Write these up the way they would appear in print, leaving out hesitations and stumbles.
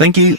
Thank you.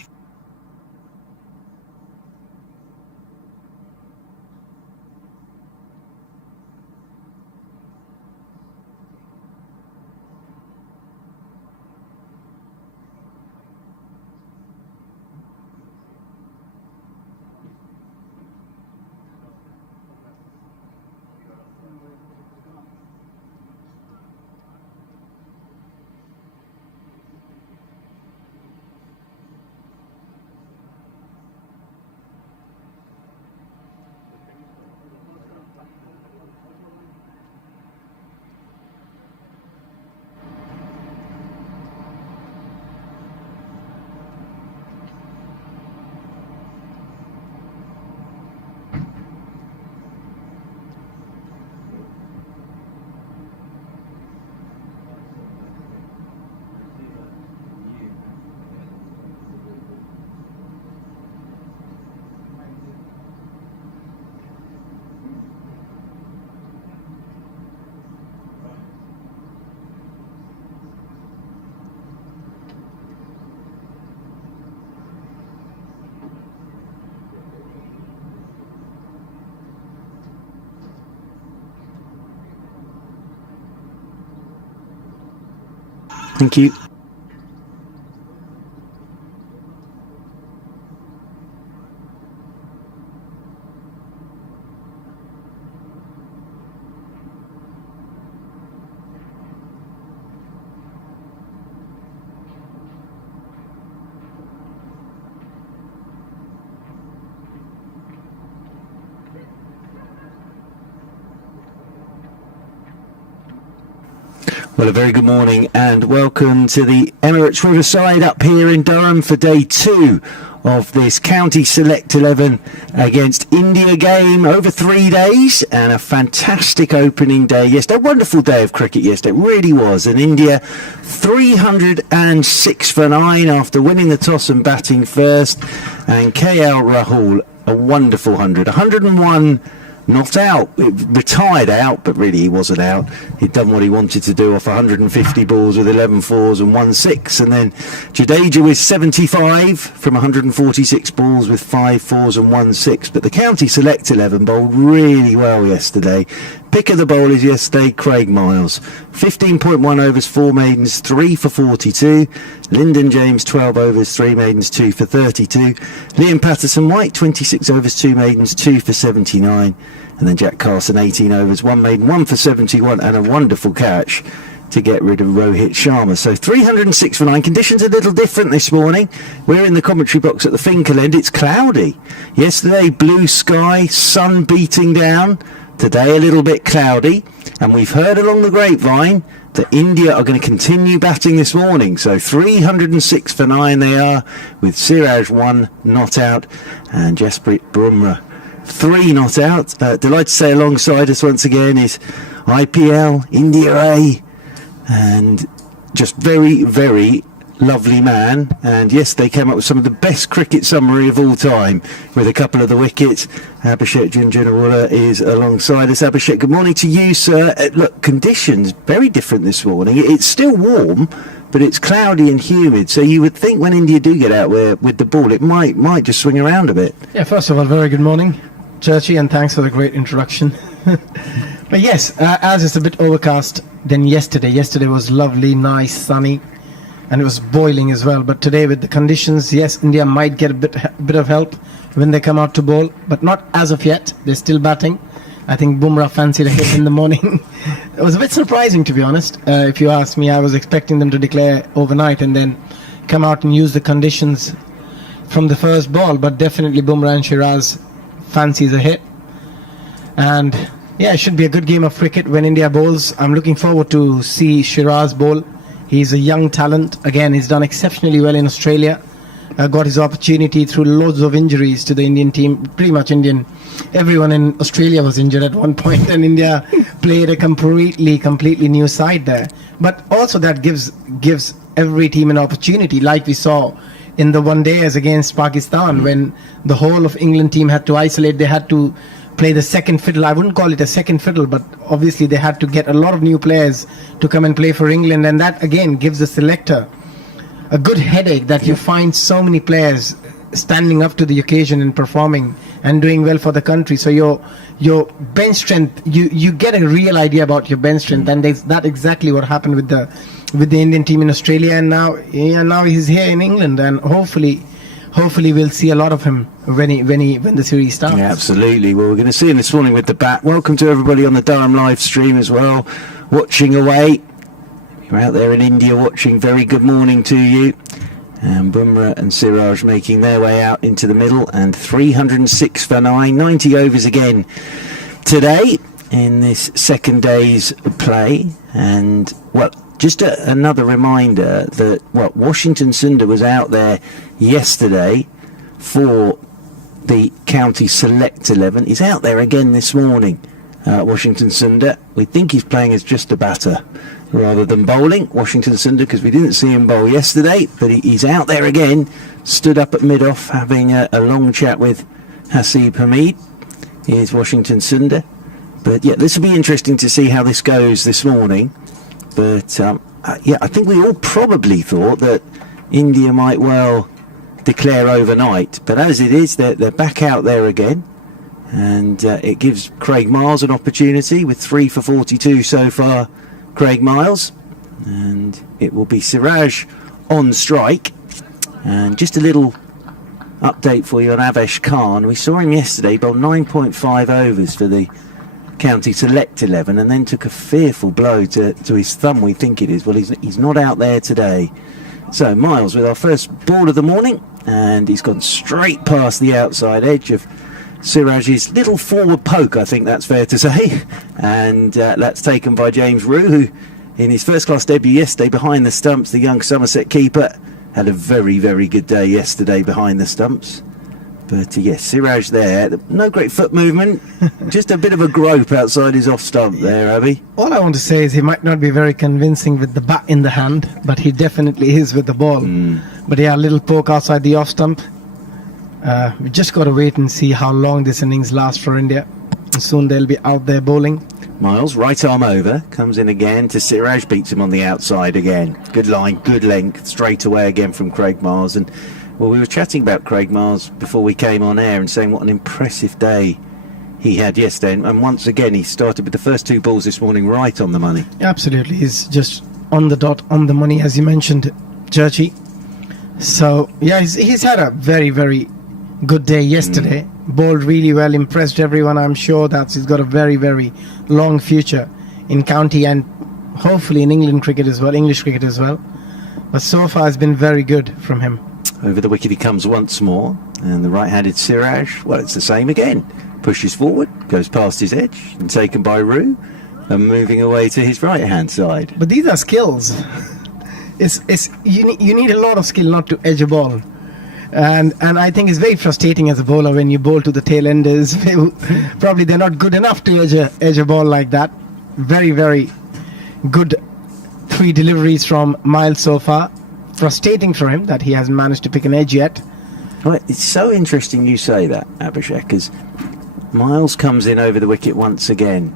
Thank you. Well, a very good morning and welcome to the Emirates Riverside up here in Durham for day 2 of this County Select 11 against India game over 3 days, and a fantastic opening day yesterday. A wonderful day of cricket yesterday, it really was. And India 306 for 9 after winning the toss and batting first, and KL Rahul a wonderful 101 not out, retired out, but really he wasn't out. He'd done what he wanted to do off 150 balls with 11 fours and 1 6, and then Jadeja with 75 from 146 balls with 5 fours and 1 6. But the County Select 11 bowled really well yesterday. Pick of the bowlers yesterday, Craig Miles, 15.1 overs, 4 maidens, 3 for 42. Lyndon James, 12 overs, 3 maidens, 2 for 32. Liam Patterson-White, 26 overs, 2 maidens, 2 for 79. And then Jack Carson, 18 overs, 1 maiden, 1 for 71, and a wonderful catch to get rid of Rohit Sharma. So 306 for 9. Conditions a little different this morning. We're in the commentary box at the Finkel end. It's cloudy. Yesterday, blue sky, sun beating down. Today a little bit cloudy, and we've heard along the grapevine that India are going to continue batting this morning. So 306 for 9 they are, with Siraj 1 not out and Jasprit Bumrah 3 not out. Delighted to say alongside us once again is IPL, India A, and just very, very lovely man. And yes, they came up with some of the best cricket summary of all time with a couple of the wickets. Abhishek Junjunarula is alongside us. Abhishek, good morning to you, sir. Look, conditions very different this morning. It's still warm, but it's cloudy and humid, so you would think when India do get out with the ball, it might just swing around a bit. Yeah, first of all, very good morning, Churchy, and thanks for the great introduction. But yes, as it's a bit overcast than yesterday. Yesterday was lovely, nice, sunny, and it was boiling as well. But today with the conditions, yes, India might get a bit of help when they come out to bowl, but not as of yet. They're still batting. I think Bumrah fancied a hit in the morning. It was a bit surprising, to be honest. If you ask me, I was expecting them to declare overnight and then come out and use the conditions from the first ball. But definitely Bumrah and Shiraz fancies a hit. And yeah, it should be a good game of cricket when India bowls. I'm looking forward to see Shiraz bowl. He's a young talent. Again, he's done exceptionally well in Australia. Got his opportunity through loads of injuries to the Indian team. Pretty much everyone in Australia was injured at one point, and India played a completely new side there. But also that gives every team an opportunity, like we saw in the one days against Pakistan, when the whole of England team had to isolate. They had to play the second fiddle. I wouldn't call it a second fiddle, but obviously they had to get a lot of new players to come and play for England, and that again gives the selector a good headache that you find so many players standing up to the occasion and performing and doing well for the country. So your bench strength, you get a real idea about your bench strength, and that's exactly what happened with the Indian team in Australia, and now he's here in England, and hopefully we'll see a lot of him when the series starts. Yeah, absolutely. Well, we're going to see him this morning with the bat. Welcome to everybody on the Durham live stream as well, watching away. You're out there in India watching. Very good morning to you. And Bumrah and Siraj making their way out into the middle, and 306 for 9, 90 overs again today in this second day's play. And just another reminder that Washington Sundar was out there yesterday for the county select 11. He's out there again this morning. Washington Sundar, we think he's playing as just a batter rather than bowling, Washington Sundar, because we didn't see him bowl yesterday, but he's out there again, stood up at mid-off having a long chat with Hasib Hamid. Here's Washington Sundar. But yeah, this will be interesting to see how this goes this morning. But I think we all probably thought that India might well declare overnight, but as it is, they're back out there again. And it gives Craig Miles an opportunity with 3 for 42 so far, Craig Miles. And it will be Siraj on strike. And just a little update for you on Avesh Khan. We saw him yesterday bowl 9.5 overs for the county select 11, and then took a fearful blow to his thumb, we think it is. Well, he's not out there today. So Miles with our first ball of the morning, and he's gone straight past the outside edge of Siraj's little forward poke, I think that's fair to say. And that's taken by James Rue, who in his first class debut yesterday behind the stumps, the young Somerset keeper, had a very, very good day yesterday behind the stumps. But yes, Siraj there, no great foot movement, just a bit of a grope outside his off stump there, Abby. All I want to say is he might not be very convincing with the bat in the hand, but he definitely is with the ball. But yeah, a little poke outside the off stump. We just got to wait and see how long this innings lasts for India. Soon they'll be out there bowling. Miles, right arm over, comes in again to Siraj, beats him on the outside again. Good line, good length, straight away again from Craig Miles. And well, we were chatting about Craig Miles before we came on air and saying what an impressive day he had yesterday. And once again, he started with the first 2 balls this morning right on the money. Absolutely, he's just on the dot, on the money, as you mentioned, Churchy. So yeah, he's had a very, very good day yesterday. Bowled really well, impressed everyone. I'm sure that he's got a very, very long future in county and hopefully in England cricket as well, English cricket as well. But so far it's been very good from him. Over the wicket he comes once more, and the right-handed Siraj, well, it's the same again. Pushes forward, goes past his edge, and taken by Rue, and moving away to his right-hand side. But these are skills. You need a lot of skill not to edge a ball. And I think it's very frustrating as a bowler when you bowl to the tail enders. Probably they're not good enough to edge a ball like that. Very, very good 3 deliveries from Miles so far. Frustrating for him that he hasn't managed to pick an edge yet. Well, it's so interesting you say that, Abhishek, because Miles comes in over the wicket once again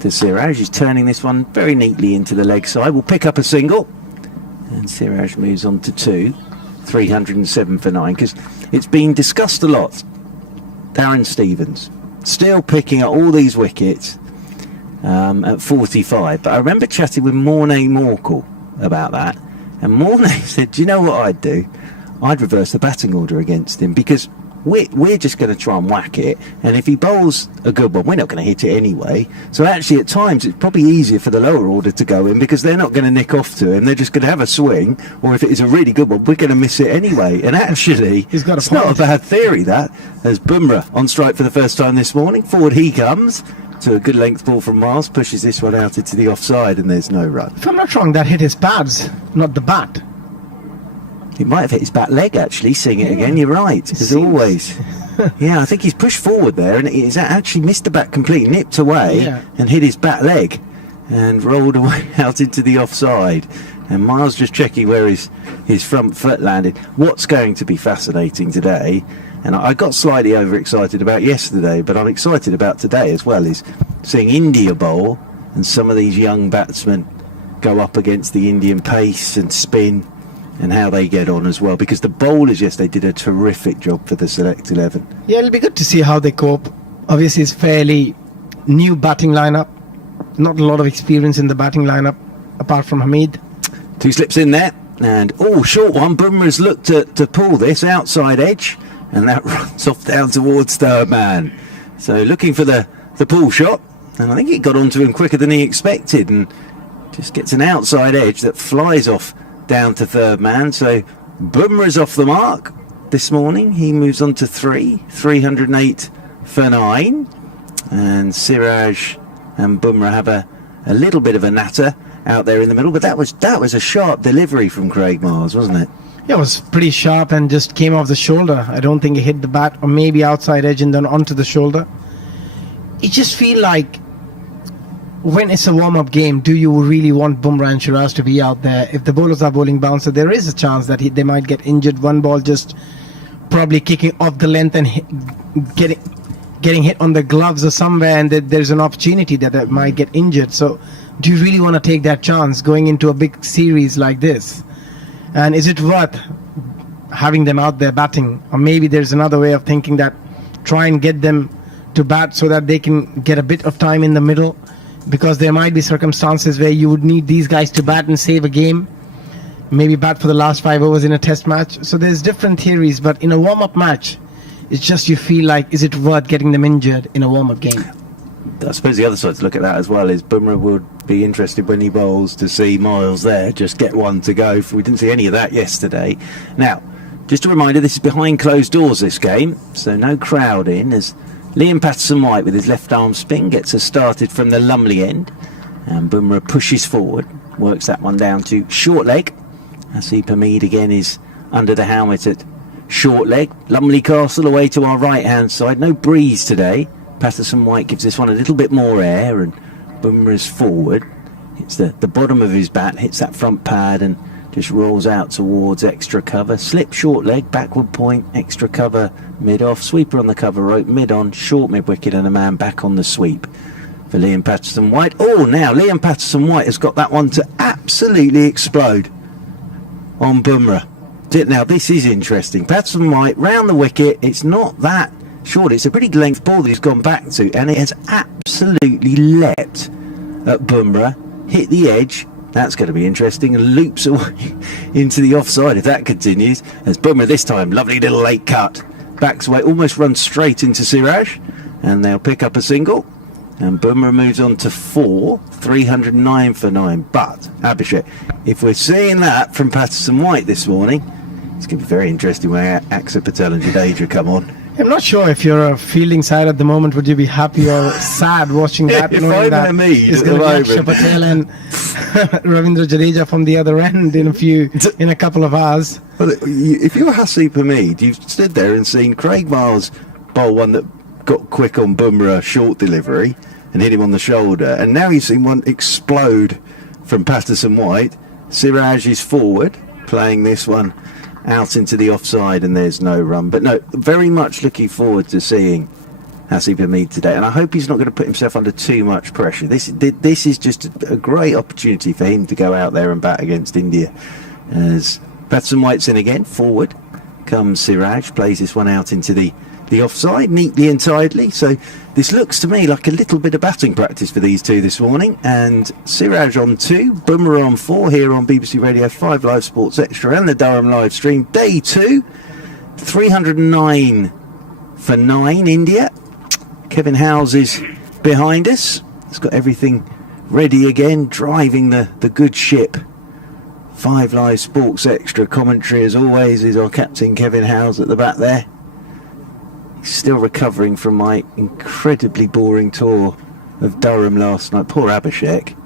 to Siraj. He's turning this one very neatly into the leg side. We'll pick up a single. And Siraj moves on to 2. 307 for 9, because it's been discussed a lot. Darren Stevens still picking up all these wickets at 45. But I remember chatting with Mornay Morkel about that, and Mornay said, do you know what I'd do? I'd reverse the batting order against him, because we're just going to try and whack it, and if he bowls a good one, we're not going to hit it anyway. So actually at times it's probably easier for the lower order to go in, because they're not going to nick off to him, they're just going to have a swing, or if it is a really good one, we're going to miss it anyway. And actually it's not a bad theory, that, as Bumrah on strike for the first time this morning. Forward he comes to a good length ball from Miles, pushes this one out into the offside, and there's no run. If I'm not wrong, that hit his pads, not the bat. He might have hit his back leg, actually, seeing it again. You're right, as always. Yeah, I think he's pushed forward there, and he's actually missed the bat completely, nipped away, and hit his back leg, and rolled away out into the offside. And Miles just checking where his front foot landed. What's going to be fascinating today, and I got slightly overexcited about yesterday, but I'm excited about today as well, is seeing India bowl, and some of these young batsmen go up against the Indian pace and spin and how they get on as well, because the bowlers yesterday did a terrific job for the Select 11. Yeah, it'll be good to see how they cope. Obviously, it's fairly new batting lineup. Not a lot of experience in the batting lineup, apart from Hamid. 2 slips in there, and short one. Bumrah's looked to pull this outside edge, and that runs off down towards third man. So looking for the pull shot, and I think it got onto him quicker than he expected, and just gets an outside edge that flies off down to third man. So Bumrah's off the mark this morning. He moves on to 308 for 9, and Siraj and Bumrah have a little bit of a natter out there in the middle, but that was a sharp delivery from Craig Miles, wasn't it? Yeah, it was pretty sharp and just came off the shoulder. I don't think it hit the bat, or maybe outside edge and then onto the shoulder. It just feel like when it's a warm-up game, do you really want Bumrah and Shiraz to be out there? If the bowlers are bowling bouncer, there is a chance that they might get injured. One ball just probably kicking off the length and getting hit on the gloves or somewhere, and there's an opportunity that they might get injured. So do you really want to take that chance going into a big series like this? And is it worth having them out there batting? Or maybe there's another way of thinking, that try and get them to bat so that they can get a bit of time in the middle, because there might be circumstances where you would need these guys to bat and save a game, maybe bat for the last 5 overs in a test match. So there's different theories, but in a warm-up match, it's just you feel like, is it worth getting them injured in a warm-up game? I suppose the other side to look at that as well is Bumrah would be interested when he bowls to see Miles there just get one to go. We didn't see any of that yesterday. Now, just a reminder, this is behind closed doors, this game, so no crowd in, as Liam Patterson-White with his left arm spin gets us started from the Lumley end, and Bumrah pushes forward, works that one down to short leg. Asif Hamid again is under the helmet at short leg. Lumley Castle away to our right hand side, no breeze today. Patterson-White gives this one a little bit more air, and Bumrah's forward, hits the bottom of his bat, hits that front pad and just rolls out towards extra cover. Slip short leg, backward point, extra cover mid off, sweeper on the cover rope, mid on, short mid wicket, and a man back on the sweep for Liam Patterson-White. Now Liam Patterson-White has got that one to absolutely explode on Bumrah. Now this is interesting. Patterson-White round the wicket, it's not that short, it's a pretty length ball that he's gone back to, and it has absolutely leapt at Bumrah, hit the edge. That's going to be interesting, and loops away into the offside if that continues, as Bumrah this time, lovely little late cut, backs away, almost runs straight into Siraj, and they'll pick up a single, and Bumrah moves on to 309 for 9. But Abhishek, if we're seeing that from Patterson-White this morning, it's going to be very interesting when Axar Patel and Jadeja come on. I'm not sure if you're a fielding side at the moment, would you be happy or sad watching that, knowing that it's going to be Axar Patel and Ravindra Jadeja from the other end in a couple of hours? Well, if you're Hasib Hamid, you've stood there and seen Craig Miles bowl one that got quick on Bumrah, short delivery, and hit him on the shoulder, and now you've seen one explode from Patterson-White. Siraj is forward, playing this one out into the offside, and there's no run. But no, very much looking forward to seeing Hasib Hamid today, and I hope he's not going to put himself under too much pressure. This is just a great opportunity for him to go out there and bat against India. As Patterson-White's in again, forward comes Siraj, plays this one out into the offside neatly and tidily. So this looks to me like a little bit of batting practice for these two this morning. And Siraj on 2, Bumrah on 4 here on BBC Radio 5 Live Sports Extra and the Durham live stream. Day 2, 309 for 9 India. Kevin Howes is behind us. He's got everything ready again, driving the good ship. 5 Live Sports Extra commentary as always is our captain Kevin Howes at the back there. Still recovering from my incredibly boring tour of Durham last night. Poor Abhishek.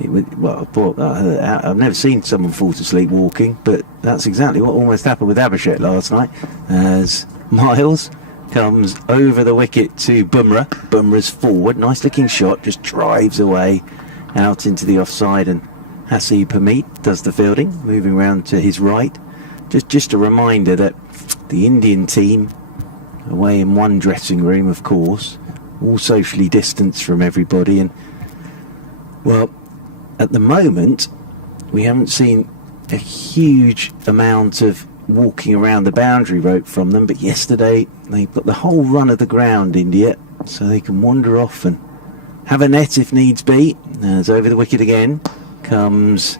I've never seen someone fall to sleep walking, but that's exactly what almost happened with Abhishek last night, as Miles comes over the wicket to Bumrah. Bumrah's forward, nice looking shot, just drives away out into the offside, and Hasib Hamid does the fielding, moving round to his right. Just a reminder that the Indian team, away in one dressing room, of course, all socially distanced from everybody, and well, at the moment we haven't seen a huge amount of walking around the boundary rope from them, but yesterday they put the whole run of the ground, India, so they can wander off and have a net if needs be. As over the wicket again comes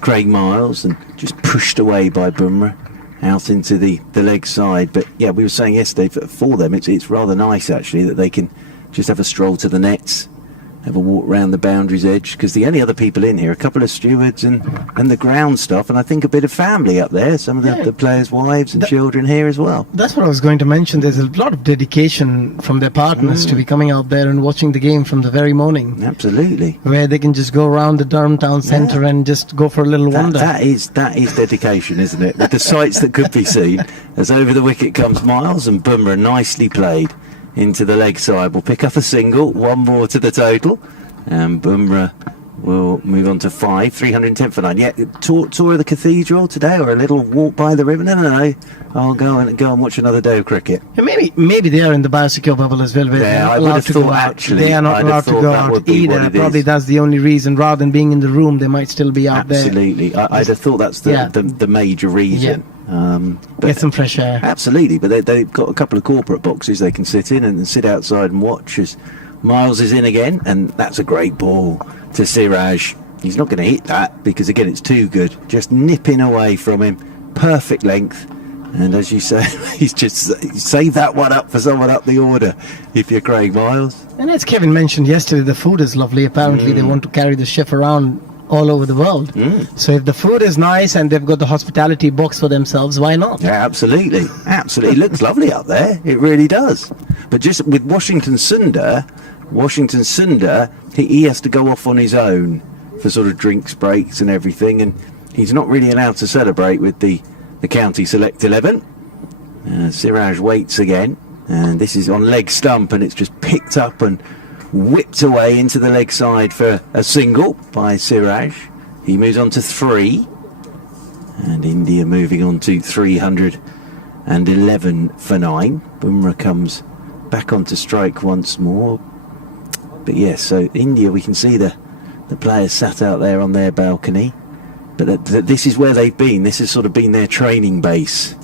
Craig Miles, and just pushed away by Bumrah out into the leg side. But yeah, we were saying yesterday, for them it's rather nice actually that they can just have a stroll to the nets, have a walk round the boundary's edge, because the only other people in here, a couple of stewards and the ground staff, and I think a bit of family up there, some of the players' wives and children here as well. That's what I was going to mention. There's a lot of dedication from their partners to be coming out there and watching the game from the very morning. Absolutely. Where they can just go around the Durham town centre and just go for a little wander. That is dedication, isn't it? With the sights that could be seen. As over the wicket comes Miles, and Bumrah nicely played into the leg side. Will pick up a single, one more to the total, and Bumrah will move on to 310 for 9. Yeah, tour of the cathedral today, or a little walk by the river? No. I'll go and watch another day of cricket. Yeah, maybe they are in the biosecure bubble as well, where they're not allowed to go out. They are not allowed to go out either. Probably that's the only reason. Rather than being in the room, they might still be out there. Absolutely. I'd have thought that's the major reason. Get some fresh air. Absolutely, but they've got a couple of corporate boxes they can sit in and sit outside and watch as Miles is in again, and that's a great ball to Siraj. He's not going to hit that because again it's too good, just nipping away from him, perfect length. And as you say, he's just save that one up for someone up the order if you're Craig Miles. And as Kevin mentioned yesterday, the food is lovely. Apparently they want to carry the chef around all over the world. So if the food is nice and they've got the hospitality box for themselves, why not? Yeah, absolutely. It looks lovely up there, it really does. But just with Washington Sundar, he has to go off on his own for sort of drinks breaks and everything, and he's not really allowed to celebrate with the county select 11. Siraj waits again, and this is on leg stump, and it's just picked up and whipped away into the leg side for a single by Siraj. He moves on to 3, and India moving on to 311 for 9. Bumrah comes back onto strike once more. But yes, so India, we can see the players sat out there on their balcony, but this is where they've been. This has sort of been their training base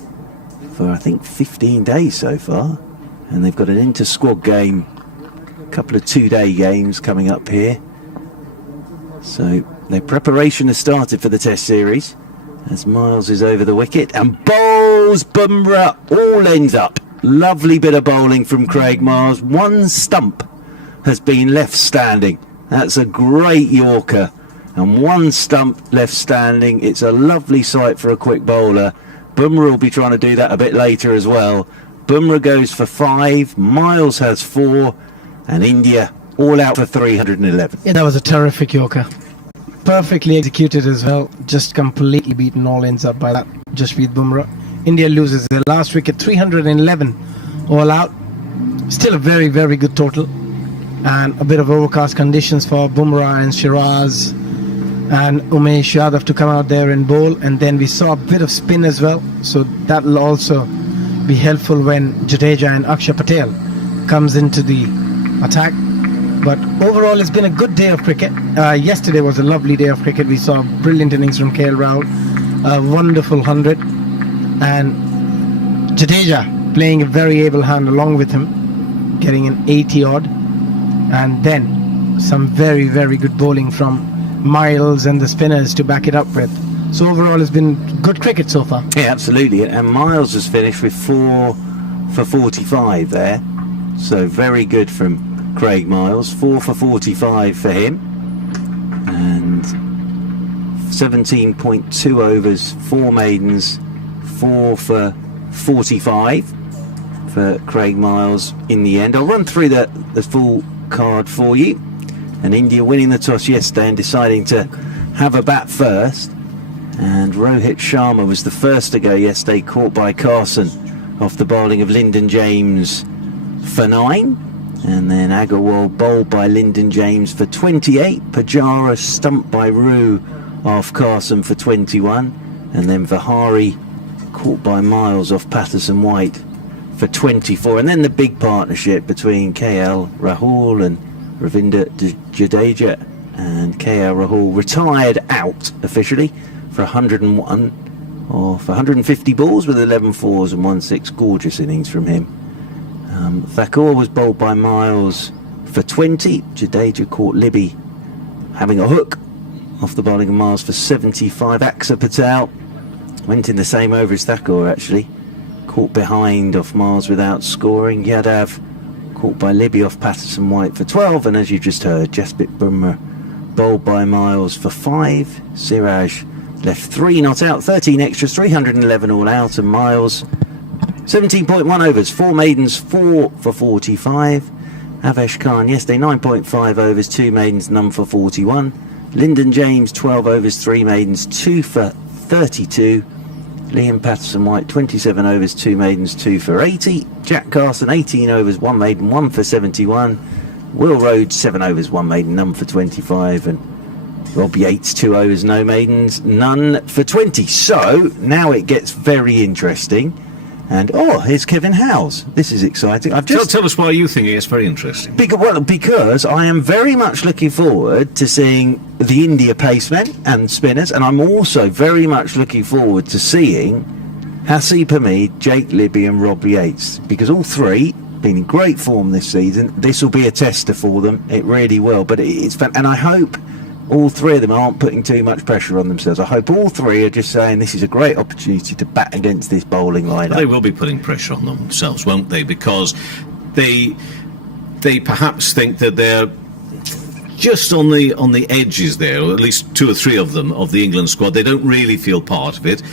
for I think 15 days so far, and they've got an inter-squad game, couple of 2-day games coming up here, so their preparation has started for the test series as Miles is over the wicket and bowls Bumrah, all ends up. Lovely bit of bowling from Craig Miles. One stump has been left standing. That's a great Yorker, and one stump left standing. It's a lovely sight for a quick bowler. Bumrah will be trying to do that a bit later as well. Bumrah goes for 5, Miles has 4, and India all out for 311. Yeah, that was a terrific Yorker. Perfectly executed as well. Just completely beaten, all ends up by that Jasprit Bumrah. India loses their last wicket, 311 all out. Still a very, very good total. And a bit of overcast conditions for Bumrah and Shiraz and Umesh Yadav to come out there and bowl. And then we saw a bit of spin as well. So that will also be helpful when Jadeja and Akshay Patel comes into the attack. But overall, it's been a good day of cricket. Yesterday was a lovely day of cricket. We saw brilliant innings from KL Rahul, a wonderful 100, and Jadeja playing a very able hand along with him, getting an 80 odd, and then some very, very good bowling from Miles and the spinners to back it up with. So overall, it's been good cricket so far. Yeah, absolutely. And Miles has finished with 4 for 45 there. So very good from Craig Miles. 4 for 45 for him. And 17.2 overs, 4 maidens, 4 for 45 for Craig Miles in the end. I'll run through the full card for you. And India winning the toss yesterday and deciding to have a bat first. And Rohit Sharma was the first to go yesterday, caught by Carson off the bowling of Lyndon James for 9. And then Agarwal bowled by Lyndon James for 28. Pujara stumped by Rue off Carson for 21. And then Vihari caught by Miles off Patterson White for 24. And then the big partnership between KL Rahul and Ravindra Jadeja, and KL Rahul retired out officially for 101 off 150 balls with 11 fours and 1 6. Gorgeous innings from him. Thakur was bowled by Miles for 20. Jadeja caught Libby having a hook off the bowling of Miles for 75. Aksa Patel went in the same over as Thakur, actually. Caught behind off Miles without scoring. Yadav caught by Libby off Patterson White for 12. And as you just heard, Jasprit Bumrah bowled by Miles for 5. Siraj left 3 not out, 13 extras, 311 all out, and Miles 17.1 overs, 4 maidens, 4 for 45. Avesh Khan yesterday 9.5 overs, 2 maidens, none for 41. Lyndon James 12 overs, 3 maidens, 2 for 32. Liam Patterson White 27 overs, 2 maidens, 2 for 80. Jack Carson 18 overs, 1 maiden, 1 for 71. Will Rhodes 7 overs, 1 maiden, none for 25. And Rob Yates 2 overs, no maidens, none for 20. So now it gets very interesting. And here's Kevin Howes. This is exciting. Tell us why you think it's very interesting. Because I am very much looking forward to seeing the India pacemen and spinners, and I'm also very much looking forward to seeing Hasib Hamid, Jake Libby and Rob Yates, because all three been in great form this season. This will be a tester for them. It really will. But it's fun, and I hope all three of them aren't putting too much pressure on themselves. I hope all three are just saying this is a great opportunity to bat against this bowling lineup. They will be putting pressure on themselves, won't they? Because they perhaps think that they're just on the edges there, or at least 2 or 3 of them of the England squad. They don't really feel part of it.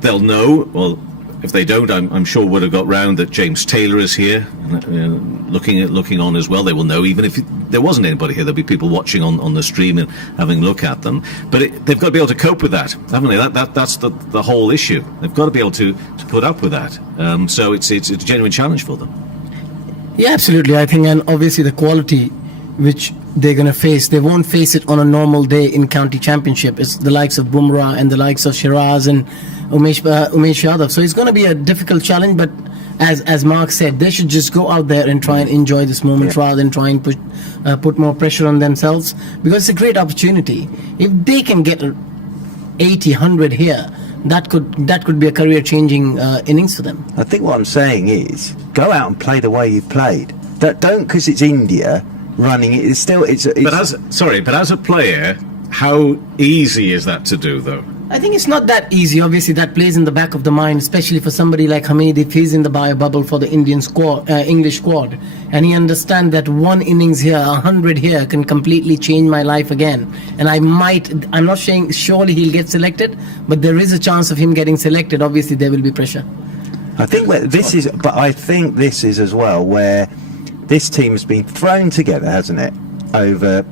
They'll know. Well, if they don't, I'm sure would have got round that James Taylor is here, looking on as well. They will know, even if there wasn't anybody here, there'll be people watching on the stream and having a look at them. But they've got to be able to cope with that, haven't they? That's the whole issue. They've got to be able to put up with that. So it's a genuine challenge for them. Yeah, absolutely. I think, and obviously the quality which they're going to face, they won't face it on a normal day in county championship. It's the likes of Bumrah and the likes of Shiraz and Umesh Yadav. So it's going to be a difficult challenge, but as Mark said, they should just go out there and try and enjoy this moment rather than try and put more pressure on themselves, because it's a great opportunity. If they can get 80, 100 here, that could be a career-changing innings for them. I think what I'm saying is, go out and play the way you've played. Don't, because it's India running it. It's still it's. But as a player, how easy is that to do, though? I think it's not that easy. Obviously, that plays in the back of the mind, especially for somebody like Hamid, if he's in the bio bubble for the Indian squad, English squad, and he understands that 1 innings here, 100 here, can completely change my life again. And I'm not saying surely he'll get selected, but there is a chance of him getting selected. Obviously, there will be pressure. I think I think this is as well where this team has been thrown together, hasn't it, over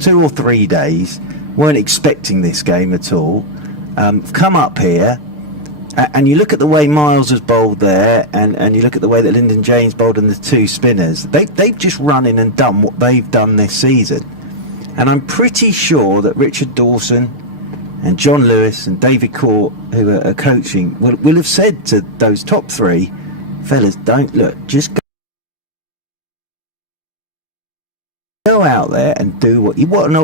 2 or 3 days. Weren't expecting this game at all. Come up here, and you look at the way Miles has bowled there, and you look at the way that Lyndon James bowled and the 2 spinners. They've just run in and done what they've done this season. And I'm pretty sure that Richard Dawson and John Lewis and David Court, who are coaching, will have said to those top 3 fellas, just go out there and do what you want.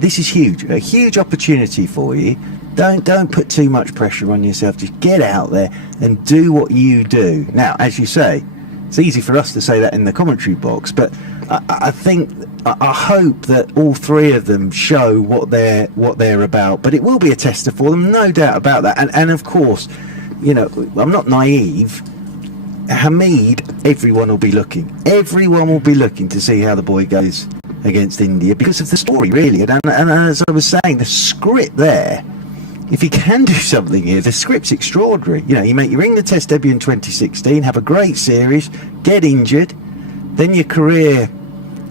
This is huge, a huge opportunity for you. Don't put too much pressure on yourself. Just get out there and do what you do. Now, as you say, it's easy for us to say that in the commentary box, but I hope that all 3 of them show what they're about. But it will be a tester for them, no doubt about that. And of course, I'm not naive. Hamid, everyone will be looking. Everyone will be looking to see how the boy goes against India because of the story, really. And as I was saying, the script there, if he can do something here, the script's extraordinary. You make your England Test debut in 2016, have a great series, get injured, then your career,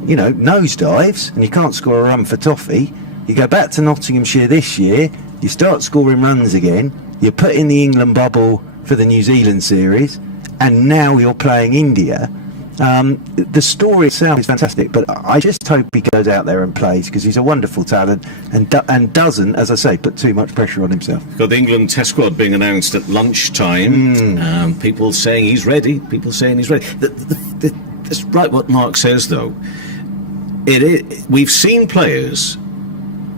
nosedives, and you can't score a run for toffee. You go back to Nottinghamshire this year, you start scoring runs again, you put in the England bubble for the New Zealand series, and now you're playing India. The story itself is fantastic, but I just hope he goes out there and plays, because he's a wonderful talent and doesn't, as I say, put too much pressure on himself. Got the England Test squad being announced at lunchtime. People saying he's ready. That's right what Mark says, though. We've seen players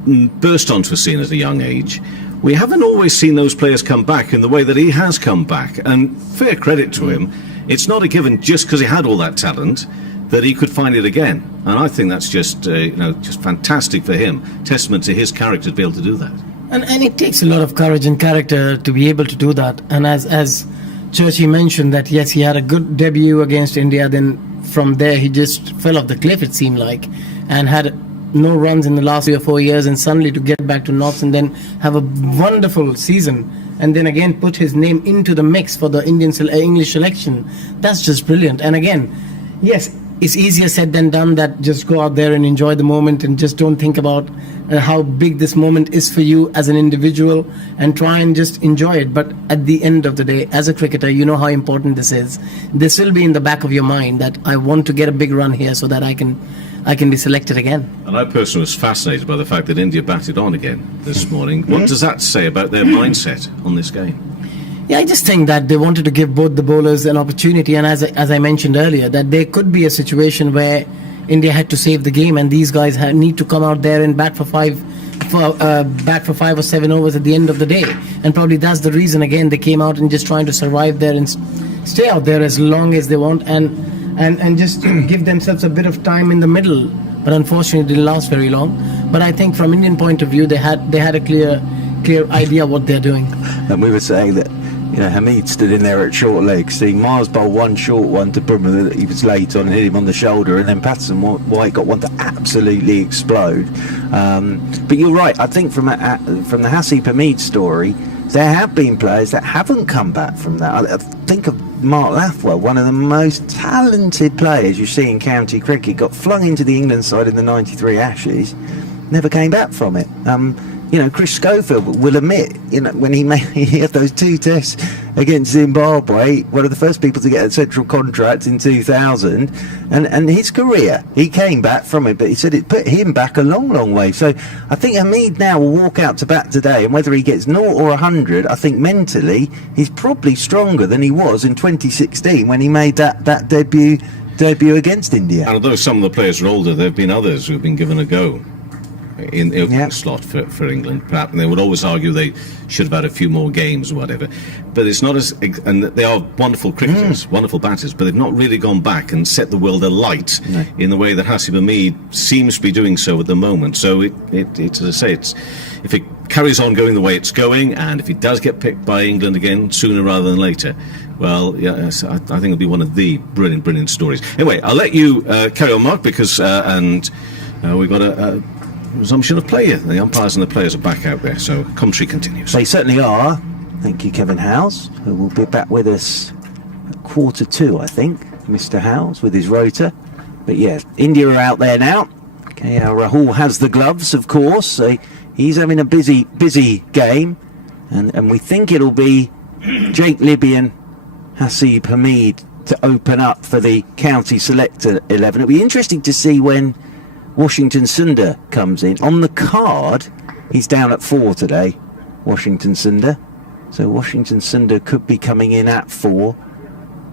burst onto a scene at a young age we haven't always seen those players come back in the way that he has come back. And fair credit to him, it's not a given just because he had all that talent that he could find it again. And I think that's just just fantastic for him. Testament to his character to be able to do that. And it takes a lot of courage and character to be able to do that. And as Churchy mentioned, that yes, he had a good debut against India, then from there he just fell off the cliff, it seemed like, and had no runs in the last 3 or 4 years, and suddenly to get back to Norths and then have a wonderful season, and then again put his name into the mix for the English selection. That's just brilliant. And again, yes, it's easier said than done, that just go out there and enjoy the moment and just don't think about how big this moment is for you as an individual, and try and just enjoy it. But at the end of the day, as a cricketer, you know how important this is. This will be in the back of your mind that I want to get a big run here so that I can be selected again. And I personally was fascinated by the fact that India batted on again this morning. What does that say about their mindset on this game? Yeah, I just think that they wanted to give both the bowlers an opportunity, and as I mentioned earlier, that there could be a situation where India had to save the game, and these guys need to come out there and bat for 5 or 7 overs at the end of the day. And probably that's the reason again they came out and just trying to survive there and stay out there as long as they want, and just give themselves a bit of time in the middle. But unfortunately, it didn't last very long. But I think from Indian point of view, they had a clear idea what they're doing. And we were saying that, Hamid stood in there at short legs, seeing Mars bowl one short one to Bumrah that he was late on and hit him on the shoulder, and then Patterson White got one to absolutely explode. But you're right, I think from the Hasib Hamid story, there have been players that haven't come back from that. I think of Mark Lathwell, one of the most talented players you see in county cricket, got flung into the England side in the 93 Ashes, never came back from it. Chris Schofield will admit, when he had those 2 tests against Zimbabwe, one of the first people to get a central contract in 2000, and his career, he came back from it, but he said it put him back a long, long way. So I think Hamid now will walk out to bat today, and whether he gets 0 or 100, I think mentally he's probably stronger than he was in 2016 when he made that debut against India. And although some of the players are older, there have been others who have been given a go in the opening slot for England. Perhaps, and they would always argue they should have had a few more games or whatever. But it's not as... And they are wonderful cricketers, wonderful batters, but they've not really gone back and set the world alight in the way that Hasib Hamid seems to be doing so at the moment. So it's, as I say, if it carries on going the way it's going, and if it does get picked by England again sooner rather than later, well, yes, I think it'll be one of the brilliant, brilliant stories. Anyway, I'll let you carry on, Mark, because we've got a resumption of play here. The umpires and the players are back out there, so commentary continues. They certainly are. Thank you, Kevin Howes, who will be back with us at 1:45, I think, Mr. Howes, with his rotor. But yeah, India are out there now. KL Rahul has the gloves, of course, so he's having a busy game, and we think it'll be Jake Libby and Hasib Hamid to open up for the county selector 11. It'll be interesting to see when Washington Sundar comes in. On the card, he's down at 4 today, Washington Sundar. So Washington Sundar could be coming in at 4.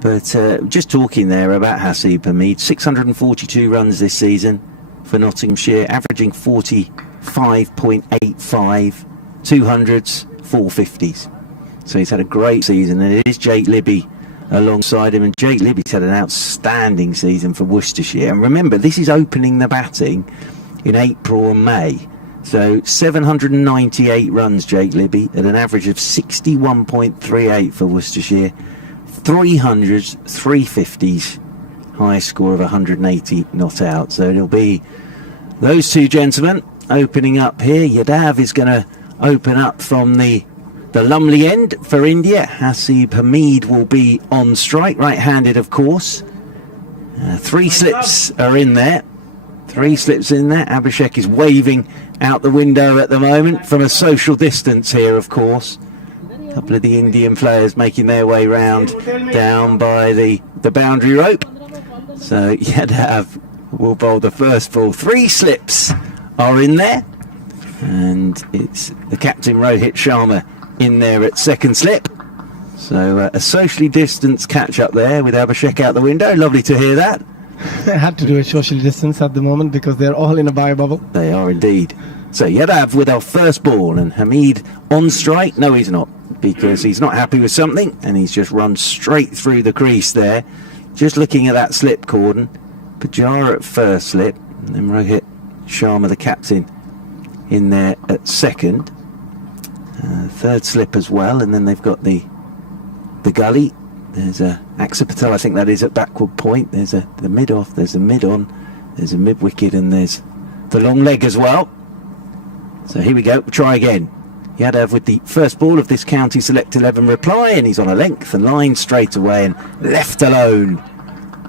But just talking there about Hasib Hamid, 642 runs this season for Nottinghamshire, averaging 45.85, 200s, 450s. So he's had a great season, and it is Jake Libby alongside him, and Jake Libby's had an outstanding season for Worcestershire. And remember, this is opening the batting in April and May. So 798 runs, Jake Libby, at an average of 61.38 for Worcestershire, 300s, 350s, highest score of 180 not out. So it'll be those two gentlemen opening up here. Yadav is going to open up from the Lumley end for India. Hasib Hamid will be on strike, right-handed, of course. 3 slips are in there. 3 slips in there. Abhishek is waving out the window at the moment from a social distance here, of course. A couple of the Indian players making their way round down by the boundary rope. So Yadav will bowl the first ball. 3 slips are in there. And it's the captain, Rohit Sharma, in there at second slip. So a socially distanced catch up there with Abhishek out the window. Lovely to hear that. I had to do a social distance at the moment because they're all in a bio bubble. They are indeed. So Yadav with our first ball, and Hamid on strike. No, he's not, because he's not happy with something, and he's just run straight through the crease there. Just looking at that slip cordon. Pajara at first slip, and then Rohit Sharma, the captain, in there at second. Third slip as well, and then they've got the gully. There's a Axar Patel, I think that is, at backward point. There's the mid off, there's a mid on, there's a mid wicket, and there's the long leg as well. So here we go, we'll try again. Yadav with the first ball of this County Select 11 reply, and he's on a length and line straight away, and left alone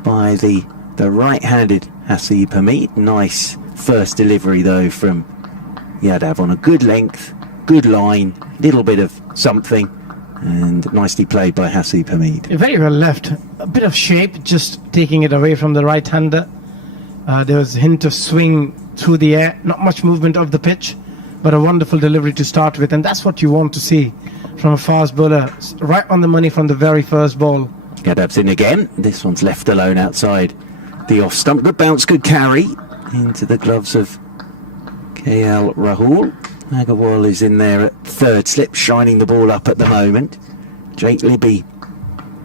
by the right-handed Hasib Hamid. Nice first delivery though from Yadav, on a good length, good line, little bit of something, and nicely played by Hasib Hamid. Very well left. A bit of shape, just taking it away from the right-hander. There was a hint of swing through the air, not much movement of the pitch, but a wonderful delivery to start with, and that's what you want to see from a fast bowler. Right on the money from the very first ball. Yadav's in again. This one's left alone outside the off stump. Good bounce, good carry into the gloves of KL Rahul. Agarwal is in there at third slip, shining the ball up at the moment. Jake Libby,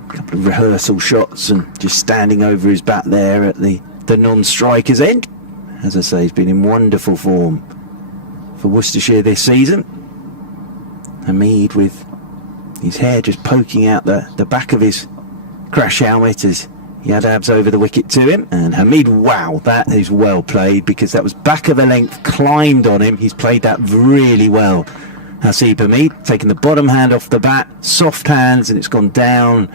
a couple of rehearsal shots and just standing over his bat there at the non-striker's end. As I say, he's been in wonderful form for Worcestershire this season. Hamid with his hair just poking out the back of his crash helmet as Yadav's over the wicket to him, and Hamid, wow, that is well played, because that was back of the length, climbed on him. He's played that really well. Hasib Hamid taking the bottom hand off the bat, soft hands, and it's gone down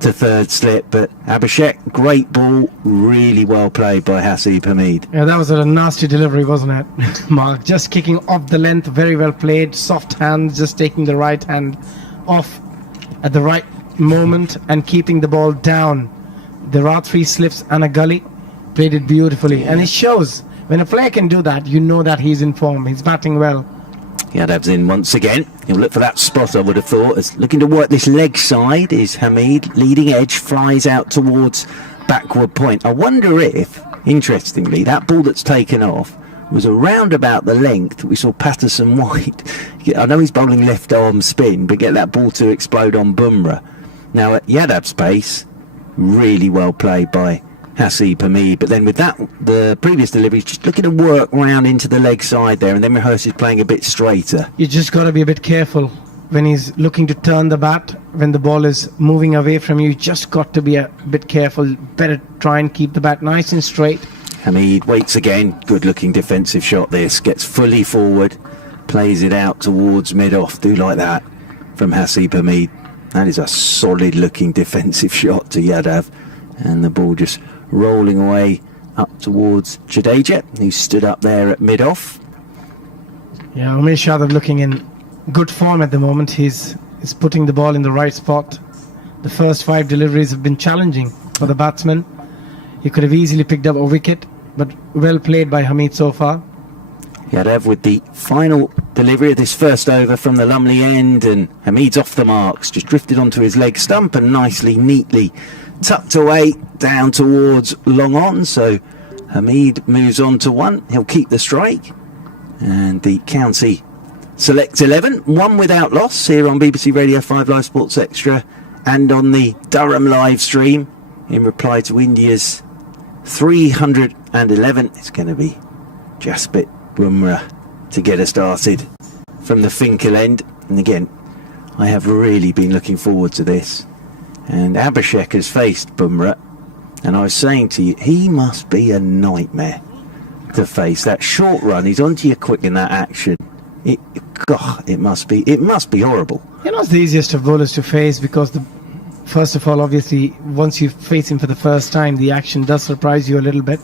to third slip. But Abhishek, great ball, really well played by Hasib Hamid. Yeah, that was a nasty delivery, wasn't it, Mark? Just kicking off the length, very well played, soft hands, just taking the right hand off at the right moment and keeping the ball down. There are three slips and a gully. Played it beautifully, and it shows. When a player can do that, you know that he's in form. He's batting well. Yadav's in once again. He'll look for that spot, I would have thought. As looking to work this leg side is Hamid. Leading edge, flies out towards backward point. I wonder if, interestingly, that ball that's taken off was around about the length we saw Patterson White. I know he's bowling left arm spin, but get that ball to explode on Bumrah. Now at Yadav's pace, really well played by Hasib Hamid, but then with that, the previous delivery, just looking to work round into the leg side there, and then rehearses playing a bit straighter. You just got to be a bit careful when he's looking to turn the bat, when the ball is moving away from you. Just got to be a bit careful. Better try and keep the bat nice and straight. Hamid waits again. Good looking defensive shot this, gets fully forward, plays it out towards mid-off. Do like that from Hasib Hamid. That is a solid looking defensive shot to Yadav, and the ball just rolling away up towards Jadeja, who stood up there at mid-off. Yeah, Umesh Yadav looking in good form at the moment. He's putting the ball in the right spot. The first 5 deliveries have been challenging for the batsman. He could have easily picked up a wicket, but well played by Hamid so far. Yadav with the final delivery of this first over from the Lumley end, and Hamid's off the marks, just drifted onto his leg stump and nicely, neatly tucked away down towards long on. So Hamid moves on to 1. He'll keep the strike, and the County Select 11, 1 without loss here on BBC Radio 5 Live Sports Extra and on the Durham live stream in reply to India's 311. It's going to be Jasprit Bumrah to get us started from the Finkel end. And again, I have really been looking forward to this. And Abhishek has faced Bumrah, and I was saying to you, he must be a nightmare to face. That short run, he's onto you quick in that action. It must be horrible. You know, it's the easiest of bowlers to face, because first of all, obviously, once you face him for the first time, the action does surprise you a little bit,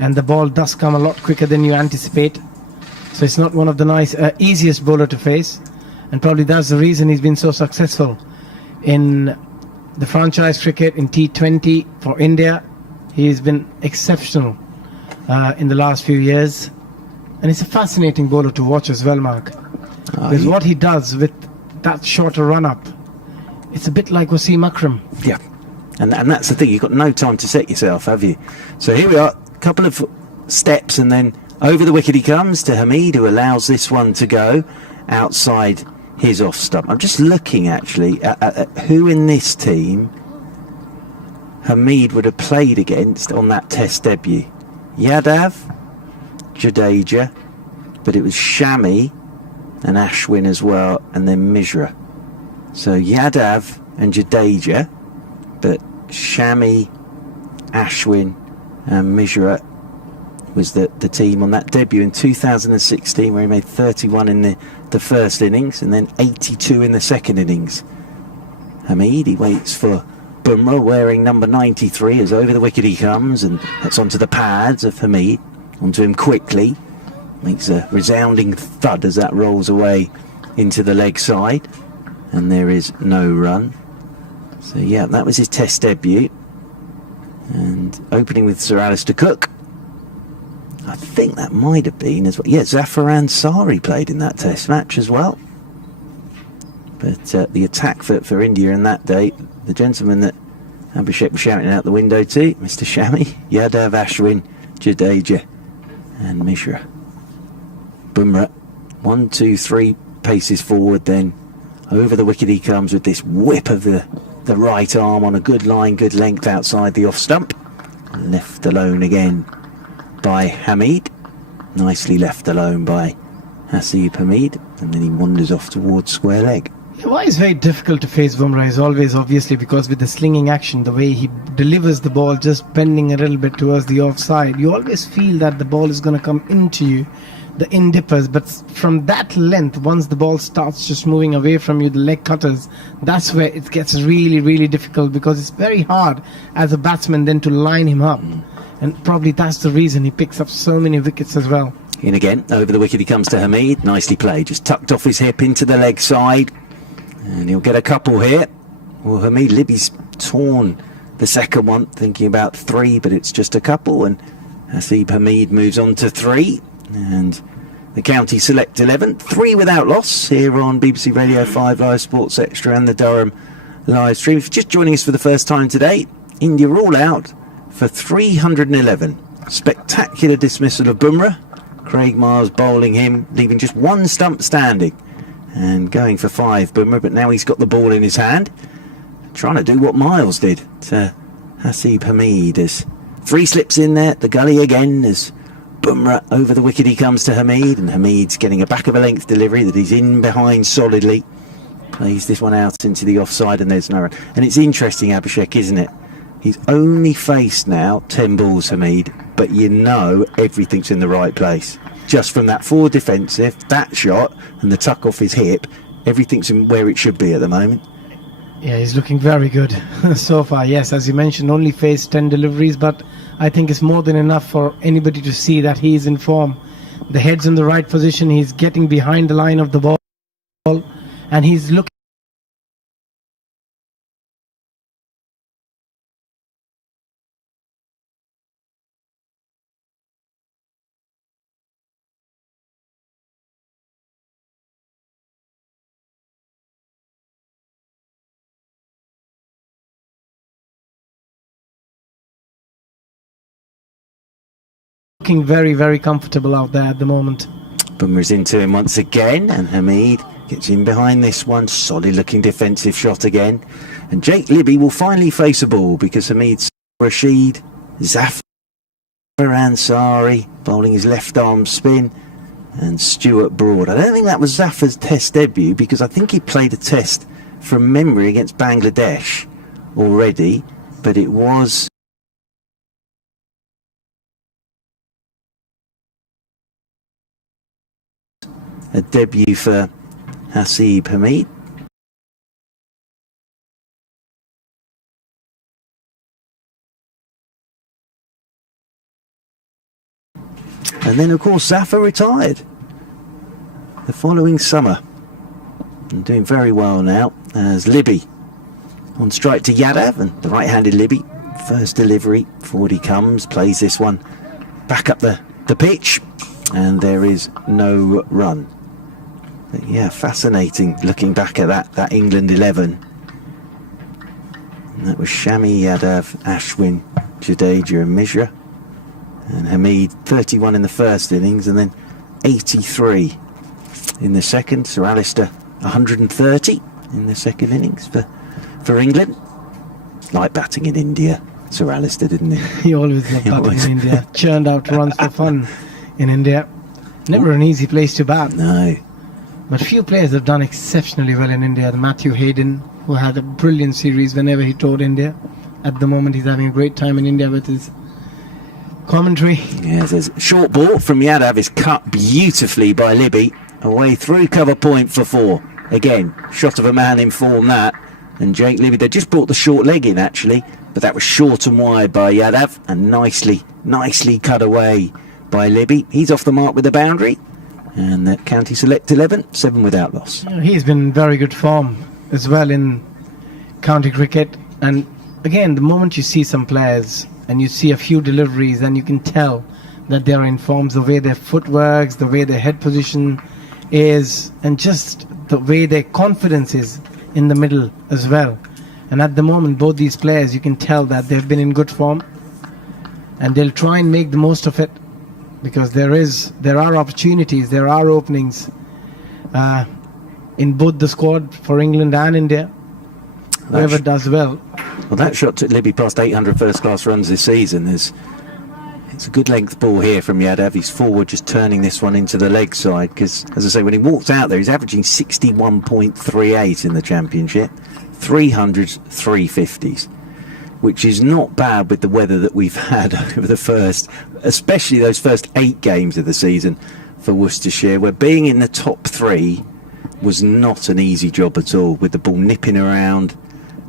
and the ball does come a lot quicker than you anticipate. So it's not one of the easiest bowler to face, and probably that's the reason he's been so successful in the franchise cricket, in T20 for India. He's been exceptional in the last few years, and it's a fascinating bowler to watch as well, Mark. Because what he does with that shorter run-up, it's a bit like Wasim Akram. Yeah, and that's the thing, you've got no time to set yourself, have you? So here we are, a couple of steps, and then Over the wicket he comes to Hamid, who allows this one to go outside his off stump. I'm just looking actually at who in this team Hamid would have played against on that Test debut. Yadav, Jadeja, but it was Shami and Ashwin as well, and then Mishra. So Yadav and Jadeja, but Shami, Ashwin and Mishra was the team on that debut in 2016, where he made 31 in the first innings and then 82 in the second innings. Hamid, he waits for Bumrah wearing number 93 as over the wicket he comes, and that's onto the pads of Hamid, onto him quickly, makes a resounding thud as that rolls away into the leg side, and there is no run. So yeah, that was his Test debut, and opening with Sir Alistair Cook. I think that might have been as well. Yeah, Zafar Ansari played in that Test match as well. But the attack for India in that day, the gentleman that Abhishek was shouting out the window to, Mr. Shami, Yadav, Ashwin, Jadeja and Mishra. Bumrah, 1, 2, 3 paces forward, then over the wicket he comes with this whip of the right arm on a good line, good length outside the off stump. Left alone again by Hamid. Nicely left alone by Hasib Hamid, and then he wanders off towards square leg. Why it's very difficult to face Bumrah is always obviously because with the slinging action, the way he delivers the ball just bending a little bit towards the offside, you always feel that the ball is going to come into you, the in dippers, but from that length, once the ball starts just moving away from you, the leg cutters, that's where it gets really, really difficult, because it's very hard as a batsman then to line him up. And probably that's the reason he picks up so many wickets as well. In again, over the wicket he comes to Hamid. Nicely played, just tucked off his hip into the leg side. And he'll get a couple here. Well, Hamid Libby's torn the second one, thinking about 3, but it's just a couple. And Hasib Hamid moves on to 3. And the County Select 11, 3 without loss here on BBC Radio 5 Live Sports Extra and the Durham live stream. If you're just joining us for the first time today, India are all out for 311. Spectacular dismissal of Bumrah. Craig Miles bowling him, leaving just one stump standing. And going for 5, Bumrah, but now he's got the ball in his hand. Trying to do what Miles did to Hasib Hamid. As 3 slips in there, the gully again, as Bumrah over the wicket he comes to Hamid, and Hamid's getting a back of a length delivery that he's in behind solidly. Plays this one out into the offside, and there's no run. And it's interesting, Abhishek, isn't it? He's only faced now 10 balls, Hamid, but you know everything's in the right place. Just from that forward defensive, that shot, and the tuck off his hip, everything's in where it should be at the moment. Yeah, he's looking very good so far. Yes, as you mentioned, only faced 10 deliveries, but I think it's more than enough for anybody to see that he is in form. The head's in the right position, he's getting behind the line of the ball, and he's looking very, very comfortable out there at the moment. Bumrah's into him once again, and Hamid gets in behind this one. Solid looking defensive shot again, and Jake Libby will finally face a ball, because Hamid's Rashid, Zafar Ansari bowling his left arm spin, and Stuart Broad. I don't think that was Zafar's Test debut, because I think he played a Test from memory against Bangladesh already, but it was a debut for Hasib Hamid. And then, of course, Zafar retired the following summer, and doing very well now as Libby on strike to Yadav, and the right-handed Libby, first delivery, forward he comes, plays this one back up the pitch, and there is no run. But yeah, fascinating looking back at that England 11. And that was Shami, Yadav, Ashwin, Jadeja and Mishra. And Hamid 31 in the first innings and then 83 in the second. Sir Alistair 130 in the second innings for England. Like batting in India, Sir Alistair, didn't he? He always loved batting in India. Churned out runs for fun in India. Never an easy place to bat. No. But few players have done exceptionally well in India. Matthew Hayden, who had a brilliant series whenever he toured India. At the moment, he's having a great time in India with his commentary. Yes, there's a short ball from Yadav is cut beautifully by Libby. Away through cover point for 4. Again, shot of a man in form that. And Jake Libby, they just brought the short leg in actually, but that was short and wide by Yadav and nicely cut away by Libby. He's off the mark with the boundary. And the county select 11, 7 without loss. He's been in very good form as well in county cricket. And again, the moment you see some players and you see a few deliveries, then you can tell that they're in forms, the way their foot works, the way their head position is, and just the way their confidence is in the middle as well. And at the moment, both these players, you can tell that they've been in good form and they'll try and make the most of it, because there are opportunities, there are openings in both the squad for England and India. Whoever does well. Well, that shot took Libby past 800 first-class runs this season. It's a good length ball here from Yadav. He's forward, just turning this one into the leg side, because, as I say, when he walked out there, he's averaging 61.38 in the championship, 300s, 350s, which is not bad with the weather that we've had over the first, especially those first 8 games of the season for Worcestershire, where being in the top 3 was not an easy job at all, with the ball nipping around.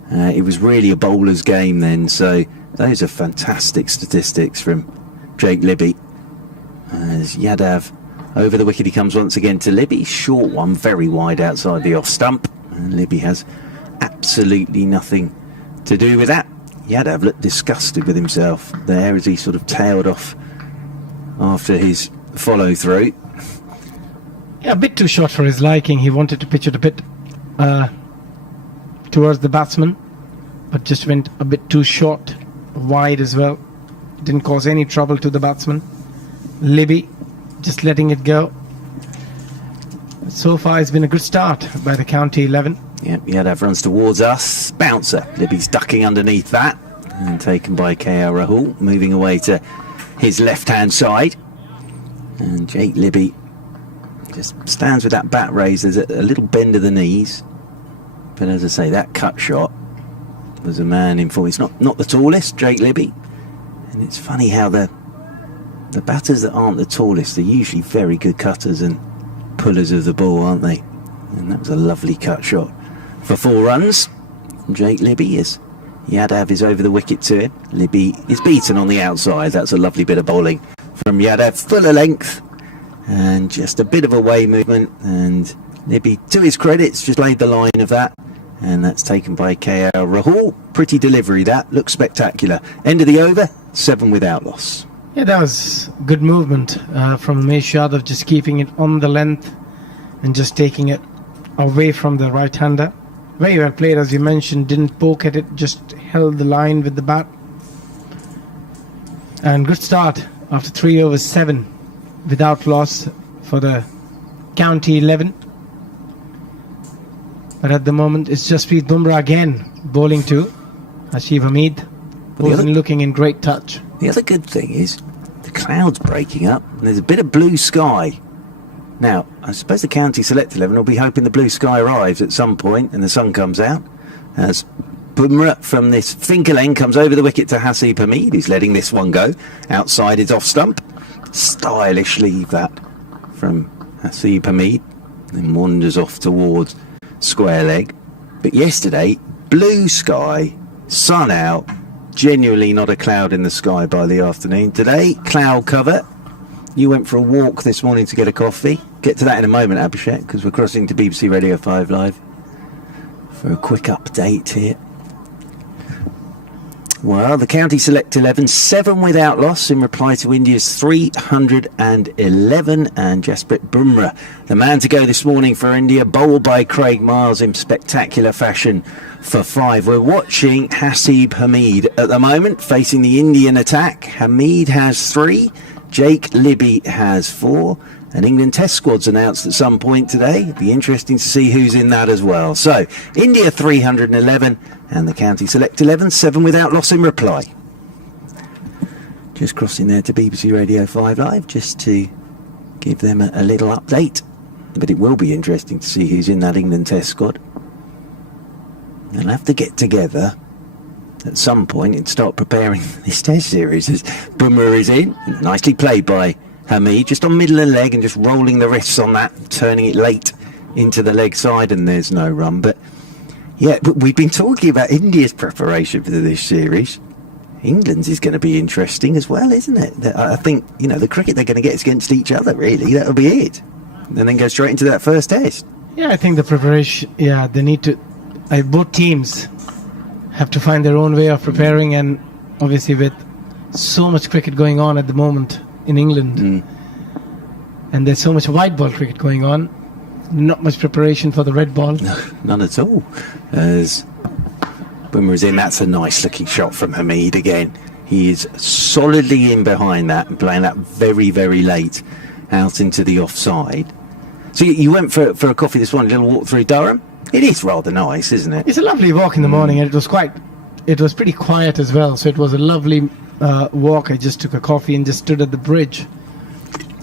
It was really a bowler's game then, so those are fantastic statistics from Jake Libby. As Yadav over the wicket, he comes once again to Libby. Short one, very wide outside the off stump. And Libby has absolutely nothing to do with that. Yadav looked disgusted with himself there as he sort of tailed off after his follow through. Yeah, a bit too short for his liking. He wanted to pitch it a bit towards the batsman, but just went a bit too short, wide as well. Didn't cause any trouble to the batsman. Libby just letting it go. So far it's been a good start by the county 11. Yep, Yadav runs towards us. Bouncer. Libby's ducking underneath that. And taken by KL Rahul, moving away to his left-hand side. And Jake Libby just stands with that bat raised. There's a little bend of the knees. But as I say, that cut shot was a man in form. He's not the tallest, Jake Libby. And it's funny how the batters that aren't the tallest are usually very good cutters and pullers of the ball, aren't they? And that was a lovely cut shot for 4 runs from Jake Libby as Yadav is over the wicket to him. Libby is beaten on the outside. That's a lovely bit of bowling from Yadav, full of length and just a bit of away movement, and Libby, to his credit, just laid the line of that, and that's taken by KL Rahul. Pretty delivery, that looks spectacular. End of the over, 7 without loss. Yeah, that was good movement from Umesh Yadav, just keeping it on the length and just taking it away from the right-hander. Very well played, as you mentioned, didn't poke at it, just held the line with the bat. And good start after 3 overs, 7 without loss for the county 11. But at the moment, it's Jasprit Bumrah again bowling to Hashim Hamid, who's looking in great touch. The other good thing is the clouds breaking up and there's a bit of blue sky. Now, I suppose the county select 11 will be hoping the blue sky arrives at some point and the sun comes out. As Bumrah from this finger lane comes over the wicket to Hasib Hamid, who's letting this one go outside his off stump. Stylish leave that from Hasib Hamid, then wanders off towards square leg. But yesterday, blue sky, sun out, genuinely not a cloud in the sky by the afternoon. Today, cloud cover. You went for a walk this morning to get a coffee. Get to that in a moment, Abhishek, because we're crossing to BBC Radio 5 Live for a quick update here. Well, the County Select 11, 7 without loss in reply to India's 311, and Jasprit Bumrah, the man to go this morning for India, bowled by Craig Miles in spectacular fashion for 5. We're watching Hasib Hamid at the moment, facing the Indian attack. Hamid has 3, Jake Libby has 4. An England Test squad's announced at some point today. It'd be interesting to see who's in that as well. So, India 311 and the County Select 11, 7 without loss in reply. Just crossing there to BBC Radio 5 Live just to give them a little update. But it will be interesting to see who's in that England Test squad. They'll have to get together at some point and start preparing this Test series as Bumrah is in. Nicely played by Hamid, just on middle of the leg and just rolling the wrists on that, turning it late into the leg side, and there's no run. But yeah, but we've been talking about India's preparation for this series. England's is going to be interesting as well, isn't it? I think, the cricket they're going to get is against each other, really. That'll be it. And then go straight into that first test. Yeah, I think the preparation, they need to, both teams have to find their own way of preparing, and obviously with so much cricket going on at the moment in England, and there's so much white ball cricket going on, not much preparation for the red ball. None at all. As Bumrah's in, that's a nice looking shot from Hamid again. He is solidly in behind that and playing that very, very late out into the offside. So you went for a coffee this morning, a little walk through Durham. It is rather nice, isn't it? It's a lovely walk in the morning, and it was pretty quiet as well, so it was a lovely walk. I just took a coffee and just stood at the bridge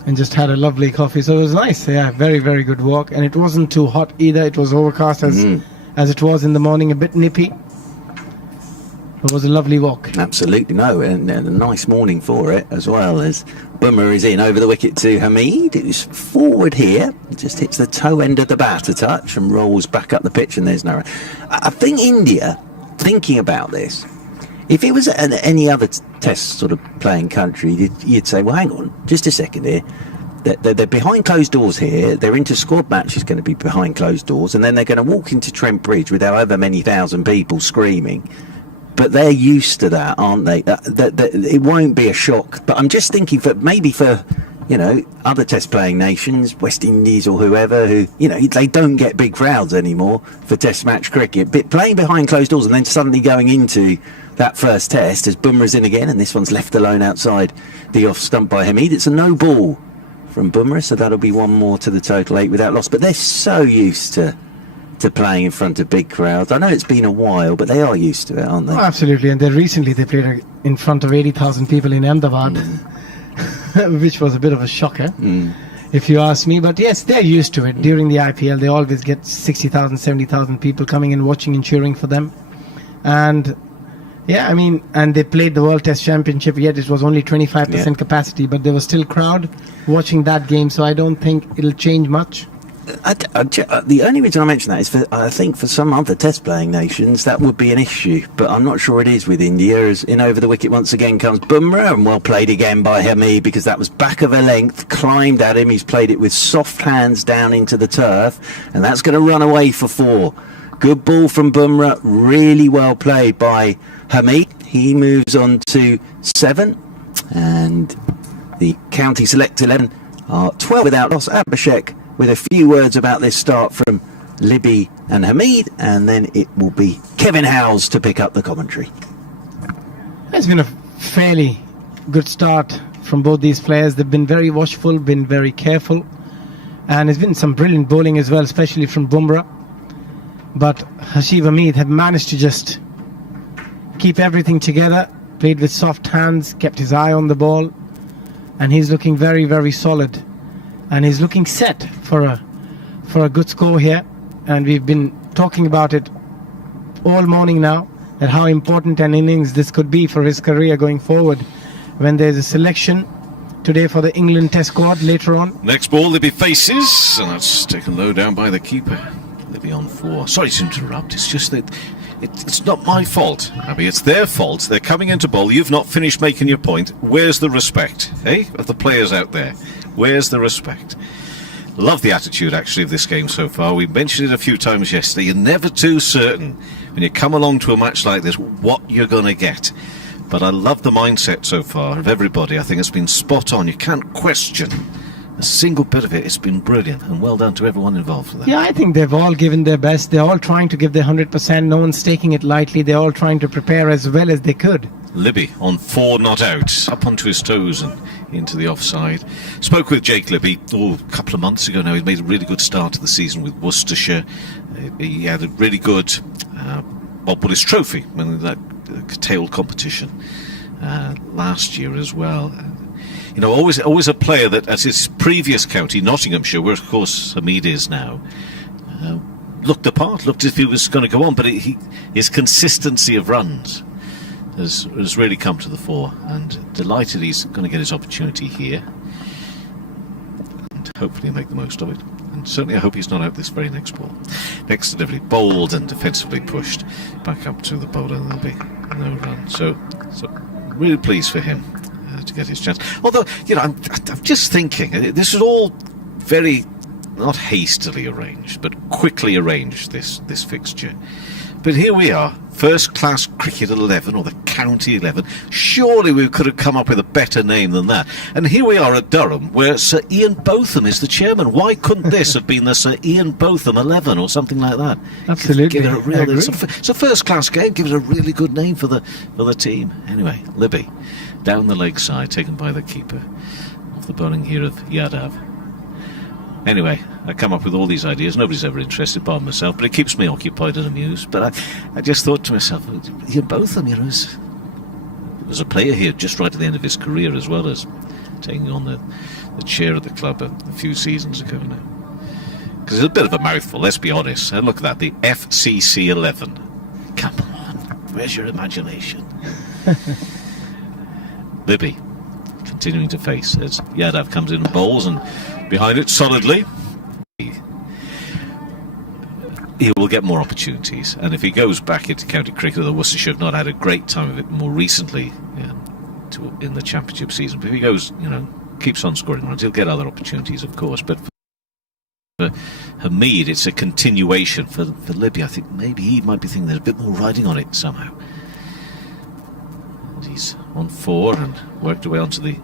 and just had a lovely coffee, so it was nice. Yeah, very, very good walk, and it wasn't too hot either. It was overcast as it was in the morning, a bit nippy. It was a lovely walk. Absolutely, no, and a nice morning for it as well, as Bumrah is in over the wicket to Hamid, who's forward here, just hits the toe end of the bat a touch and rolls back up the pitch, and there's no run. I think India, thinking about this, if it was any other test sort of playing country, you'd say, well, hang on, just a second here. They're behind closed doors here. Their inter-squad match is going to be behind closed doors, and then they're going to walk into Trent Bridge with however many thousand people screaming. But they're used to that, aren't they? It won't be a shock. But I'm just thinking for other test playing nations, West Indies or whoever, who they don't get big crowds anymore for test match cricket. But playing behind closed doors and then suddenly going into that first test as Bumrah's in again, and this one's left alone outside the off stump by Hamid. It's a no ball from Bumrah, so that'll be one more to the total 8 without loss. But they're so used to playing in front of big crowds. I know it's been a while, but they are used to it, aren't they? Oh, absolutely, and recently they played in front of 80,000 people in Ahmedabad, which was a bit of a shocker, if you ask me. But yes, they're used to it. During the IPL, they always get 60,000, 70,000 people coming and watching and cheering for them. And yeah, and they played the World Test Championship, yet it was only 25% capacity, but there was still crowd watching that game, so I don't think it'll change much. The only reason I mention that is I think for some other test playing nations that would be an issue, but I'm not sure it is with India. As in over the wicket once again comes Bumrah, and well played again by Hamid, because that was back of a length, climbed at him. He's played it with soft hands down into the turf, and that's going to run away for 4. Good ball from Bumrah, really well played by Hamid. He moves on to 7, and the County Select 11 are 12 without loss. Abhishek with a few words about this start from Libby and Hamid, and then it will be Kevin Howes to pick up the commentary. It's been a fairly good start from both these players. They've been very watchful, been very careful, and there's been some brilliant bowling as well, especially from Bumrah. But Hasib Hamid have managed to just keep everything together, played with soft hands, kept his eye on the ball, and he's looking very, very solid. And he's looking set for a good score here. And we've been talking about it all morning now, that how important an innings this could be for his career going forward, when there's a selection today for the England Test squad later on. Next ball, Libby faces, and that's taken low down by the keeper. Libby on 4. Sorry to interrupt, it's just that it's not my fault, Abby, it's their fault. They're coming into bowl, you've not finished making your point. Where's the respect, of the players out there? Where's the respect? Love the attitude, actually, of this game so far. We mentioned it a few times yesterday. You're never too certain when you come along to a match like this, what you're going to get. But I love the mindset so far of everybody. I think it's been spot on. You can't question a single bit of it. It's been brilliant, and well done to everyone involved with that. Yeah, I think they've all given their best. They're all trying to give their 100%. No one's taking it lightly. They're all trying to prepare as well as they could. Libby on 4 not out, up onto his toes and into the offside. Spoke with Jake Libby a couple of months ago now. He's made a really good start to the season with Worcestershire. He had a really good Bob Willis Trophy, that curtailed competition last year as well. You know, always a player that, at his previous county, Nottinghamshire, where of course Hamid is now, looked the part, looked as if he was going to go on, but his consistency of runs has really come to the fore, and delighted he's going to get his opportunity here, and hopefully make the most of it. And certainly I hope he's not out this very next ball. Next delivery, bowled and defensively pushed back up to the bowler, and there'll be no run. So really pleased for him to get his chance. Although, you know, I'm just thinking, this is all very, not hastily arranged, but quickly arranged, this fixture. But here we are, first class cricket 11, or the county 11. Surely we could have come up with a better name than that. And here we are at Durham, where Sir Ian Botham is the chairman. Why couldn't this have been the Sir Ian Botham 11 or something like that? Absolutely. Give it a real, it's a first class game. Give it a really good name for the team. Anyway, Libby down the leg side, taken by the keeper, off the bowling here of Yadav. Anyway, I come up with all these ideas. Nobody's ever interested, bar myself, but it keeps me occupied and amused. But I just thought to myself, you both of them, you know, was a player here just right at the end of his career, as well as taking on the chair of the club a few seasons ago now. Because it's a bit of a mouthful, let's be honest. And look at that, the FCC 11. Come on, where's your imagination? Libby continuing to face as Yadav comes in and bowls, and behind it solidly. He will get more opportunities, and if he goes back into county cricket, the Worcestershire have not had a great time of it more recently in the championship season. But if he goes, you know, keeps on scoring runs, he'll get other opportunities, of course. But for Hamid, it's a continuation. For Libby, I think maybe he might be thinking there's a bit more riding on it somehow. And he's on 4 and worked away onto the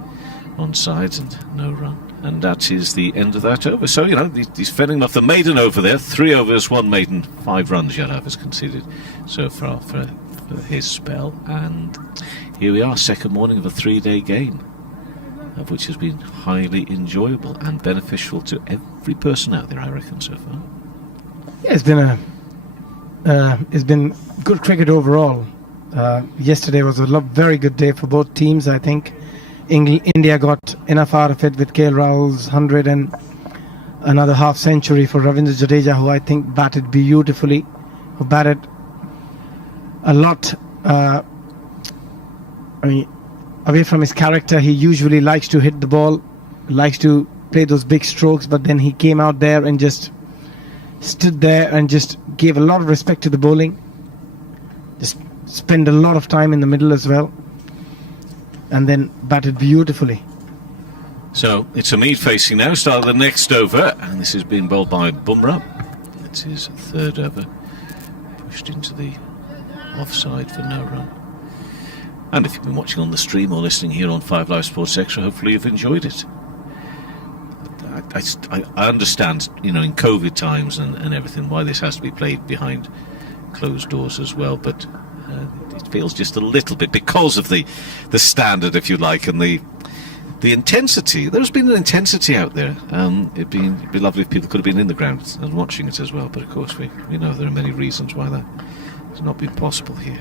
onside, and no run. And that is the end of that over. So, you know, he's fending off the maiden over there. 3 overs, 1 maiden, 5 runs Yadav has conceded so far for his spell. And here we are, second morning of a 3-day game, of which has been highly enjoyable and beneficial to every person out there, I reckon, so far. Yeah, it's been good cricket overall. Yesterday was a very good day for both teams, I think. India got enough out of it with KL Rahul's 100 and another half century for Ravindra Jadeja, who I think batted beautifully, who batted a lot away from his character. He usually likes to hit the ball, likes to play those big strokes, but then he came out there and just stood there and just gave a lot of respect to the bowling. Just spent a lot of time in the middle as well, and then batted beautifully. So it's Hamid facing now, start of the next over, and this is being bowled by Bumrah. It's his 3rd over, pushed into the offside for no run. And if you've been watching on the stream or listening here on 5 Live Sports Extra, hopefully you've enjoyed it. I understand, you know, in COVID times and everything, why this has to be played behind closed doors as well, but it feels just a little bit, because of the standard, if you like, and the intensity. There's been an intensity out there. It'd be lovely if people could have been in the ground and watching it as well, but of course we know there are many reasons why that has not been possible here.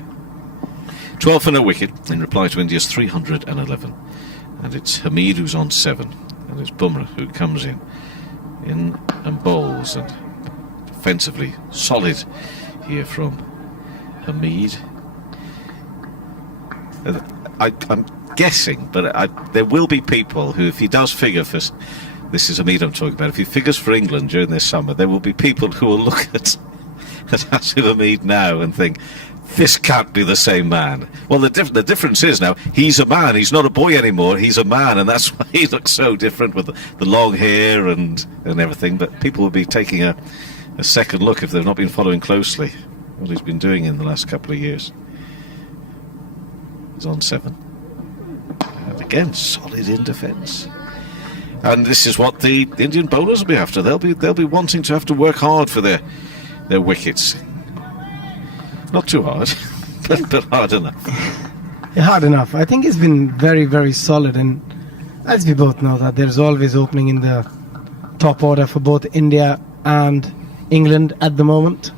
12 for no wicket in reply to India's 311, and it's Hamid who's on 7, and it's Bumrah who comes in and bowls, and defensively solid here from Hamid. I'm guessing, but there will be people who, if he does figure for, this is Hamid I'm talking about, if he figures for England during this summer, there will be people who will look at Hassan Hamid now and think, this can't be the same man. Well, the difference is now, he's a man, he's not a boy anymore, he's a man, and that's why he looks so different with the long hair and everything. But people will be taking a second look if they've not been following closely. what he's been doing in the last couple of years. He's on 7. And again, solid in defence. And this is what the Indian bowlers will be after. They'll be wanting to have to work hard for their wickets. Not too hard, but hard enough. Yeah, hard enough. I think it's been very, very solid, and as we both know that there's always opening in the top order for both India and England at the moment.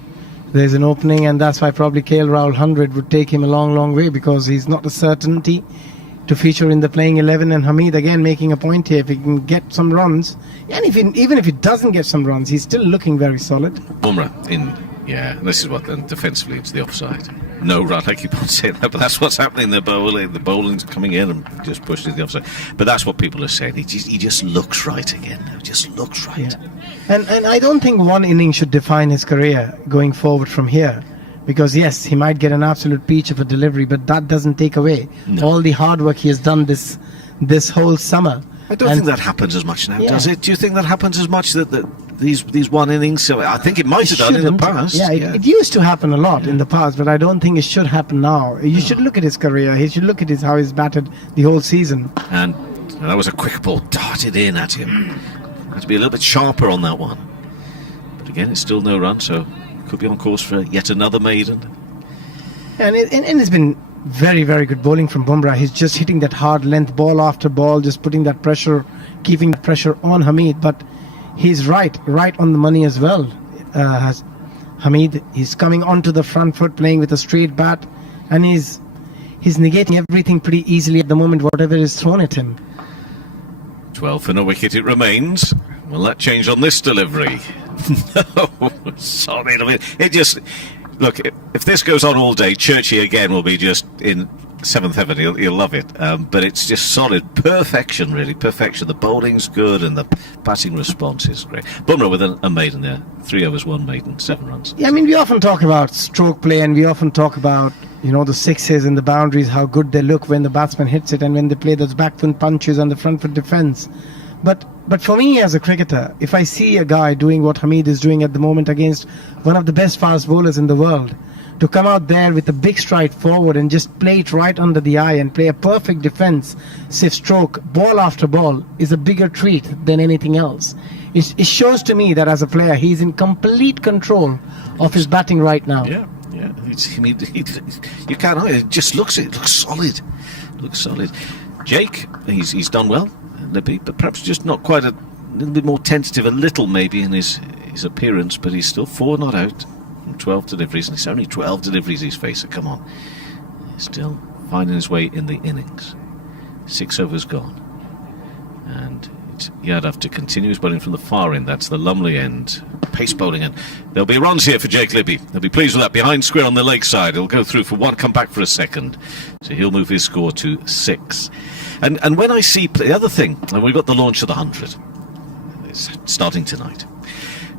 There's an opening, and that's why probably KL Rahul 100 would take him a long, long way, because he's not a certainty to feature in the playing 11. And Hamid again making a point here. If he can get some runs, and even if he doesn't get some runs, he's still looking very solid. Bumrah in, yeah. This is what then defensively it's the offside. No run. I keep on saying that, but that's what's happening. The bowling's coming in and just pushes the offside. But that's what people are saying. He just looks right again. It just looks right. Yeah. And I don't think one inning should define his career going forward from here. Because yes, he might get an absolute peach of a delivery, but that doesn't take away all the hard work he has done this whole summer. I don't think that happens as much now, does it? Do you think that happens as much that these one innings? So I think it might have done in the past. Yeah, it used to happen a lot in the past, but I don't think it should happen now. You should look at his career. He should look at how he's batted the whole season. And that was a quick ball darted in at him. Had to be a little bit sharper on that one. But again, it's still no run, so could be on course for yet another maiden. And it's been very, very good bowling from Bumrah. He's just hitting that hard length ball after ball, just putting that pressure, keeping the pressure on Hamid. But he's right on the money as well. Hamid, he's coming onto the front foot, playing with a straight bat, and he's negating everything pretty easily at the moment, whatever is thrown at him. 12 for no wicket it remains. Will that change on this delivery? No, sorry. I mean, it just... Look, if this goes on all day, Churchy again will be just in seventh heaven. He'll love it. But it's just solid. Perfection, really. Perfection. The bowling's good and the batting response is great. Bumrah with a maiden there. 3 overs, 1 maiden, 7 runs. Yeah, I mean, we often talk about stroke play and we often talk about, the sixes and the boundaries, how good they look when the batsman hits it and when they play those back foot punches and the front foot defence. But for me as a cricketer, if I see a guy doing what Hamid is doing at the moment against one of the best fast bowlers in the world, to come out there with a big stride forward and just play it right under the eye and play a perfect defence, safe stroke, ball after ball, is a bigger treat than anything else. It shows to me that as a player, he's in complete control of his batting right now. Yeah. You can't. It just looks solid. Looks solid. Jake, he's done well. But perhaps just not quite a little bit more tentative, a little maybe in his appearance, but he's still 4 not out from 12 deliveries, and it's only 12 deliveries he's faced, so come on. He's still finding his way in the innings. 6 overs gone. And Yadav to continue his bowling from the far end. That's the Lumley end. Pace bowling, and there'll be runs here for Jake Libby. They'll be pleased with that. Behind square on the leg side. He'll go through for 1, come back for a second. So he'll move his score to 6. And when I see the other thing, and we've got the launch of the 100. It's starting tonight.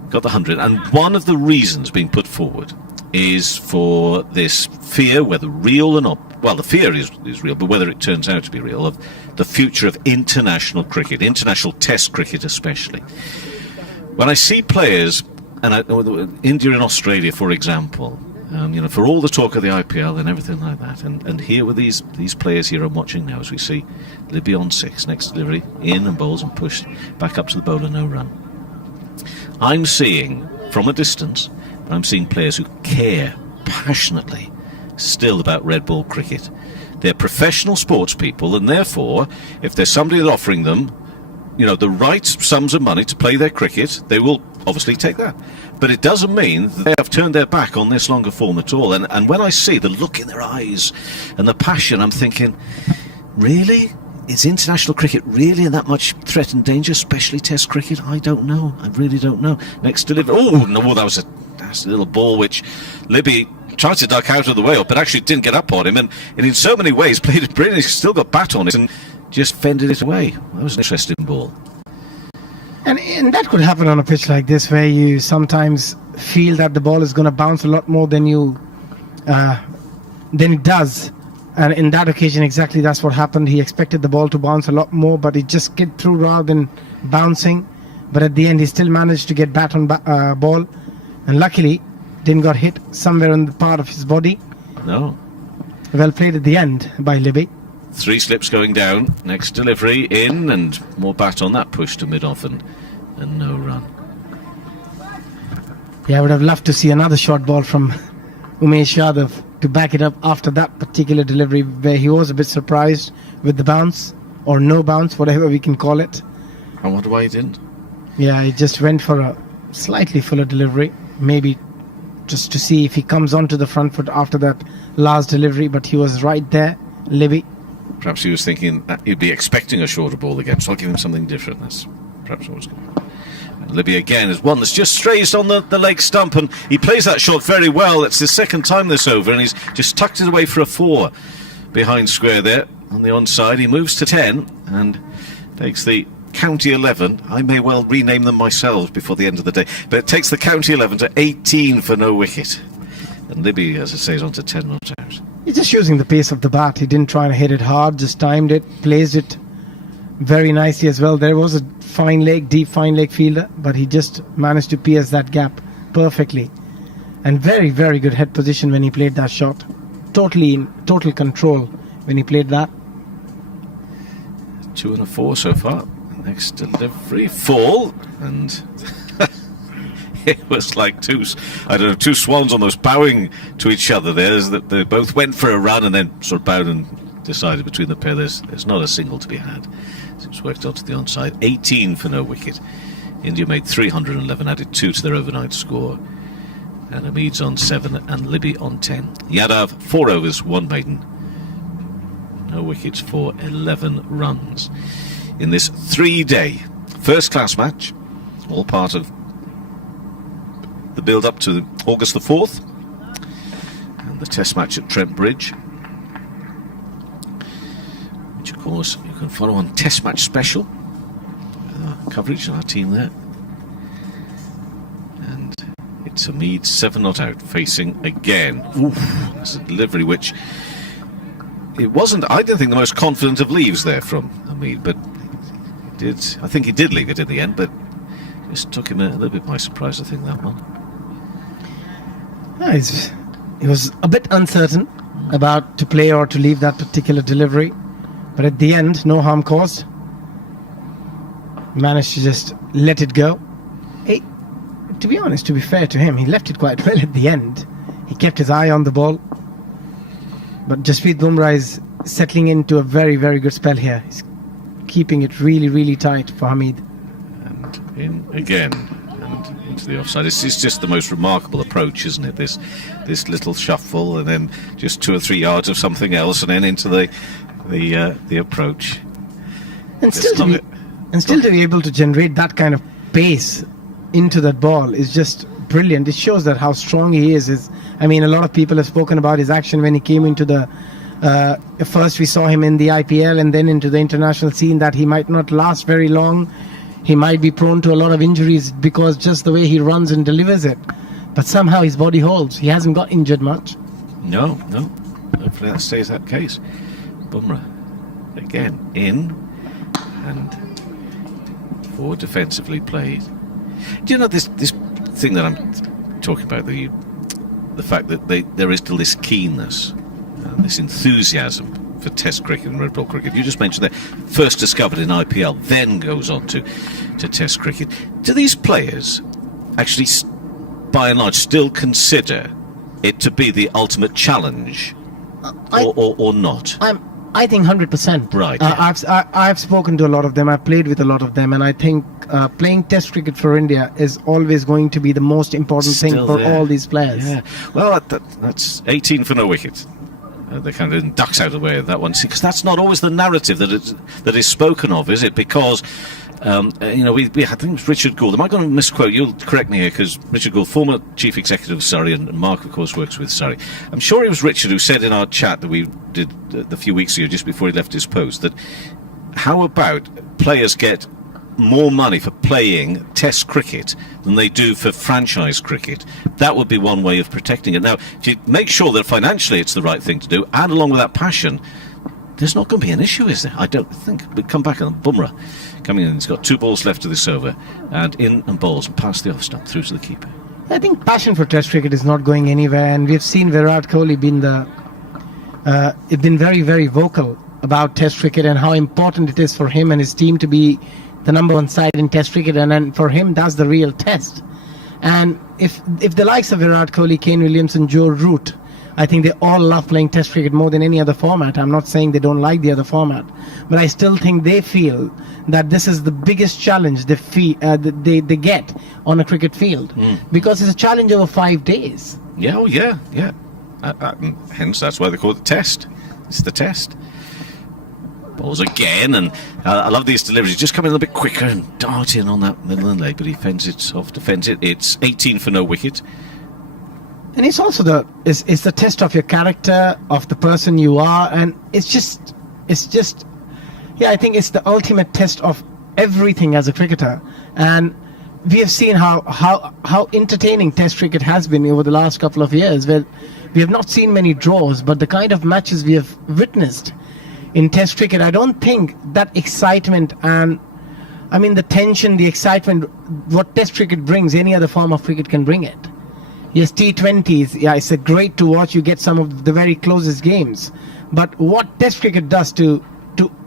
Got the 100, and one of the reasons being put forward is for this fear, whether real or not. Well, the fear is real, but whether it turns out to be real, of the future of international cricket, international test cricket especially. When I see players, and India and Australia, for example, for all the talk of the IPL and everything like that, and here with these players here I'm watching now, as we see Libby on 6, next delivery, in and bowls and pushed back up to the bowler, no run. I'm seeing, from a distance, I'm seeing players who care passionately still about red ball cricket. They're professional sports people, and therefore, if there's somebody that's offering them, the right sums of money to play their cricket, they will obviously take that. But it doesn't mean that they have turned their back on this longer form at all. And when I see the look in their eyes and the passion, I'm thinking, really? Is international cricket really in that much threat and danger, especially Test cricket? I don't know. I really don't know. Next delivery. Oh, no, that was a nasty little ball which Libby tried to duck out of the way, but actually didn't get up on him. And in so many ways played it brilliantly. He still got bat on it and just fended it away. That was an interesting ball. And that could happen on a pitch like this, where you sometimes feel that the ball is going to bounce a lot more than it does. And in that occasion, exactly that's what happened. He expected the ball to bounce a lot more, but it just get through rather than bouncing. But at the end, he still managed to get bat on ball. And luckily, didn't got hit somewhere on the part of his body. No. Well played at the end by Libby. 3 slips going down. Next delivery in, and more bat on that push to mid-off, and no run. Yeah, I would have loved to see another short ball from Umesh Yadav to back it up after that particular delivery, where he was a bit surprised with the bounce, or no bounce, whatever we can call it. I wonder why he didn't. Yeah, he just went for a slightly fuller delivery, maybe just to see if he comes onto the front foot after that last delivery, but he was right there, Libby. Perhaps he was thinking that he'd be expecting a shorter ball again, so I'll give him something different. That's perhaps what was going on. Libby again is one that's just strays on the leg stump, and he plays that shot very well. It's the second time this over, and he's just tucked it away for a 4 behind square there on the onside. He moves to 10 and takes the county 11. I may well rename them myself before the end of the day, but it takes the county 11 to 18 for no wicket. And Libby, as I say, is on to 10 not out. He's just using the pace of the bat. He didn't try and hit it hard, just timed it, placed it very nicely as well. There was a deep fine leg fielder, but he just managed to pierce that gap perfectly. And very, very good head position when he played that shot. Totally in total control when he played that. 2 and a 4 so far. Next delivery, fall, and it was like two swans almost bowing to each other there, as that they both went for a run and then sort of bowed and decided between the pair there's not a single to be had. So it's worked onto the onside. 18 for no wicket. India made 311, added 2 to their overnight score. And Hamid's on 7 and Libby on 10. Yadav, 4 overs, 1 maiden. No wickets for 11 runs. In this 3-day first-class match, all part of the build-up to August the 4th, and the test match at Trent Bridge, which of course you can follow on Test Match Special coverage on our team there. And it's Hamid 7 not out, facing again. Oof, that's a delivery which it wasn't, I didn't think, the most confident of leaves there from Hamid, but I think he did leave it in the end, but just took him a little bit by surprise, I think, that one. Yeah, he was a bit uncertain about to play or to leave that particular delivery, but at the end, no harm caused. Managed to just let it go. Hey, to be honest, to be fair to him, he left it quite well at the end. He kept his eye on the ball, but Jasprit Bumrah is settling into a very, very good spell here. He's keeping it really, really tight for Hamid. And in again, and into the offside. It's just the most remarkable approach, isn't it? This little shuffle, and then just 2 or 3 yards of something else, and then into the approach. And still to be able to generate that kind of pace into that ball is just brilliant. It shows that how strong he is. I mean, a lot of people have spoken about his action when he came into the first we saw him in the IPL and then into the international scene, that he might not last very long. He might be prone to a lot of injuries because just the way he runs and delivers it. But somehow his body holds. He hasn't got injured much. No. Hopefully that stays that case. Bumrah again in and forward defensively played. Do you know this thing that I'm talking about, the fact that there is still this keenness, this enthusiasm for Test cricket and red ball cricket? You just mentioned that first discovered in IPL, then goes on to Test cricket. Do these players actually, by and large, still consider it to be the ultimate challenge, or not? I think 100%. Right. I've spoken to a lot of them. I've played with a lot of them, and I think playing Test cricket for India is always going to be the most important thing for all these players. Yeah. Well, that's 18 for no wicket. They kind of ducks out of the way of that one, because that's not always the narrative that is spoken of, is it? Because we I think it was Richard Gould. Am I going to misquote? You'll correct me here, because Richard Gould, former chief executive of Surrey, and Mark, of course, works with Surrey. I'm sure it was Richard who said in our chat that we did a few weeks ago, just before he left his post, that how about players get more money for playing Test cricket than they do for franchise cricket? That would be one way of protecting it. Now, if you make sure that financially it's the right thing to do, and along with that passion, there's not going to be an issue, is there? I don't think. We come back on Bumrah coming in. He's got 2 balls left to this over, and in and bowls and past the off stump through to the keeper. I think passion for Test cricket is not going anywhere, and we've seen Virat Kohli been very, very vocal about Test cricket and how important it is for him and his team to be the number one side in Test cricket, and for him that's the real test. And if the likes of Virat Kohli, Kane Williamson, Joe Root, I think they all love playing Test cricket more than any other format. I'm not saying they don't like the other format, but I still think they feel that this is the biggest challenge they get on a cricket field, because it's a challenge over 5 days. Yeah, yeah. Hence, that's why they call it the Test. It's the Test. Balls again, and I love these deliveries. Just coming a little bit quicker and darting on that middle and leg, but he fends it off, defends it. It's 18 for no wicket. And it's also it's the test of your character, of the person you are, and it's just I think it's the ultimate test of everything as a cricketer. And we have seen how entertaining Test cricket has been over the last couple of years, where we have not seen many draws, but the kind of matches we have witnessed in Test cricket, I don't think that excitement and the tension, the excitement, what Test cricket brings, any other form of cricket can bring it. Yes, T20s, yeah, it's great to watch. You get some of the very closest games. But what Test cricket does to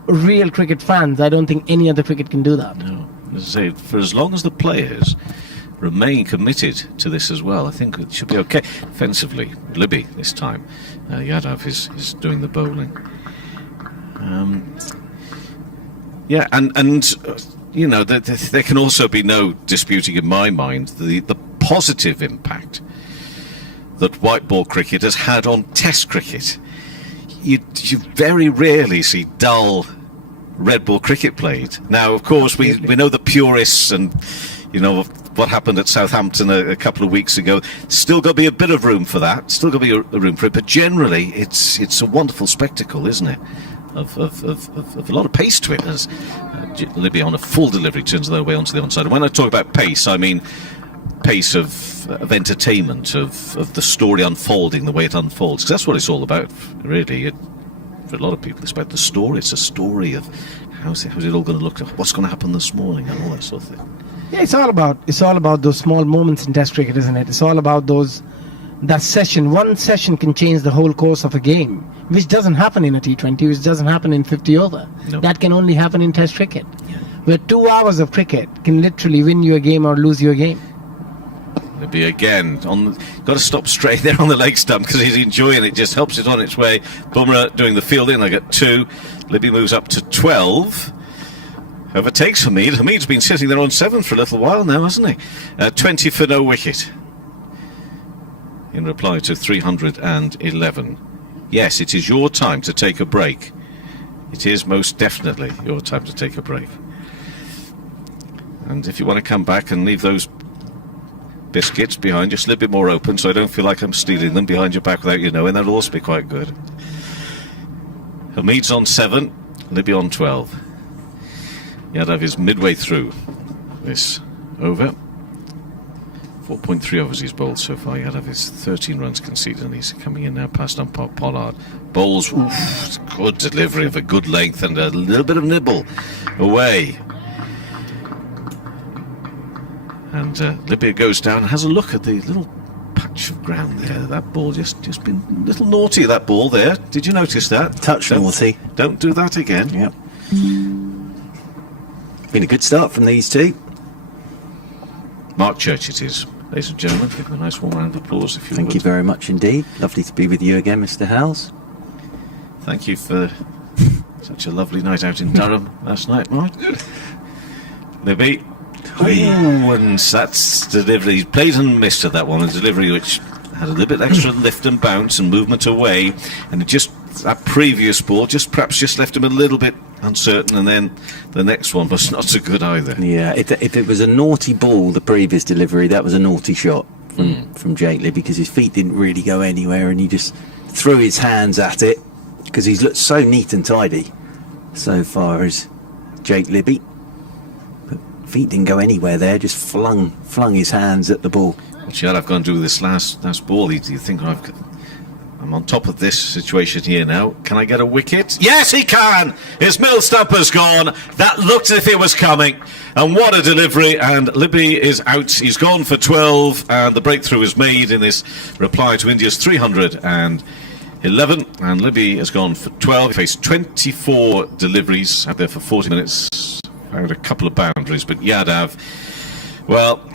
real cricket fans, I don't think any other cricket can do that. No. As I say, for as long as the players remain committed to this as well, I think it should be okay. Offensively, Libby this time. Yadav is doing the bowling. Yeah, and there can also be no disputing in my mind the positive impact that white ball cricket has had on Test cricket. You very rarely see dull red ball cricket played. Now, of course, we know the purists and what happened at Southampton a couple of weeks ago. Still got to be a bit of room for that. Still got to be a room for it. But generally, it's a wonderful spectacle, isn't it? Of a lot of pace to it. As Libby on a full delivery turns their way onto the onside. And when I talk about pace, I mean pace of entertainment, of the story unfolding the way it unfolds. Because that's what it's all about, really. For a lot of people, it's about the story. It's a story of how's it all going to look, what's going to happen this morning, and all that sort of thing. Yeah, it's all about those small moments in Test cricket, isn't it? It's all about that session. One session can change the whole course of a game, which doesn't happen in a T20, which doesn't happen in 50 over. No. That can only happen in Test cricket, Yeah. where 2 hours of cricket can literally win you a game or lose you a game. Libby again got to stop straight there on the leg stump because he's enjoying it. Just helps it on its way. Bumrah doing the fielding. I get 2. Libby moves up to 12. Overtakes Hamid. Hamid's been sitting there on 7 for a little while now, hasn't he? 20 for no wicket. In reply to 311. Yes, it is your time to take a break. It is most definitely your time to take a break. And if you want to come back and leave those biscuits behind, just a little bit more open so I don't feel like I'm stealing them behind your back without you knowing, that'll also be quite good. Hamid's on 7, Libby on 12. Yadav is midway through this over. 4.3 overs he's bowled so far. Yadav is 13 runs conceded, and he's coming in now past umpire Pollard. Bowls, good delivery of a good length and a little bit of nibble away. And Libya goes down and has a look at the little patch of ground there. That ball just been a little naughty, that ball there. Did you notice that? Touch naughty. Don't do that again. Yep. Been a good start from these two. Mark Church it is. Ladies and gentlemen, give him a nice warm round of applause if you Thank would. you very much indeed. Lovely to be with you again, Mr. Howes. Thank you for such a lovely night out in Durham last night, Mark. Libby. Oh, and that's delivery. He played and missed at that one. A delivery which had a little bit extra lift and bounce and movement away, and that previous ball perhaps left him a little bit uncertain, and then the next one was not so good either. Yeah, if it was a naughty ball, the previous delivery, that was a naughty shot from Jake Libby, because his feet didn't really go anywhere, and he just threw his hands at it, because he's looked so neat and tidy so far as Jake Libby. But feet didn't go anywhere there, just flung his hands at the ball. What I've gone to do with this last ball, you think I'm on top of this situation here now. Can I get a wicket? Yes, he can! His middle stumper's gone. That looked as if it was coming. And what a delivery. And Libby is out. He's gone for 12. And the breakthrough is made in this reply to India's 311. And Libby has gone for 12. He faced 24 deliveries out there for 40 minutes. Found a couple of boundaries. But Yadav, well,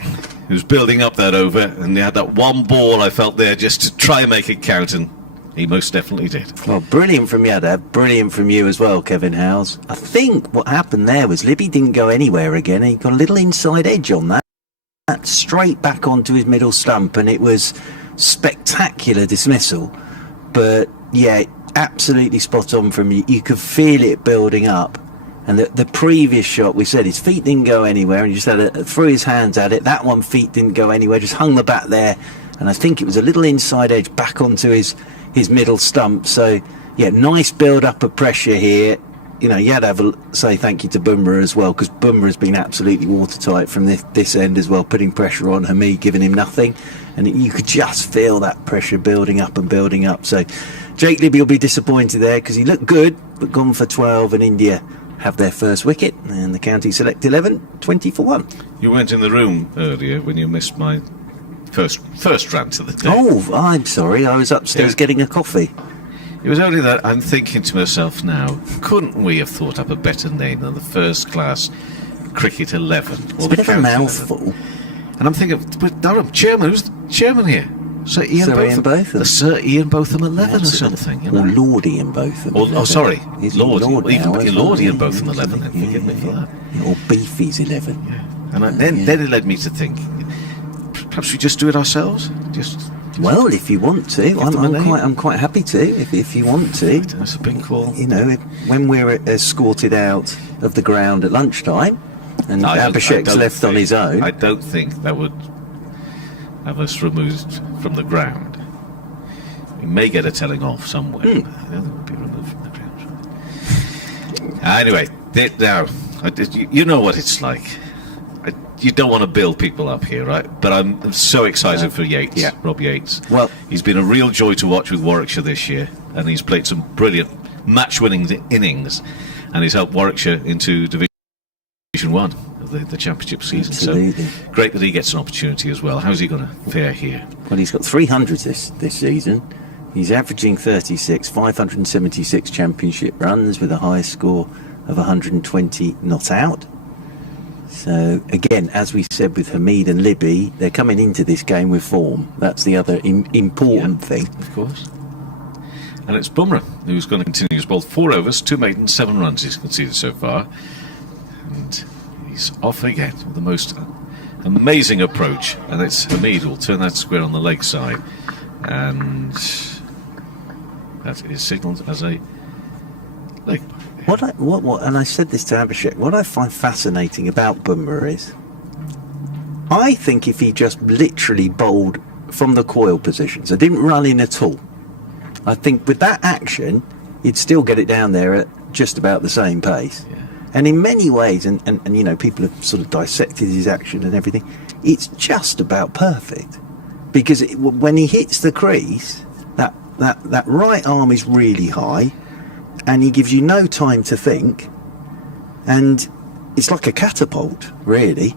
he was building up that over. And he had that one ball, I felt, there just to try and make it count. And he most definitely did. Well, brilliant from Yadav, brilliant from you as well, Kevin Howes. I think what happened there was Libby didn't go anywhere again. He got a little inside edge on that. Straight back onto his middle stump, and it was spectacular dismissal. But, yeah, absolutely spot on from you. You could feel it building up. And the previous shot, we said his feet didn't go anywhere, and he just threw his hands at it. That one, feet didn't go anywhere, just hung the bat there. And I think it was a little inside edge back onto his middle stump. So, yeah, nice build-up of pressure here. You know, you had to have say thank you to Bumrah as well, because Bumrah's been absolutely watertight from this end as well, putting pressure on Hamid, giving him nothing. And you could just feel that pressure building up and building up. So Jake Libby will be disappointed there, because he looked good, but gone for 12, and India have their first wicket, and the county select 11, 20 for 1. You weren't in the room earlier when you missed my first rant of the day. Oh, I'm sorry, I was upstairs getting a coffee. It was only that I'm thinking to myself now, couldn't we have thought up a better name than the First Class Cricket 11? It's a bit of a mouthful. 11. And I'm thinking, but Durham, chairman, who's the chairman here? Sir Ian Botham. The Sir Ian Botham 11 or something. You know? Or Lord Ian Botham. Oh, sorry. He's Lord now, even Lord Ian Botham 11, then forgive me for that. Or Beefy's 11. Yeah. And then it led me to think, perhaps we just do it ourselves? Well, if you want to, I'm quite happy to. If you want to, that's a big call. You know, when we're escorted out of the ground at lunchtime, and Abhishek's left on his own, I don't think that would have us removed from the ground. We may get a telling off somewhere. But I don't think we'll be removed from the ground. Anyway, now you know what it's like. You don't want to build people up here, right? But I'm so excited for Yates, Rob Yates. Well, he's been a real joy to watch with Warwickshire this year, and he's played some brilliant match-winning innings, and he's helped Warwickshire into Division 1 of the Championship season. Absolutely. So great that he gets an opportunity as well. How's he going to fare here? Well, he's got 300 this season. He's averaging 36, 576 championship runs with a highest score of 120 not out. So, again, as we said with Hamid and Libby, they're coming into this game with form. That's the other important thing. Of course. And it's Bumrah who's going to continue his ball. 4 overs, 2 maidens, 7 runs he's conceded so far. And he's off again with the most amazing approach. And it's Hamid who will turn that square on the leg side. And that is signalled as a leg. What and I said this to Abhishek, what I find fascinating about Bumrah is, I think if he just literally bowled from the coil position, so didn't run in at all, I think with that action, he'd still get it down there at just about the same pace. Yeah. And in many ways, and you know, people have sort of dissected his action and everything, it's just about perfect. Because when he hits the crease, that right arm is really high, and he gives you no time to think, and it's like a catapult, really.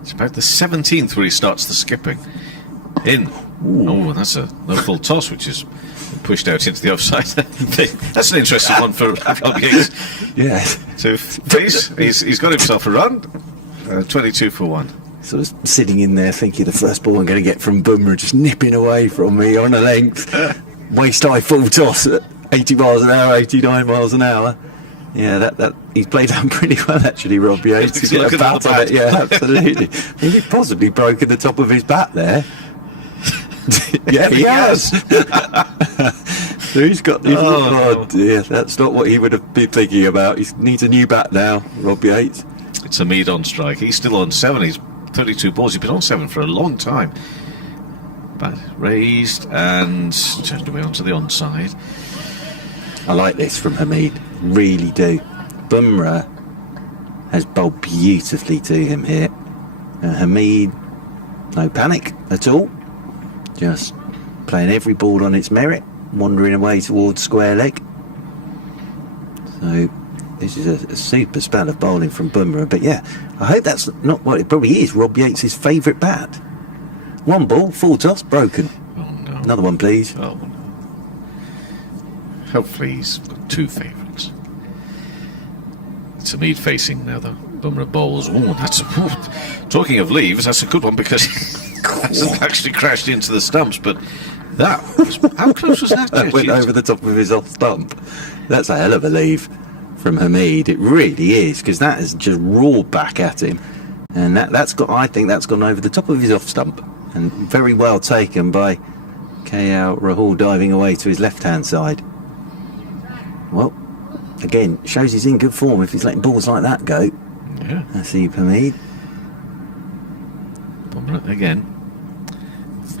It's about the 17th where he starts the skipping. In. Ooh. Oh, that's a no-full toss, which is pushed out into the offside. That's an interesting one for Rob Yates. Yeah. So, please, he's got himself a run. 22 for 1. Sort of sitting in there thinking the first ball I'm going to get from Bumrah just nipping away from me on a length. Waist-high full toss at 80 miles an hour, 89 miles an hour. Yeah, that he's played that pretty well, actually, Rob Yates. He's got a bat on it, yeah, absolutely. He's possibly broken the top of his bat there. Yeah, he has. So he's got... Oh dear, that's not what he would have been thinking about. He needs a new bat now, Rob Yates. It's Hamid on strike. He's still on 7. He's 32 balls. He's been on 7 for a long time. Bat raised and turned away onto the onside. I like this from Hamid, really do. Bumrah has bowled beautifully to him here. Hamid, no panic at all. Just playing every ball on its merit, wandering away towards square leg. So this is a super spell of bowling from Bumrah. But yeah, I hope that's not what it probably is. Rob Yates' favourite bat. One ball, full toss, broken. Oh no. Another one, please. Oh no. Hopefully he's got two favourites. It's Hamid facing now, though. Bumrah bowls. Oh, that's talking of leaves. That's a good one because it hasn't actually crashed into the stumps. But that was, how close was that? That went over the top of his off stump. That's a hell of a leave from Hamid. It really is, because that has just roared back at him, and that's got. I think that's gone over the top of his off stump, and very well taken by KL Rahul, diving away to his left hand side. Well, again, shows he's in good form if he's letting balls like that go. Yeah. Hasib Hamid. Bumrah again.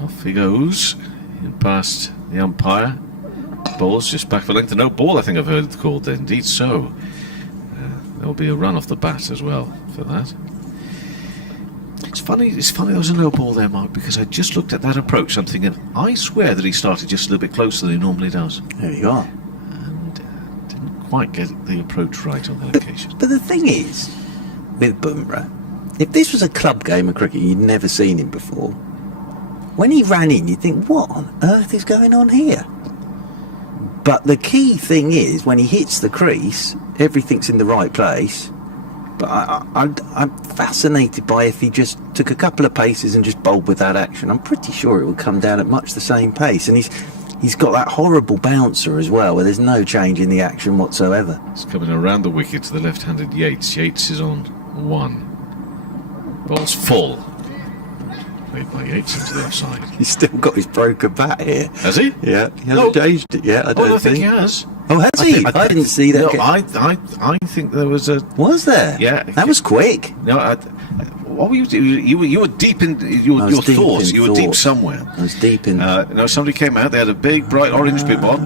Off he goes. In past the umpire. Ball's just back for length. No ball, I think I've heard it called. Indeed so. There'll be a run off the bat as well for that. It's funny there was a no ball there, Mark, because I just looked at that approach. I'm thinking, I swear that he started just a little bit closer than he normally does. There you are. And didn't quite get the approach right on that occasion. But the thing is, with Bumrah, if this was a club game of cricket, you'd never seen him before. When he ran in, you'd think, what on earth is going on here? But the key thing is, when he hits the crease, everything's in the right place. But I'm fascinated by if he just took a couple of paces and just bowled with that action. I'm pretty sure it would come down at much the same pace. And he's got that horrible bouncer as well, where there's no change in the action whatsoever. It's coming around the wicket to the left-handed Yates. Yates is on 1. Ball's full. Played by Yates into the offside. He's still got his broken bat here. Has he? Yeah, he hasn't changed it yet. I don't think he has. Oh, has he? I didn't see that. No, I think there was a. Was there? Yeah, that was quick. No, what were you doing? You were deep in your thoughts. You were deep somewhere. I was deep in. No, somebody came out. They had a big, bright orange bib on,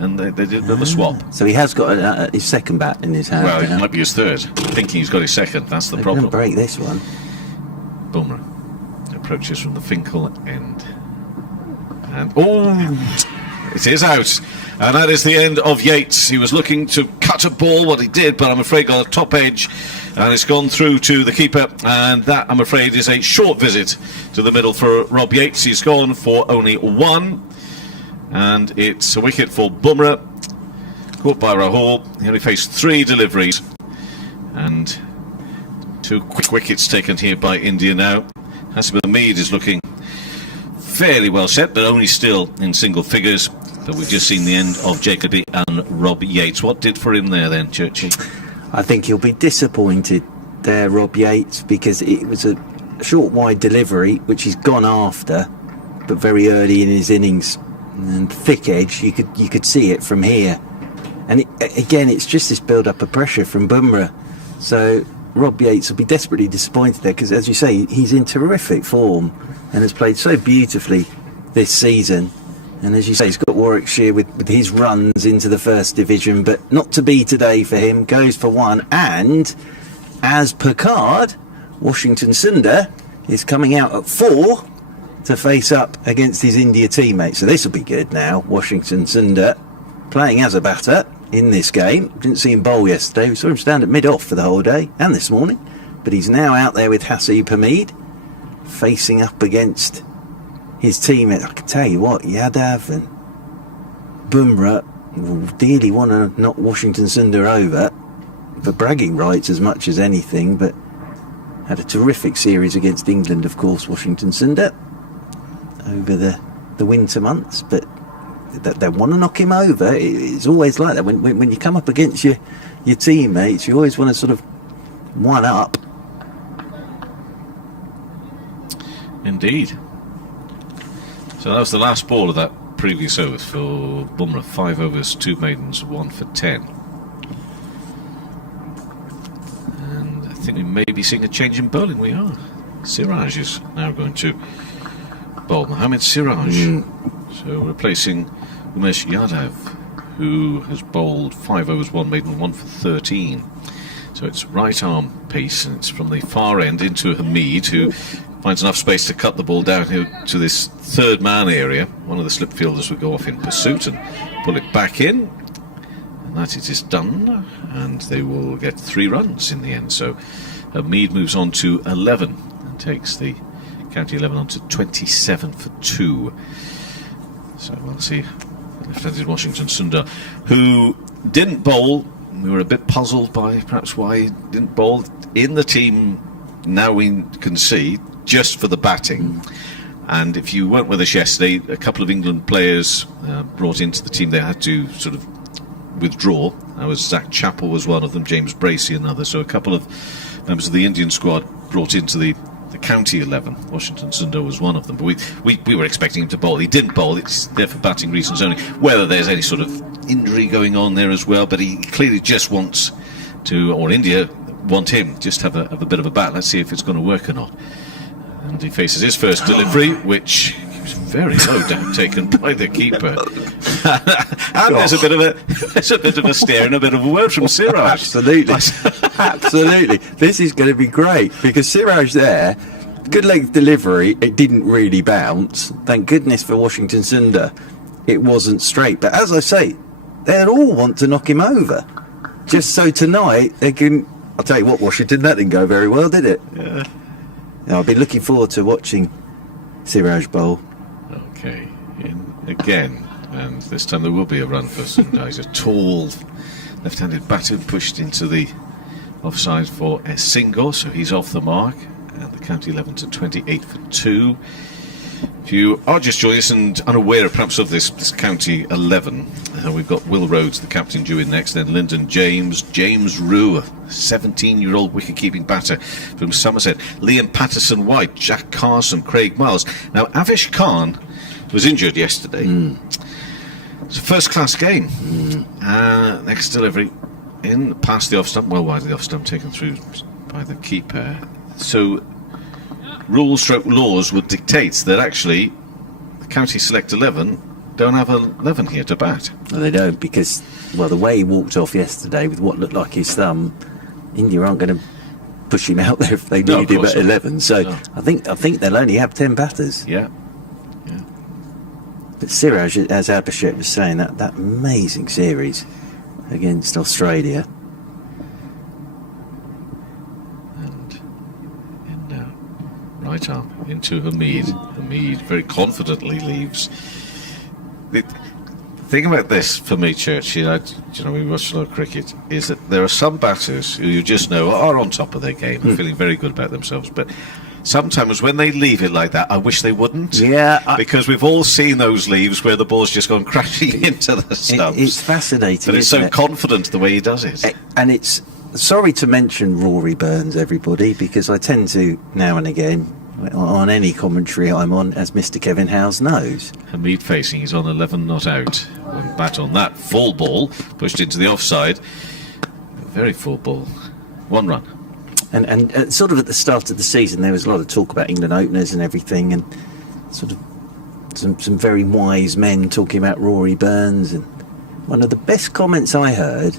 and they did a bit of a swap. So he has got his second bat in his hand. Well, it might be his third. Thinking he's got his second. That's the problem. Break this one. Bumrah approaches from the Finkel end, and it is out. And that is the end of Yates. He was looking to cut a ball, what he did, but I'm afraid got a top edge, and it's gone through to the keeper, and that, I'm afraid, is a short visit to the middle for Rob Yates. He's gone for only 1, and it's a wicket for Bumrah, caught by Rahul. He only faced 3 deliveries, and 2 quick wickets taken here by India now. Hasib Hamid is looking fairly well set, but only still in single figures. But we've just seen the end of Jacoby and Rob Yates. What did for him there then, Churchy? I think he'll be disappointed there, Rob Yates, because it was a short wide delivery, which he's gone after, but very early in his innings. And thick edge, you could see it from here. And again, it's just this build-up of pressure from Bumrah. So Rob Yates will be desperately disappointed there, because, as you say, he's in terrific form and has played so beautifully this season. And as you say, he's got Warwickshire with his runs into the first division, but not to be today for him. Goes for 1, and as per card, Washington Sundar is coming out at 4 to face up against his India teammate. So this will be good now. Washington Sundar playing as a batter in this game. Didn't see him bowl yesterday. We saw him stand at mid-off for the whole day and this morning. But he's now out there with Hasib Hamid, facing up against his teammate. I can tell you what, Yadav and Bumrah will dearly want to knock Washington Sundar over for bragging rights as much as anything, but had a terrific series against England, of course, Washington Sundar, over the winter months, but they want to knock him over. It's always like that. When you come up against your teammates, you always want to sort of one up. Indeed. So that was the last ball of that previous over for Bumrah. 5 overs, 2 maidens, 1 for 10. And I think we may be seeing a change in bowling. We are. Siraj is now going to bowl. Mohammad Siraj. So replacing Umesh Yadav, who has bowled 5 overs, 1 maiden, 1 for 13. So it's right arm pace, and it's from the far end into Hamid, who finds enough space to cut the ball down here to this third man area. One of the slip fielders will go off in pursuit and pull it back in. And that it is done. And they will get 3 runs in the end. So Mead moves on to 11 and takes the County 11 on to 27 for 2. So we'll see left-handed Washington Sundar, who didn't bowl. We were a bit puzzled by perhaps why he didn't bowl in the team. Now we can see just for the batting. And if you weren't with us yesterday, a couple of England players brought into the team. They had to sort of withdraw. That was Zach Chappell was one of them, James Bracey another. So a couple of members of the Indian squad brought into the county 11. Washington Sundar was one of them. But we were expecting him to bowl. He didn't bowl. It's there for batting reasons only. Whether there's any sort of injury going on there as well, but he clearly just wants to, or India want him just have a bit of a bat. Let's see if it's going to work or not. And he faces his first delivery, which was very low down, taken by the keeper. And there's a bit of a stare and a bit of a word from Siraj. Absolutely. Absolutely. This is going to be great because Siraj there, good length delivery, it didn't really bounce. Thank goodness for Washington Sundar, it wasn't straight. But as I say, they'll all want to knock him over. Just so tonight they can. I'll tell you what, Washington, that didn't go very well, did it? Yeah. I'll be looking forward to watching Siraj bowl. Okay, in again. And this time there will be a run for Sundar. He's a tall left-handed batter pushed into the offside for a single, so he's off the mark. And the county 11 to 28 for 2. If you are just joining us and unaware perhaps of this county 11, we've got Will Rhodes, the captain, due in next, then Lyndon James, James Rue, a 17-year-old wicket-keeping batter from Somerset, Liam Patterson-White, Jack Carson, Craig Miles. Now, Avish Khan was injured yesterday. It's a first-class game. Next delivery in past the off-stump, well wide of the off-stump, taken through by the keeper. So laws would dictate that actually the county select 11 don't have 11 here to bat. No, they don't, because, well, the way he walked off yesterday with what looked like his thumb, India aren't going to push him out there if they need him at 11. So no. I think they'll only have 10 batters. Yeah. But Siraj, as Abhishek was saying, that amazing series against Australia. And in now, right arm into Hamid. Hamid very confidently leaves. The thing about this for me, Churchy, we watch a lot of cricket, is that there are some batters who you just know are on top of their game and feeling very good about themselves, but sometimes when they leave it like that, I wish they wouldn't. Yeah. Because we've all seen those leaves where the ball's just gone crashing into the stumps. It's fascinating. But it's so confident the way he does it. And it's, sorry to mention Rory Burns, everybody, because I tend to, now and again, on any commentary I'm on, as Mr. Kevin Howes knows. Hamid facing, he's on 11 not out. One bat on that, full ball, pushed into the offside. Very full ball. 1 run. And sort of at the start of the season, there was a lot of talk about England openers and everything, and sort of some very wise men talking about Rory Burns. And one of the best comments I heard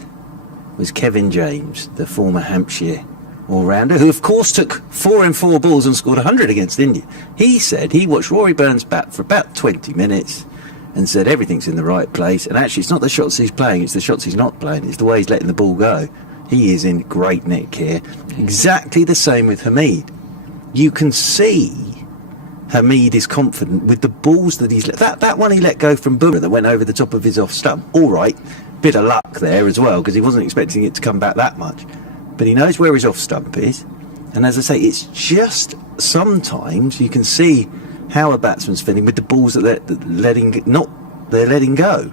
was Kevin James, the former Hampshire all-rounder, who of course took 4 in 4 balls and scored 100 against India. He said he watched Rory Burns bat for about 20 minutes and said everything's in the right place. And actually, it's not the shots he's playing, it's the shots he's not playing. It's the way he's letting the ball go. He is in great nick here. Exactly the same with Hamid. You can see Hamid is confident with the balls that he's let. That one he let go from Bumrah that went over the top of his off stump. All right, bit of luck there as well, because he wasn't expecting it to come back that much. But he knows where his off stump is. And as I say, it's just sometimes you can see how a batsman's feeling with the balls that they're letting go.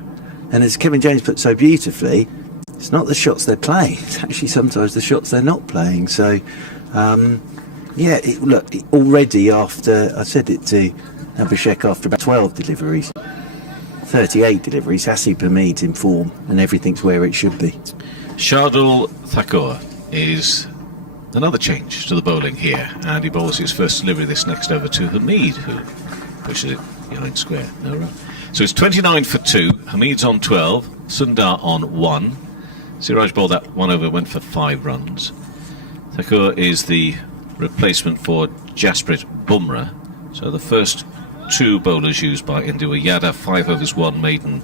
And as Kevin James put so beautifully, it's not the shots they're playing, it's actually sometimes the shots they're not playing. So, look, already after, I said it to Abhishek, after about 12 deliveries, 38 deliveries, Hasib Hamid's in form and everything's where it should be. Shardul Thakur is another change to the bowling here, and he bowls his first delivery this next over to Hamid, who pushes it behind square. No run. So it's 29 for 2, Hamid's on 12, Sundar on 1. Siraj bowled that one over, went for 5 runs. Thakur is the replacement for Jasprit Bumrah. So the first two bowlers used by India were Yadav, 5 overs, 1 maiden,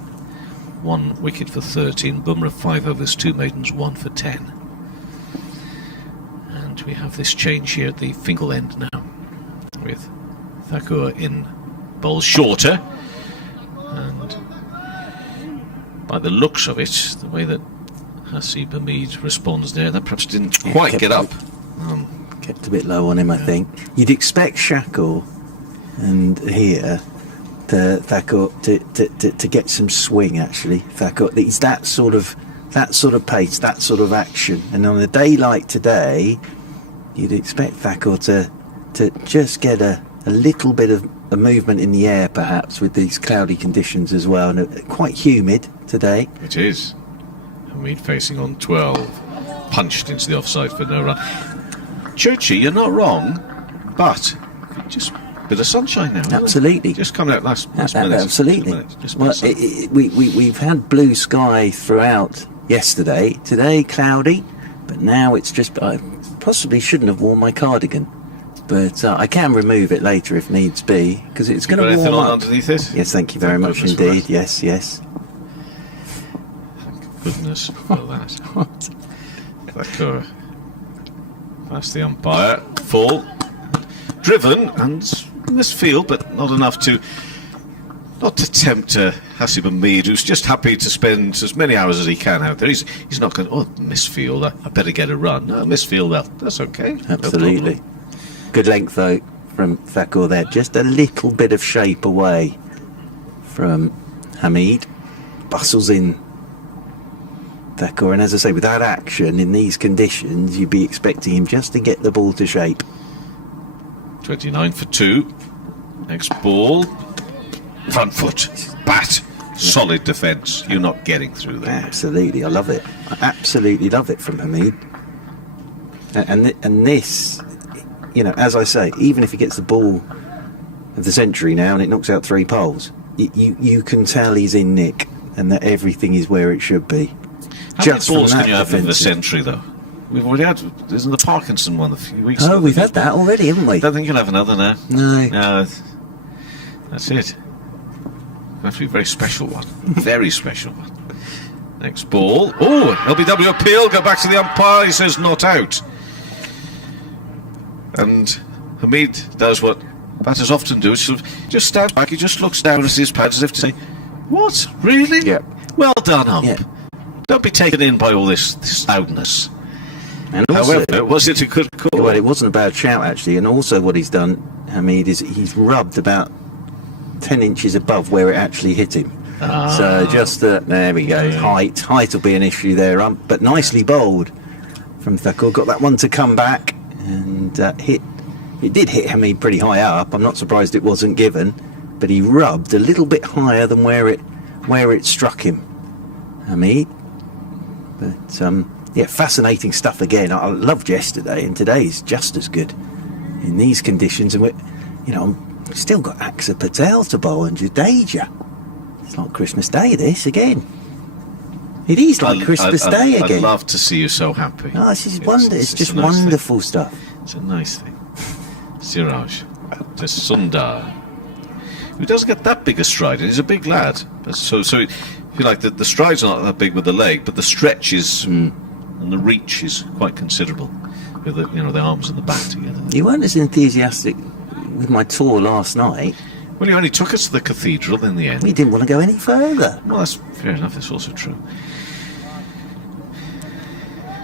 1 wicket for 13. Bumrah, 5 overs, 2 maidens, 1 for 10. And we have this change here at the Fingal end now, with Thakur in bowls shorter. And by the looks of it, the way that Hasib Hamid responds there, that perhaps didn't quite get up. Kept a bit low on him, I think. You'd expect Shakur and here Thakur to get some swing. Actually, Thakur, he's that sort of pace, that sort of action. And on a day like today, you'd expect Thakur to just get a little bit of a movement in the air, perhaps with these cloudy conditions as well, and quite humid today. It is. Hamid facing on 12, punched into the offside for no run. Churchy, you're not wrong, but just a bit of sunshine now. Absolutely. Just coming out last minute. Absolutely. We've had blue sky throughout yesterday. Today, cloudy, but now it's just. I possibly shouldn't have worn my cardigan, but I can remove it later if needs be, because it's going to warm up. Underneath it? Yes, thank you very much indeed. Yes. Thank goodness for that. Thakur. Past the umpire, full, driven and misfield, but not enough to tempt Hasib Hamid, who's just happy to spend as many hours as he can out there. He's not going, misfield, I better get a run. No, misfield, that's okay. Absolutely. No, good length though from Thakur there, just a little bit of shape away from Hamid. Bustles in Thakur, and as I say, without action in these conditions, you'd be expecting him just to get the ball to shape. 29 for 2. Next ball, front foot, bat, solid defence. You're not getting through there. Absolutely, I love it. I absolutely love it from Hamid. And this, as I say, even if he gets the ball of the century now and it knocks out 3 poles, you can tell he's in nick and that everything is where it should be. How many balls can you have in the century, though? We've already had, isn't the Parkinson one a few weeks ago? Oh, we've had that already, haven't we? I don't think you'll have another now. No. That's it. That's to be a very special one. Very special one. Next ball. Oh, LBW appeal, go back to the umpire, he says not out. And Hamid does what batters often do, just stands back, he just looks down at his pads as if to say, what? Really? Yeah. Well done, ump. Yeah. Don't be taken in by all this loudness. And also, however, was it a good call? Well, it wasn't a bad shout, actually. And also what he's done, Hamid, is he's rubbed about 10 inches above where it actually hit him. So just, there we go, height will be an issue there. But nicely bowled from Thakur. Got that one to come back and it did hit Hamid pretty high up. I'm not surprised it wasn't given, but he rubbed a little bit higher than where it struck him, Hamid. But fascinating stuff again. I loved yesterday, and today's just as good in these conditions. And we've still got Aksa Patel to bowl and Jadeja. It's like Christmas Day, this again. It is like Christmas Day again. I'd love to see you so happy. Oh, this is it's just nice wonderful stuff. It's a nice thing. Siraj to Sundar, who doesn't get that big a stride, and he's a big lad. So if you like, the strides are not that big with the leg, but the stretch is and the reach is quite considerable with the arms and the back together. You weren't as enthusiastic with my tour last night. Well, you only took us to the cathedral in the end. We didn't want to go any further. Well, that's fair enough. That's also true.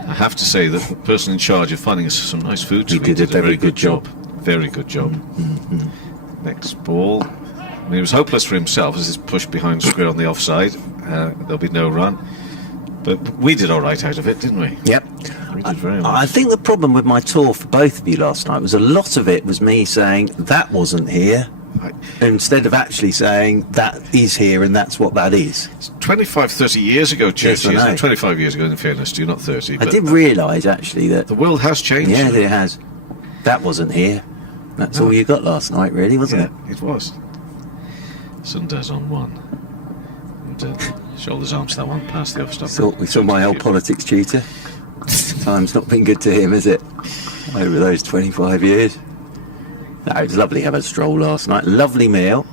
I have to say that the person in charge of finding us some nice food to eat did a very good job. Very good job. Mm-hmm. Next ball. I mean, it was hopeless for himself as he's pushed behind square on the offside. There'll be no run. But we did all right out of it, didn't we? Yep. We did very well. I think the problem with my tour for both of you last night was a lot of it was me saying that wasn't here, instead of actually saying that is here and that's what that is. It's 25, 30 years ago, Churchy. Yes, 25 years ago, in fairness to you, not 30. I did realise, actually, that the world has changed. Yeah, it has. That wasn't here. That's all you got last night, really, wasn't it? It was. Sundar's on 1. And shoulders, arms, that one past the off stop. We saw my old politics tutor. Time's not been good to him, is it? over those 25 years. No, it was lovely to have a stroll last night. Lovely meal.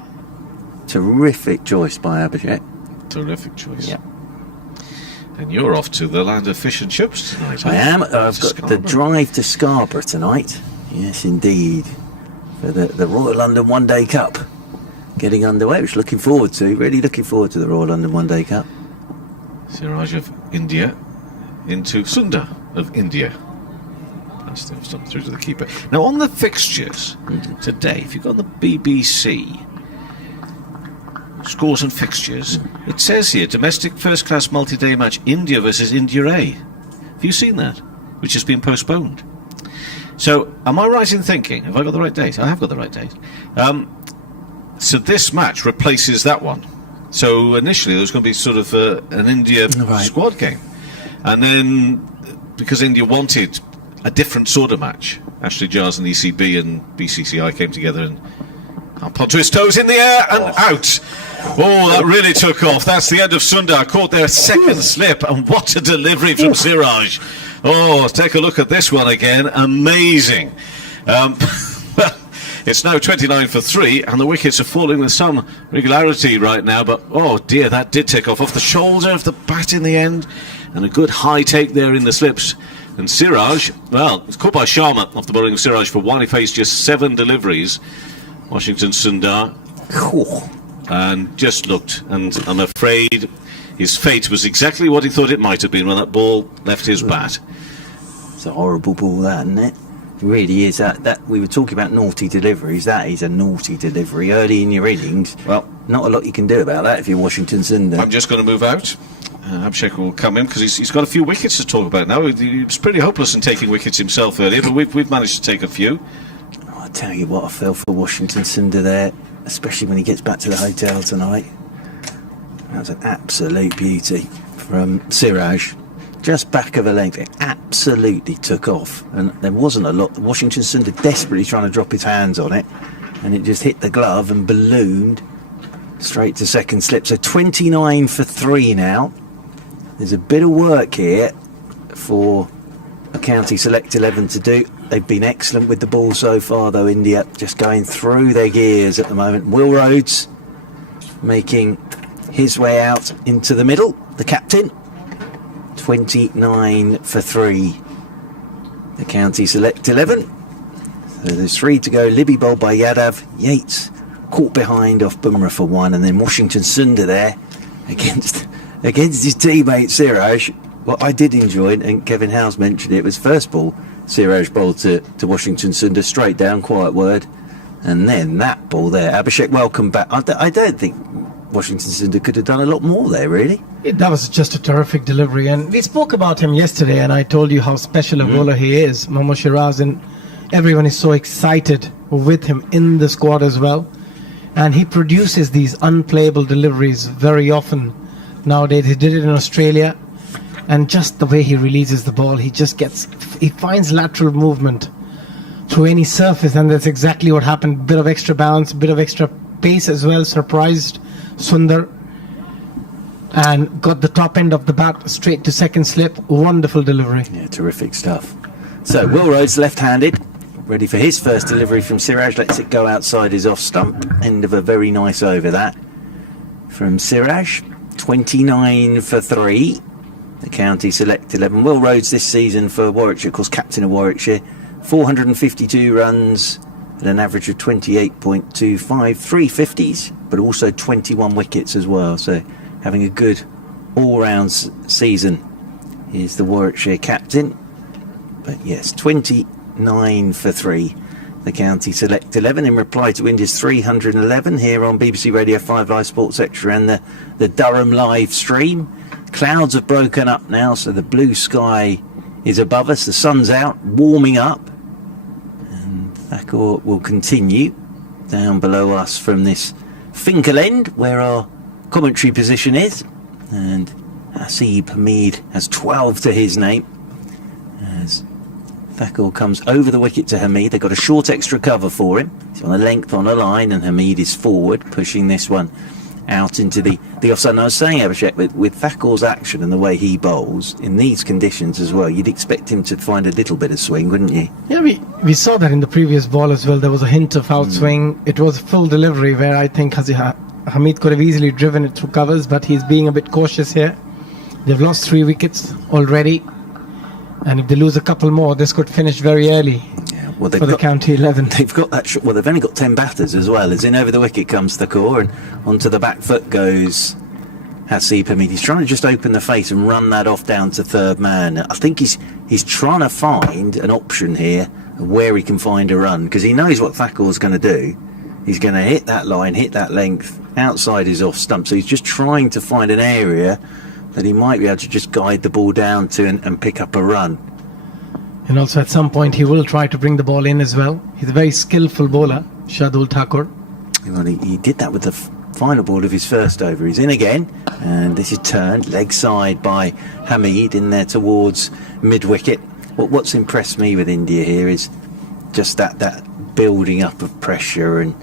Terrific choice by Abhishek. Terrific choice. Yeah. And you're off to the land of fish and chips tonight. I am. I've got Scarborough. the drive to Scarborough tonight. Yes, indeed. For the Royal London One Day Cup getting underway, which looking forward to. Really looking forward to the Royal London One Day Cup. Siraj of India into Sundar of India. That's through to the keeper. Now, on the fixtures today, if you go on the BBC scores and fixtures, it says here domestic first-class multi-day match India versus India A. Have you seen that? Which has been postponed. So, am I right in thinking? Have I got the right date? I have got the right date. So this match replaces that one. So initially there was going to be sort of an India squad game, and then because India wanted a different sort of match, Ashley Giles and ECB and BCCI came together and up onto his toes in the air and out. Oh, that really took off. That's the end of Sundar. Caught their second slip, and what a delivery from Siraj. Oh, take a look at this one again. Amazing. It's now 29 for 3, and the wickets are falling with some regularity right now, but oh dear, that did take off the shoulder of the bat in the end, and a good high take there in the slips. And Siraj, well, it's caught by Sharma off the bowling of Siraj for one. He faced just 7 deliveries. Washington Sundar. And just looked, and I'm afraid his fate was exactly what he thought it might have been when that ball left his bat. It's a horrible ball, that, isn't it? It really is. That we were talking about naughty deliveries. That is a naughty delivery early in your innings. Well, not a lot you can do about that if you're Washington Sundar. I'm just going to move out. Abhishek will come in because he's got a few wickets to talk about now. He was pretty hopeless in taking wickets himself earlier, but we've managed to take a few. Oh, I tell you what, I feel for Washington Sundar there, especially when he gets back to the hotel tonight. That was an absolute beauty from Siraj. Just back of a length, it absolutely took off, and there wasn't a lot. Washington Sundar desperately trying to drop his hands on it, and it just hit the glove and ballooned straight to second slip. So 29 for 3 now. There's a bit of work here for a county select 11 to do. They've been excellent with the ball so far, though. India just going through their gears at the moment. Will Rhodes making his way out into the middle, the captain. 29 for 3, the county select 11. So there's 3 to go. Libby bowled by Yadav. Yates caught behind off Bumrah for 1, and then Washington Sundar there against his teammate Siraj. What I did enjoy, and Kevin Howes mentioned it, was first ball Siraj bowled to Washington Sundar straight down, quiet word, and then that ball there. Abhishek, welcome back. I don't think Washington Sundar could have done a lot more there, really. That was just a terrific delivery, and we spoke about him yesterday, and I told you how special a bowler he is, Mohammad Shiraz, and everyone is so excited with him in the squad as well, and he produces these unplayable deliveries very often nowadays. He did it in Australia, and just the way he releases the ball, he finds lateral movement through any surface, and that's exactly what happened. Bit of extra bounce, bit of extra pace as well, surprised Sundar, and got the top end of the bat straight to second slip. Wonderful delivery. Yeah, terrific stuff. So Will Rhodes left-handed, ready for his first delivery from Siraj. Lets it go outside his off stump. End of a very nice over that from Siraj. 29 for 3, the county select 11. Will Rhodes this season for Warwickshire, of course, captain of Warwickshire. 452 runs at an average of 28.25, 3 50s, but also 21 wickets as well. So having a good all-round season is the Warwickshire captain. But yes, 29 for 3, the county select 11, in reply to India's 311 here on BBC Radio 5 Live Sports Extra and the Durham live stream. Clouds have broken up now, so the blue sky is above us. The sun's out, warming up. Thakur will continue down below us from this Finkel end where our commentary position is, and Hasib Hamid has 12 to his name as Thakur comes over the wicket to Hamid. They've got a short extra cover for him. He's on a length on a line, and Hamid is forward pushing this one out into the offside. And I was saying, Abhishek, with Thakkor's action and the way he bowls in these conditions as well, you'd expect him to find a little bit of swing, wouldn't you? Yeah, we saw that in the previous ball as well. There was a hint of outswing. It was full delivery where I think Hamid could have easily driven it through covers, but he's being a bit cautious here. They've lost 3 wickets already, and if they lose a couple more, this could finish very early. Well, for the county 11. They've got that. Well, they've only got 10 batters as well. As in over the wicket comes Thakur, and onto the back foot goes Hasib Hamid. He's trying to just open the face and run that off down to third man. I think he's trying to find an option here of where he can find a run, because he knows what Thakur's going to do. He's going to hit that line, hit that length outside his off stump. So he's just trying to find an area that he might be able to just guide the ball down to and pick up a run. And also at some point he will try to bring the ball in as well. He's a very skillful bowler, Shardul Thakur. Well, he did that with the final ball of his first over. He's in again, and this is turned leg side by Hamid in there towards mid-wicket. What's impressed me with India here is just that building up of pressure, and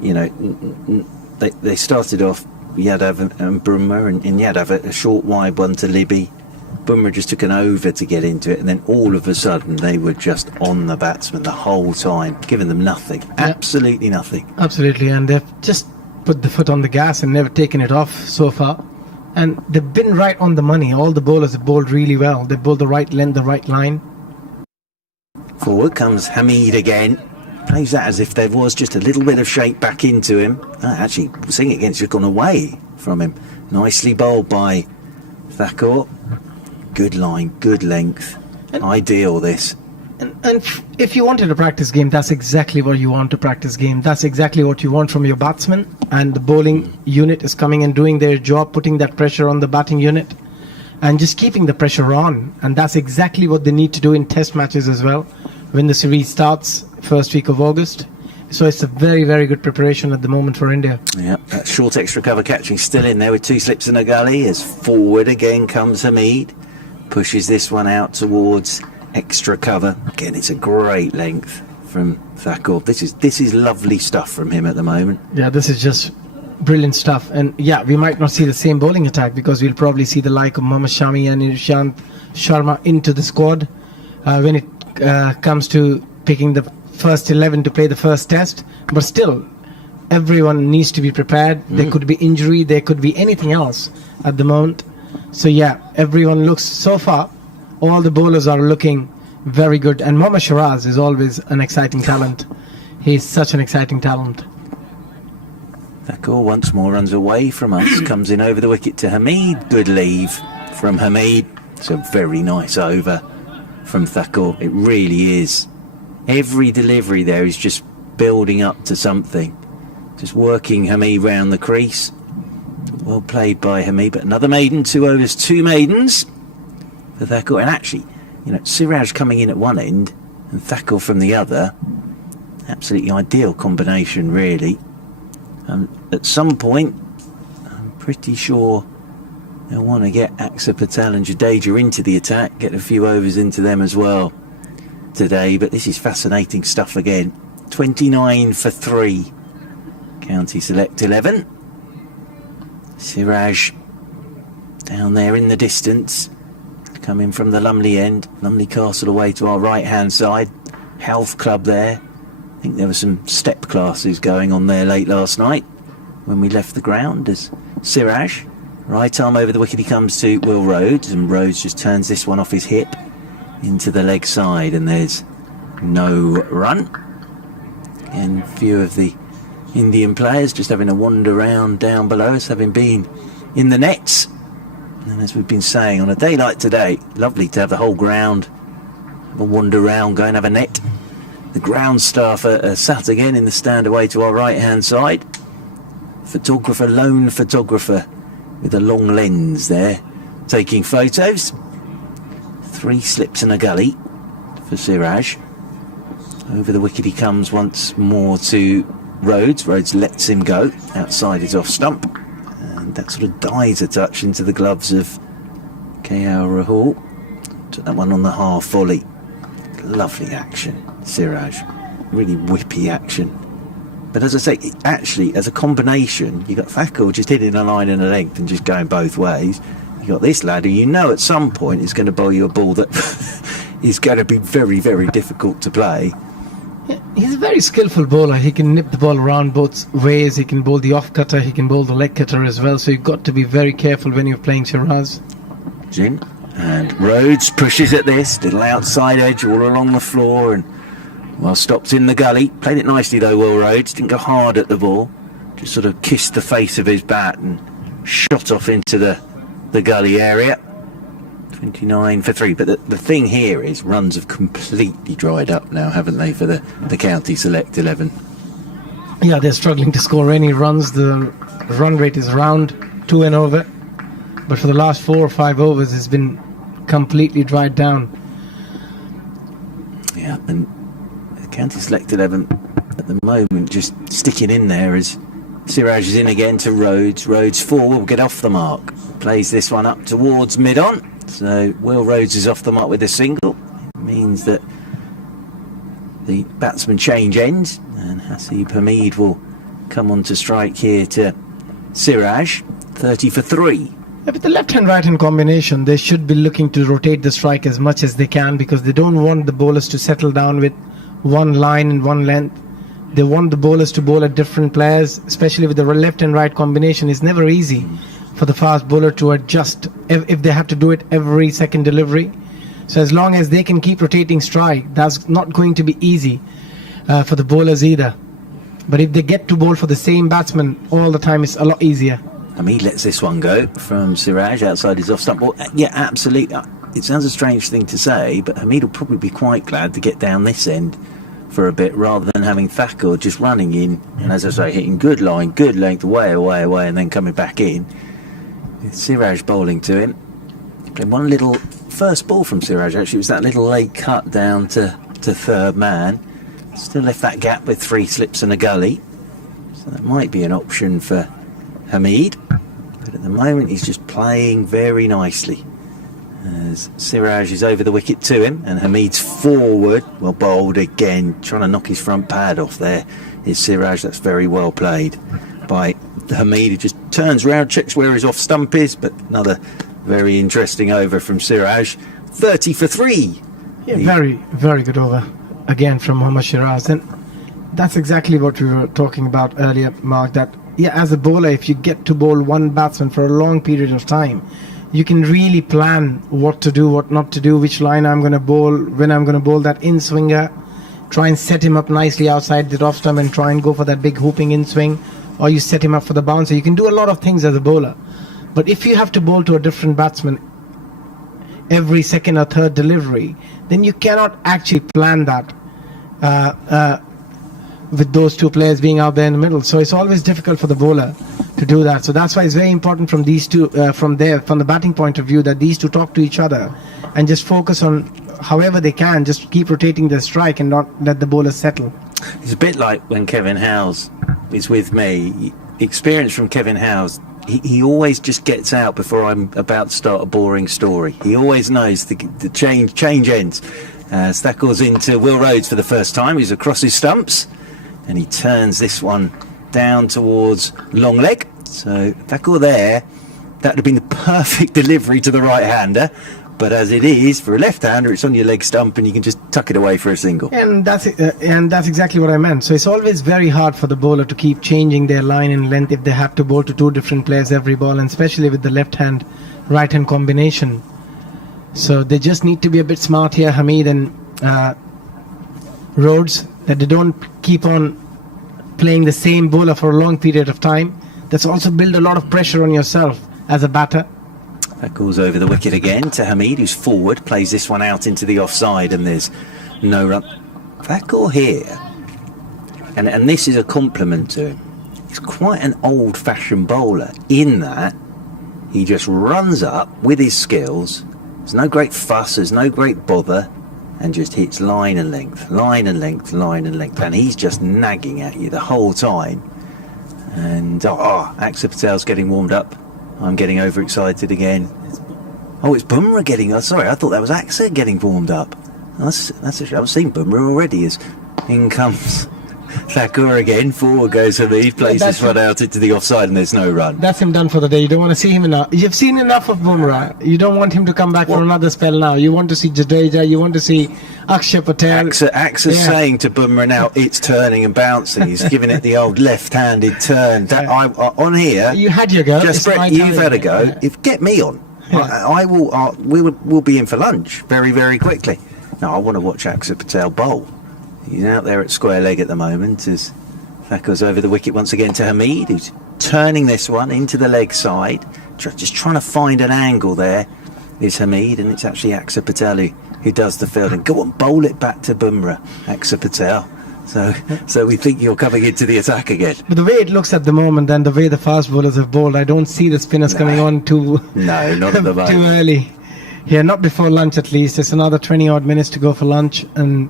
you know, they started off Yadav and Brummer, and Yadav a short wide one to Libby. Bumrah just took an over to get into it, and then all of a sudden they were just on the batsman the whole time, giving them nothing, absolutely nothing. Absolutely, and they've just put the foot on the gas and never taken it off so far. And they've been right on the money. All the bowlers have bowled really well. They've bowled the right length, the right line. Forward comes Hamid again. Plays that as if there was just a little bit of shape back into him. Actually, seeing it against, just gone away from him. Nicely bowled by Thakur. Good line, good length. Ideal, this. And if you wanted a practice game, that's exactly what you want to practice game. That's exactly what you want from your batsman. And the bowling unit is coming and doing their job, putting that pressure on the batting unit and just keeping the pressure on. And that's exactly what they need to do in test matches as well, when the series starts first week of August. So it's a very, very good preparation at the moment for India. Yeah, that short extra cover catching still in there with 2 slips in a gully. As forward again comes Hamid. Pushes this one out towards extra cover. Again, it's a great length from Thakur. This is lovely stuff from him at the moment. Yeah, this is just brilliant stuff. And yeah, we might not see the same bowling attack, because we'll probably see the like of Mohammad Shami and Irshant Sharma into the squad when it comes to picking the first 11 to play the first test. But still, everyone needs to be prepared. There could be injury, there could be anything else at the moment. So yeah, everyone looks, so far, all the bowlers are looking very good. And Mohammad Shiraz is always an exciting talent. He's such an exciting talent. Thakur once more runs away from us, comes in over the wicket to Hamid. Good leave from Hamid. It's a very nice over from Thakur. It really is. Every delivery there is just building up to something. Just working Hamid round the crease. Well played by Hamid, but another maiden, 2 overs, 2 maidens for Thakur. And actually, you know, Siraj coming in at one end and Thakur from the other. Absolutely ideal combination, really. At some point, I'm pretty sure they'll want to get Aksa Patel and Jadeja into the attack, get a few overs into them as well today. But this is fascinating stuff again. 29 for 3. County Select 11. Siraj down there in the distance, coming from the Lumley end. Lumley Castle away to our right hand side. Health Club there. I think there were some step classes going on there late last night when we left the ground. As Siraj, right arm over the wicket, he comes to Will Rhodes, and Rhodes just turns this one off his hip into the leg side, and there's no run. And a few of the Indian players just having a wander around down below us, having been in the nets. And as we've been saying, on a day like today, lovely to have the whole ground have a wander around, go and have a net. The ground staff are sat again in the stand away to our right hand side. Lone photographer with a long lens there, taking photos. 3 slips and a gully for Siraj. Over the wicket he comes once more to Rhodes. Rhodes lets him go outside his off stump, and that sort of dies a touch into the gloves of KL Rahul. Took that one on the half volley. Lovely action, Siraj. Really whippy action. But as I say, actually, as a combination, you got Thacker just hitting a line and a length and just going both ways. You got this lad who you know at some point is going to bowl you a ball that is going to be very, very difficult to play. Yeah, he's a very skillful bowler. He can nip the ball around both ways. He can bowl the off cutter. He can bowl the leg cutter as well. So you've got to be very careful when you're playing Shiraz. Jin and Rhodes pushes at this little outside edge all along the floor, and stopped in the gully. Played it nicely though, Will Rhodes. Didn't go hard at the ball. Just sort of kissed the face of his bat and shot off into the gully area. 29 for 3. But the thing here is runs have completely dried up now, haven't they, for the county select 11? Yeah, they're struggling to score any runs. The run rate is around 2 and over. But for the last 4 or 5 overs, it's been completely dried down. Yeah, and the county select 11 at the moment just sticking in there as Siraj is in again to Rhodes. Rhodes forward, will get off the mark. Plays this one up towards mid-on. So Will Rhodes is off the mark with a single. It means that the batsman change ends, and Hasib Hamid will come on to strike here to Siraj. 30 for 3. Yeah, with the left-hand right-hand combination, they should be looking to rotate the strike as much as they can, because they don't want the bowlers to settle down with one line and one length. They want the bowlers to bowl at different players, especially with the left and right combination. It's never easy for the fast bowler to adjust if they have to do it every second delivery. So as long as they can keep rotating strike, that's not going to be easy for the bowlers either. But if they get to bowl for the same batsman all the time, it's a lot easier. Hamid lets this one go from Siraj outside his off-stump. Well, yeah, absolutely. It sounds a strange thing to say, but Hamid will probably be quite glad to get down this end for a bit, rather than having Thakur just running in and, as I say, hitting good line, good length, away, and then coming back in. Siraj bowling to him. Playing one little first ball from Siraj, actually. It was that little late cut down to third man. Still left that gap with 3 slips and a gully. So that might be an option for Hamid. But at the moment, he's just playing very nicely. As Siraj is over the wicket to him, and Hamid's forward, well bowled again, trying to knock his front pad off there is Siraj. That's very well played by Hamid. He just turns round, checks where his off stump is, but another very interesting over from Siraj. 30 for 3. Yeah, very, very good over again from Mohammad Shiraz. And that's exactly what we were talking about earlier, Mark, that as a bowler, if you get to bowl one batsman for a long period of time, you can really plan what to do, what not to do, which line I'm going to bowl, when I'm going to bowl that in-swinger, try and set him up nicely outside the off stump and try and go for that big hooping in-swing, or you set him up for the bouncer. You can do a lot of things as a bowler. But if you have to bowl to a different batsman every second or third delivery, then you cannot actually plan that with those 2 players being out there in the middle. So it's always difficult for the bowler to do that. So that's why it's very important from these two, from the batting point of view, that these 2 talk to each other and just focus on however they can, just keep rotating their strike and not let the bowler settle. It's a bit like when Kevin Howes is with me. Experience from Kevin Howes, he always just gets out before I'm about to start a boring story. He always knows the change ends. Thakur's into Will Rhodes for the first time. He's across his stumps, and he turns this one down towards long leg. So Thakur there, that would have been the perfect delivery to the right-hander. But as it is, for a left-hander, it's on your leg stump and you can just tuck it away for a single. And that's exactly what I meant. So it's always very hard for the bowler to keep changing their line and length if they have to bowl to 2 different players every ball, and especially with the left-hand, right-hand combination. So they just need to be a bit smart here, Hamid and Rhodes, that they don't keep on playing the same bowler for a long period of time. That's also build a lot of pressure on yourself as a batter. That goes over the wicket again to Hamid, who's forward, plays this one out into the offside, and there's no run. Thakur here, and this is a compliment to him, he's quite an old-fashioned bowler in that he just runs up with his skills. There's no great fuss, there's no great bother, and just hits line and length, line and length, line and length, and he's just nagging at you the whole time. And Axar Patel's getting warmed up. I'm getting overexcited again. Oh, it's Bumrah getting... Oh, sorry, I thought that was Axar getting warmed up. That's a shame. I've seen Bumrah already as in comes Thakur again. Forward goes Hamid, plays that's this one out into the offside, and there's no run. That's him done for the day. You don't want to see him enough. You've seen enough of Bumrah. You don't want him to come back for another spell now. You want to see Jadeja. You want to see Akshay Patel. Axer's saying to Bumrah now, it's turning and bouncing. He's giving it the old left-handed turn. On here, You had your go. just It's Brett, my you've time. had a go. If get me on, Yeah. I will. We'll be in for lunch very, very quickly. No, I want to watch Akshay Patel bowl. He's out there at square leg at the moment as Thakur's over the wicket once again to Hamid, who's turning this one into the leg side. Just trying to find an angle there is Hamid, and it's actually Akshay Patel who does the fielding. Go on, bowl it back to Bumrah, Akshay Patel. So we think you're coming into the attack again. But the way it looks at the moment and the way the fast bowlers have bowled, I don't see the spinners coming on too No, not at the moment. too early. Yeah, not before lunch at least. It's another 20 odd minutes to go for lunch, and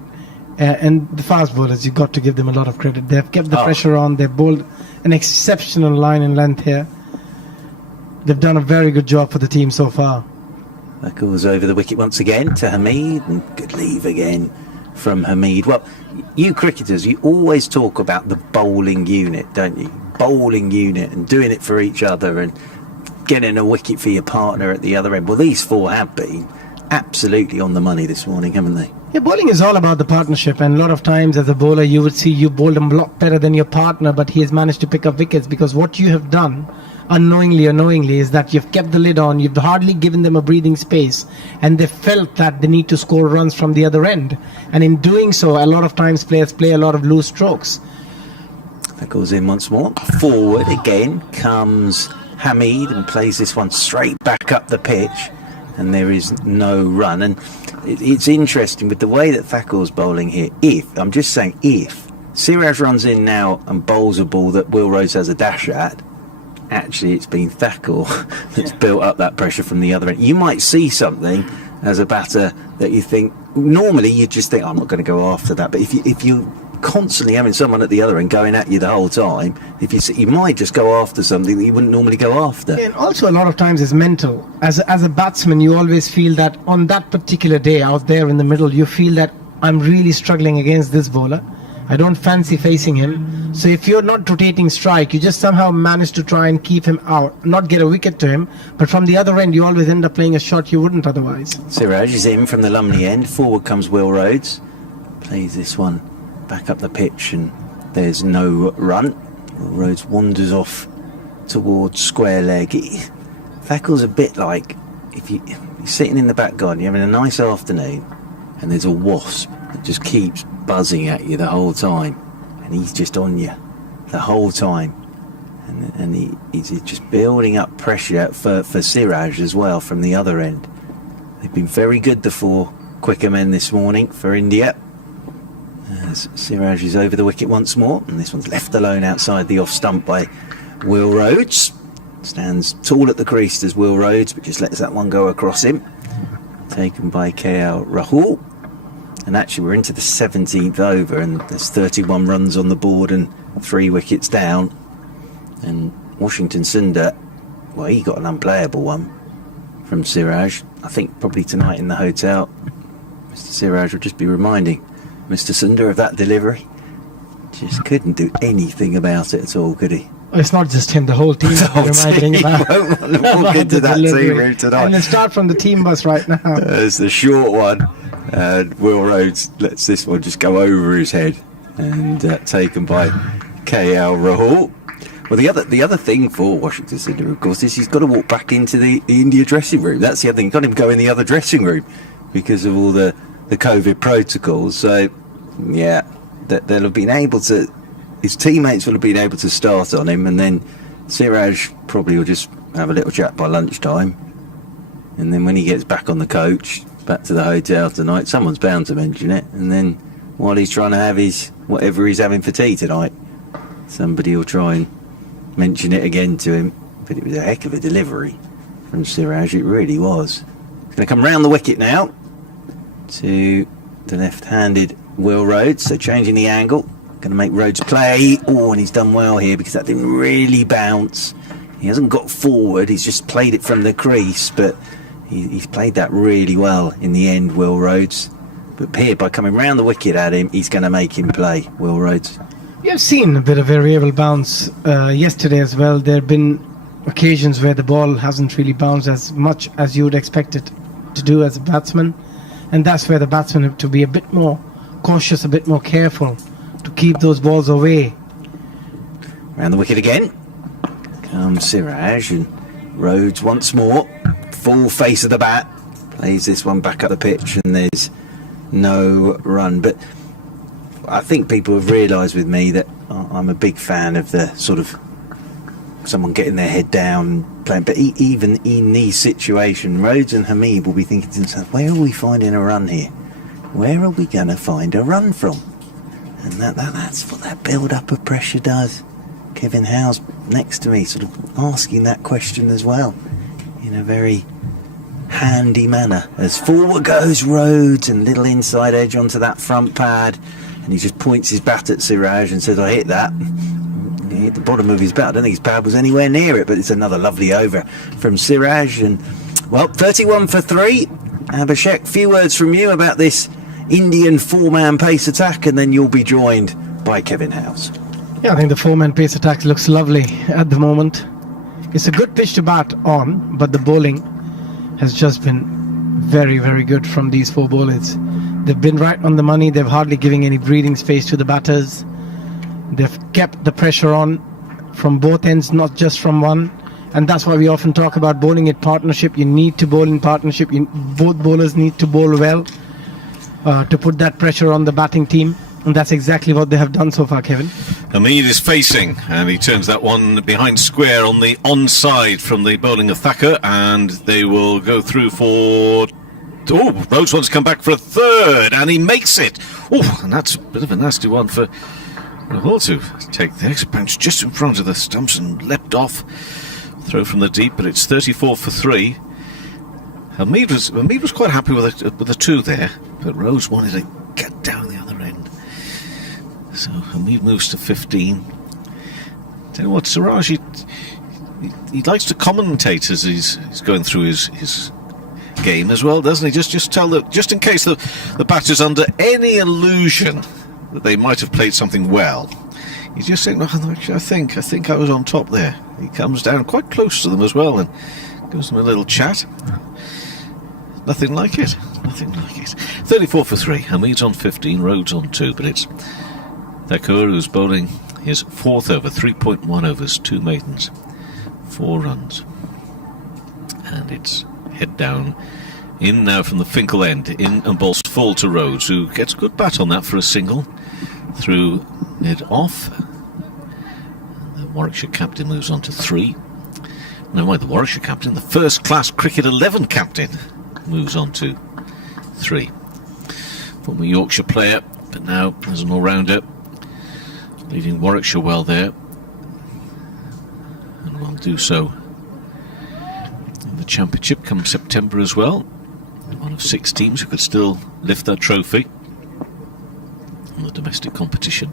the fast bowlers, you've got to give them a lot of credit. They've kept the pressure on. They've bowled an exceptional line and length here. They've done a very good job for the team so far. That goes over the wicket once again to Hamid, and good leave again from Hamid. Well, you cricketers, you always talk about the bowling unit, don't you? Bowling unit, and doing it for each other and getting a wicket for your partner at the other end. Well, these four have been absolutely on the money this morning, haven't they? Yeah, bowling is all about the partnership, and a lot of times as a bowler you would see you bowled a lot better than your partner, but he has managed to pick up wickets because what you have done unknowingly or knowingly is that you've kept the lid on, you've hardly given them a breathing space, and they felt that they need to score runs from the other end, and in doing so a lot of times players play a lot of loose strokes. That goes in once more. Forward again comes Hamid and plays this one straight back up the pitch, and there is no run. And it's interesting with the way that Thakur's bowling here. If Siraj runs in now and bowls a ball that Will Rhodes has a dash at, actually it's been Thakur that's built up that pressure from the other end. You might see something as a batter that you think normally you just think, I'm not going to go after that, but if you constantly having someone at the other end going at you the whole time, you might just go after something that you wouldn't normally go after. And also a lot of times it's mental. As a batsman, you always feel that on that particular day out there in the middle, you feel that I'm really struggling against this bowler. I don't fancy facing him. So if you're not rotating strike, you just somehow manage to try and keep him out, not get a wicket to him, but from the other end you always end up playing a shot you wouldn't otherwise. Siraj is in from the Lumley end. Forward comes Will Rhodes, plays this one back up the pitch, and there's no run. Will Rhodes wanders off towards square leg. Thakur's a bit like if you're sitting in the back garden, you're having a nice afternoon, and there's a wasp that just keeps buzzing at you the whole time, and he's just on you the whole time, and he's just building up pressure for Siraj as well from the other end. They've been very good, the four quicker men this morning for India. As Siraj is over the wicket once more, and this one's left alone outside the off stump by Will Rhodes. Stands tall at the crease as Will Rhodes, but just lets that one go across him. Taken by KL Rahul. And actually we're into the 17th over, and there's 31 runs on the board and 3 wickets down. And Washington Sundar, well, he got an unplayable one from Siraj. I think probably tonight in the hotel, Mr. Siraj will just be reminding Mr. Sundar of that delivery. Just couldn't do anything about it at all, could he? It's not just him, the whole team is reminding about won't want to walk into that team room tonight. And let's start from the team bus right now. There's the short one, and Will Rhodes lets this one just go over his head, and taken by KL Rahul. Well, the other thing for Washington Sundar, of course, is he's got to walk back into the India dressing room. That's the other thing. Got him go in the other dressing room because of all the COVID protocols. So, yeah, they'll have been able to. His teammates will have been able to start on him, and then Siraj probably will just have a little chat by lunchtime, and then when he gets back on the coach, back to the hotel tonight, someone's bound to mention it, and then while he's trying to have his whatever he's having for tea tonight, somebody will try and mention it again to him. But it was a heck of a delivery from Siraj, it really was. He's going to come round the wicket now to the left-handed Will Rhodes, so changing the angle. Going to make Rhodes play. Oh, and he's done well here because that didn't really bounce. He hasn't got forward, he's just played it from the crease, but he's played that really well in the end, Will Rhodes. But here, by coming round the wicket at him, he's going to make him play, Will Rhodes. We have seen a bit of variable bounce yesterday as well. There have been occasions where the ball hasn't really bounced as much as you would expect it to do as a batsman, and that's where the batsmen have to be a bit more cautious, a bit more careful to keep those balls away. Round the wicket again comes Siraj, and Rhodes once more, full face of the bat, plays this one back up the pitch, and there's no run. But I think people have realised with me that I'm a big fan of the sort of someone getting their head down playing. But even in these situations, Rhodes and Hamid will be thinking to themselves, where are we finding a run here? Where are we going to find a run from? And that's what that build-up of pressure does. Kevin Howe's next to me, sort of asking that question as well, in a very handy manner. As forward goes Rhodes, and little inside edge onto that front pad, and he just points his bat at Siraj and says, I hit that. He hit the bottom of his bat. I don't think his pad was anywhere near it, but it's another lovely over from Siraj. And, well, 31 for 3. Abhishek, few words from you about this Indian four-man pace attack, and then you'll be joined by Kevin House. Yeah, I think the four-man pace attack looks lovely at the moment. It's a good pitch to bat on, but the bowling has just been very, very good from these four bowlers. They've been right on the money. They've hardly giving any breathing space to the batters. They've kept the pressure on from both ends, not just from one. And that's why we often talk about bowling in partnership. You need to bowl in partnership. Both bowlers need to bowl well to put that pressure on the batting team. And that's exactly what they have done so far, Kevin. Hamid is facing, and he turns that one behind square on the onside from the bowling of Thacker, and they will go through for... Oh, Rhodes wants to come back for a third, and he makes it. Oh, and that's a bit of a nasty one for Rahul to take the extra bounce just in front of the stumps and leapt off. Throw from the deep, but it's 34 for 3. Hamid was quite happy with the two there, but Rhodes wanted to get down the other end. So Hamid moves to 15. Tell you what, Siraj, he likes to commentate as he's going through his game as well, doesn't he? Just tell that, just in case the batter's under any illusion that they might have played something well, he's just saying, actually, I think I was on top there. He comes down quite close to them as well and gives them a little chat. Nothing like it. 34 for 3. Hamid's on 15, Rhodes on 2, but it's Thakur who's bowling his fourth over, 3.1 overs, 2 maidens, 4 runs. And it's head down, in now from the Finkel end, in and bowls full to Rhodes, who gets a good bat on that for a single, through mid off. And the Warwickshire captain moves on to 3. No, why, the Warwickshire captain, the first class cricket 11 captain, moves on to 3. Former Yorkshire player, but now as an all-rounder, leading Warwickshire well there, and will do so in the Championship come September as well. One of 6 teams who could still lift that trophy in the domestic competition.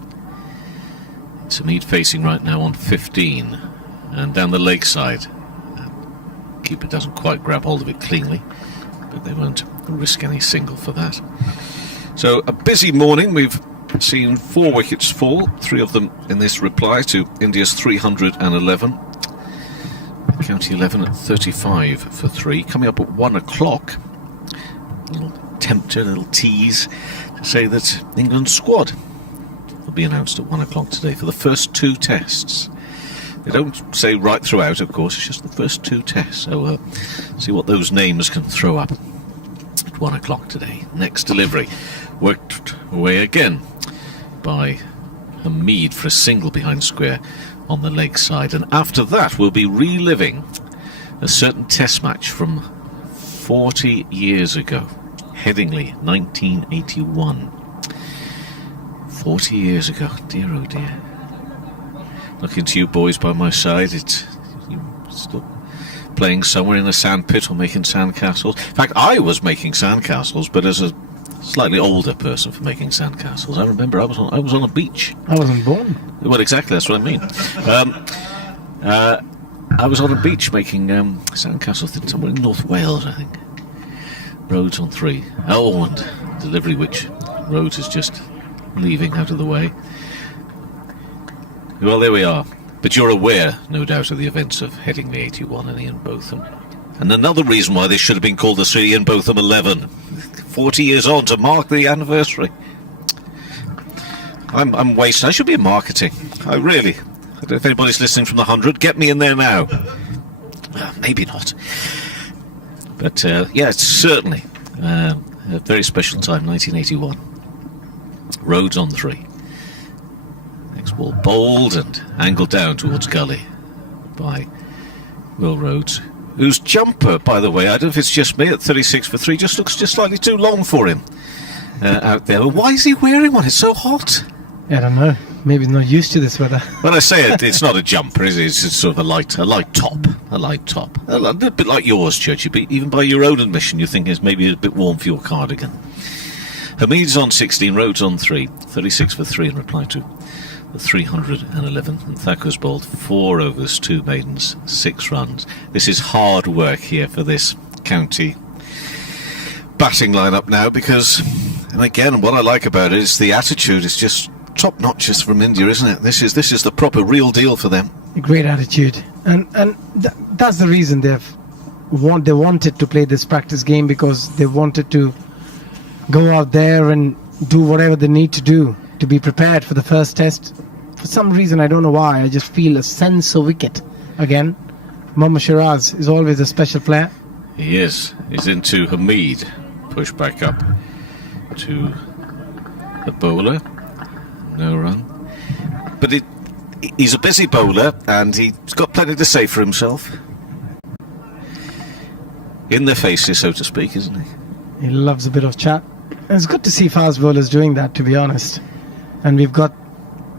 It's Hamid facing right now on 15, and down the leg side. Keeper doesn't quite grab hold of it cleanly, but they won't risk any single for that. So a busy morning. We've seen 4 wickets fall, 3 of them in this reply to India's 311. County 11 at 35 for 3. Coming up at 1 o'clock, a little tempter, a little tease to say that England's squad will be announced at 1 o'clock today for the first 2 tests. They don't say right throughout, of course, it's just the first 2 tests. So see what those names can throw up at 1 o'clock today. Next delivery, worked away again by Hamid for a single behind square on the leg side. And after that, we'll be reliving a certain test match from 40 years ago. Headingley, 1981. 40 years ago, dear oh dear. Looking to you boys by my side, you're still playing somewhere in a sandpit or making sandcastles. In fact, I was making sandcastles, but as a slightly older person for making sandcastles. I remember I was on a beach. I wasn't born. Well, exactly, that's what I mean. I was on a beach making sandcastles somewhere in North Wales, I think. Rhodes on 3. Oh, and delivery which Rhodes is just leaving out of the way. Well, there we are. But you're aware, no doubt, of the events of Headingley 81 and Ian Botham. And another reason why this should have been called the Sir Ian Botham 11. 40 years on to mark the anniversary. I'm wasting. I should be in marketing. I really. I don't know if anybody's listening from the 100. Get me in there now. Maybe not. But, yeah, it's certainly a very special time, 1981. Rhodes on 3. Next ball bowled and angled down towards gully by Will Rhodes, whose jumper, by the way, I don't know if it's just me, at 36 for 3, just looks just slightly too long for him out there. Why is he wearing one? It's so hot. I don't know. Maybe he's not used to this weather. When I say it, it's not a jumper, is it? It's sort of a light top. A light top. A little bit like yours, Churchy, but even by your own admission, you think it's maybe a bit warm for your cardigan. Hamid's on 16, Rhodes on 3, 36 for 3 in reply to the 311, and Thacker's bowled 4 overs, 2 maidens, 6 runs. This is hard work here for this county batting lineup now, because, and again, what I like about it is the attitude is just top notches from India, isn't it? This is the proper real deal for them. A great attitude, and that's the reason they wanted to play this practice game, because they wanted to go out there and do whatever they need to do to be prepared for the first test. For some reason, I don't know why, I just feel a sense of wicket again. Mohammad Shiraz is always a special player. He is. He's into Hamid. Push back up to the bowler. No run. But he's a busy bowler, and he's got plenty to say for himself. In their faces, so to speak, isn't he? He loves a bit of chat. And it's good to see fast bowlers doing that, to be honest. And we've got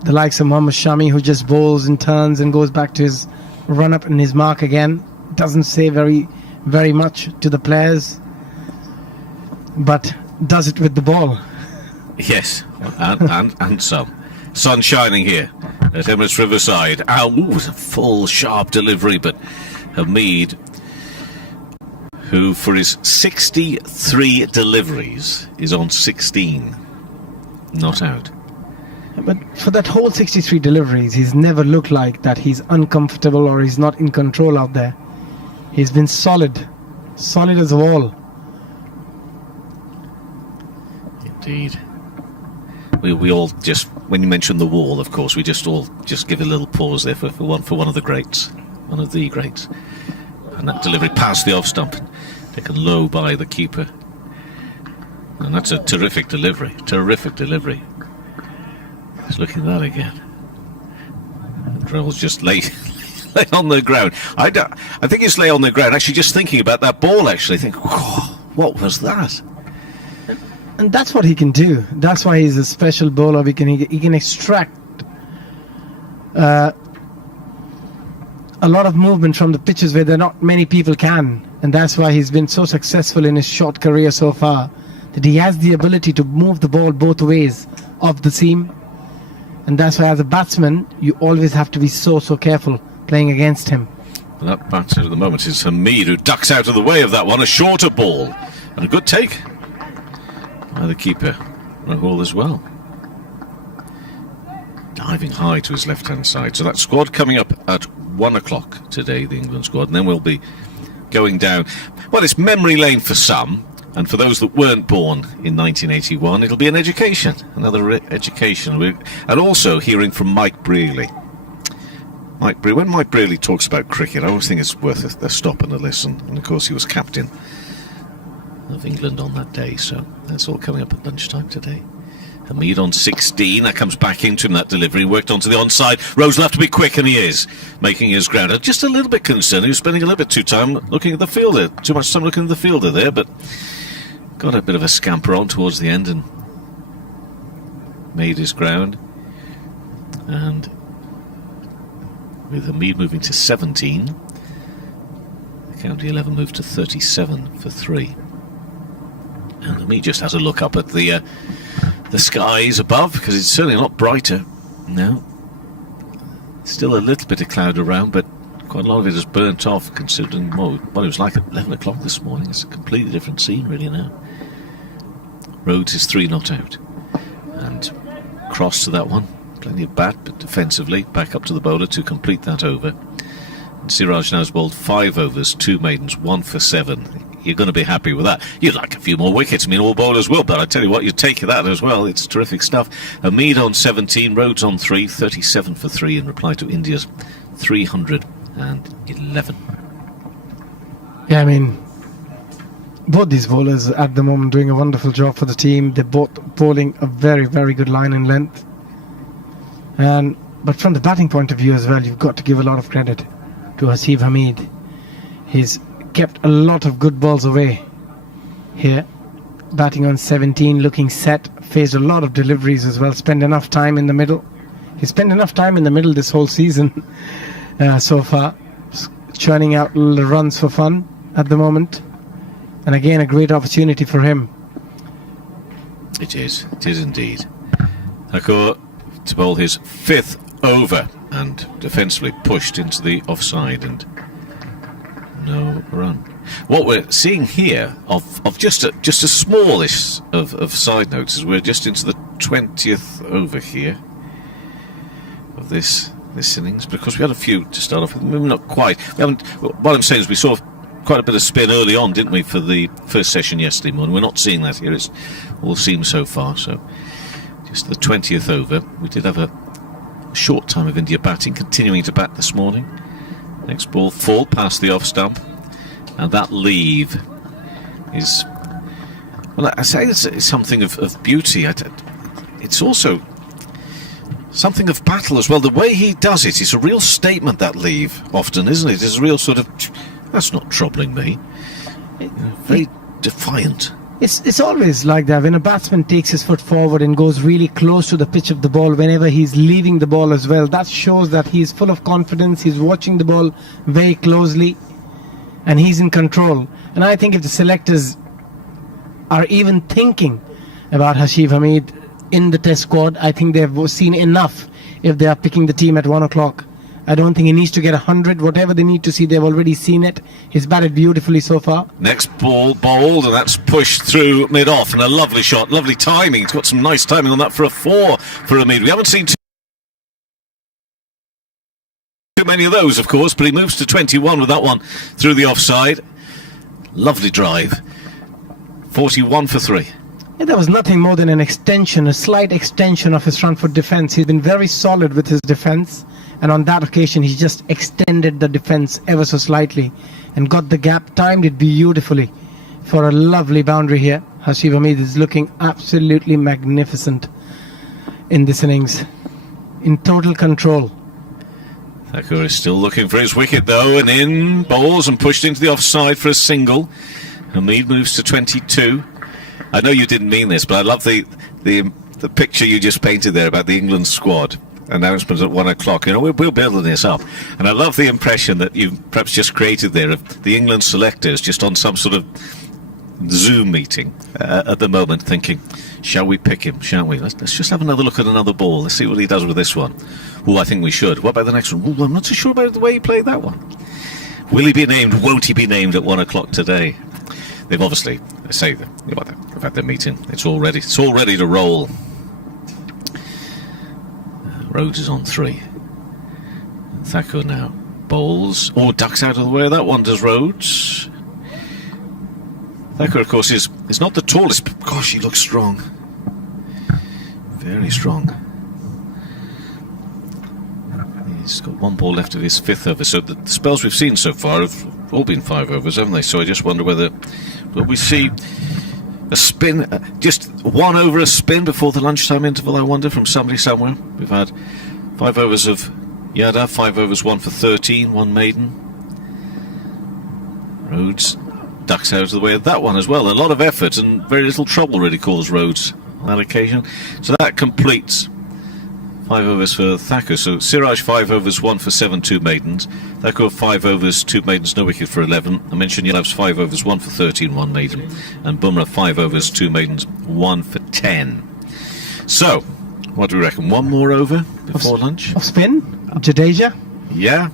the likes of Mohammad Shami, who just bowls and turns and goes back to his run-up and his mark again. Doesn't say very, very much to the players, but does it with the ball. Yes, and some. Sun shining here at Emirates Riverside. It was a full, sharp delivery, but Hamid, who for his 63 deliveries is on 16, not out. But for that whole 63 deliveries, he's never looked like that he's uncomfortable or he's not in control out there. He's been solid as a wall. Indeed. We all just, when you mention the wall, of course, we just all just give a little pause there for one of the greats, one of the greats. And that delivery past the off stump, taken low by the keeper. And that's a terrific delivery. He's looking at that again. And Drell's just lay on the ground. I think he's lay on the ground, actually just thinking about that ball, actually. What was that? And that's what he can do. That's why he's a special bowler. He can extract a lot of movement from the pitches where not many people can. And that's why he's been so successful in his short career so far, that he has the ability to move the ball both ways off the seam. And that's why, as a batsman, you always have to be so careful playing against him. Well, that batter at the moment is Hamid, who ducks out of the way of that one. A shorter ball. And a good take by the keeper, Rahul, as well. Diving high to his left-hand side. So that squad coming up at 1 o'clock today, the England squad. And then we'll be going down. Well, it's memory lane for some. And for those that weren't born in 1981, it'll be an education, another education. And also hearing from Mike Brearley. When Mike Brearley talks about cricket, I always think it's worth a stop and a listen. And of course, he was captain of England on that day, so that's all coming up at lunchtime today. Hamid on 16, that comes back into him, that delivery, worked onto the onside. Rose will have to be quick, and he is, making his ground. I'm just a little bit concerned. He was spending a little bit too much time looking at the fielder there, but got a bit of a scamper on towards the end and made his ground. And with Hamid moving to 17, the county 11 moved to 37 for 3. And Hamid just has a look up at the skies above, because it's certainly not brighter. No. Still a little bit of cloud around, but quite a lot of it is burnt off, considering what it was like at 11 o'clock this morning. It's a completely different scene, really, now. Rhodes is 3 not out. And cross to that one. plenty of bat, but defensively, back up to the bowler to complete that over. And Siraj now has bowled 5 overs, 2 maidens, 1 for 7. You're going to be happy with that. You'd like a few more wickets. I mean, all bowlers will, but I tell you what, you take that as well. It's terrific stuff. Hamid on 17, Rhodes on 3, 37 for 3 in reply to India's 311. Yeah, I mean, both these bowlers at the moment doing a wonderful job for the team. They're both bowling a very, very good line and length. But from the batting point of view as well, you've got to give a lot of credit to Hasib Hamid. He's kept a lot of good balls away here. Batting on 17, looking set, faced a lot of deliveries as well, spent enough time in the middle. He spent enough time in the middle this whole season so far, churning out the runs for fun at the moment. And again, a great opportunity for him. It is indeed. Thakur to bowl his 5th over and defensively pushed into the offside and no run. What we're seeing here of just a smallish of side notes is we're just into the 20th over here of this innings, because we had a few to start off with. Maybe not quite. We haven't. What I'm saying is we saw quite a bit of spin early on, didn't we, for the first session yesterday morning? We're not seeing that here. It's all seems so far. So just the 20th over. We did have a short time of India batting, continuing to bat this morning. Next ball full past the off stump, and that leave is, well, I say it's something of beauty. It's also something of battle as well. The way he does it is a real statement, that leave, often, isn't it? It's a real sort of, that's not troubling me. Very defiant. It's always like that. When a batsman takes his foot forward and goes really close to the pitch of the ball, whenever he's leaving the ball as well, that shows that he's full of confidence. He's watching the ball very closely and he's in control. And I think if the selectors are even thinking about Hasib Hamid in the test squad, I think they've seen enough if they are picking the team at 1 o'clock. I don't think he needs to get 100. Whatever they need to see, they've already seen it. He's batted beautifully so far. Next ball bowled, and that's pushed through mid-off, and a lovely shot, lovely timing. He's got some nice timing on that for a 4 for Hamid. We haven't seen too many of those, of course, but he moves to 21 with that one through the offside. Lovely drive. 41 for 3. Yeah, that was nothing more than an extension, a slight extension of his front foot defence. He's been very solid with his defence. And on that occasion, he just extended the defence ever so slightly and got the gap, timed it beautifully for a lovely boundary here. Hasib Hamid is looking absolutely magnificent in this innings, in total control. Thakur is still looking for his wicket though, and in bowls and pushed into the offside for a single. Hamid moves to 22. I know you didn't mean this, but I love the picture you just painted there about the England squad. Announcement at 1 o'clock. You know, we're building this up, and I love the impression that you perhaps just created there of the England selectors just on some sort of Zoom meeting at the moment, thinking, shall we pick him, shan't we? Let's just have another look at another ball. Let's see what he does with this one. Oh, I think we should. What about the next one? Oh, I'm not so sure about the way he played that one. Will he be named? Won't he be named at 1 o'clock today? They've obviously, they say that, you know, they've had their meeting. It's all ready to roll. Rhodes is on 3. Thakur now bowls. Oh, ducks out of the way of that one, does Rhodes. Thakur, of course, is not the tallest, but gosh, he looks strong. Very strong. He's got 1 ball left of his 5th over, so the spells we've seen so far have all been 5 overs, haven't they? So I just wonder whether will we see a spin, just 1 over a spin before the lunchtime interval, I wonder, from somebody somewhere. We've had 5 overs of Yadav, 5 overs, 1 for 13, 1 maiden. Rhodes ducks out of the way of that one as well. A lot of effort and very little trouble really caused Rhodes on that occasion. So that completes 5 overs for Thakur. So Siraj 5 overs, 1 for 7, 2 maidens. Thakur 5 overs, 2 maidens, no wicket for 11. I mentioned Yadav's 5 overs, 1 for 13, 1 maiden. And Bumrah 5 overs, 2 maidens, 1 for 10. So, what do we reckon? 1 more over before lunch? Of spin? Jadeja? Yeah.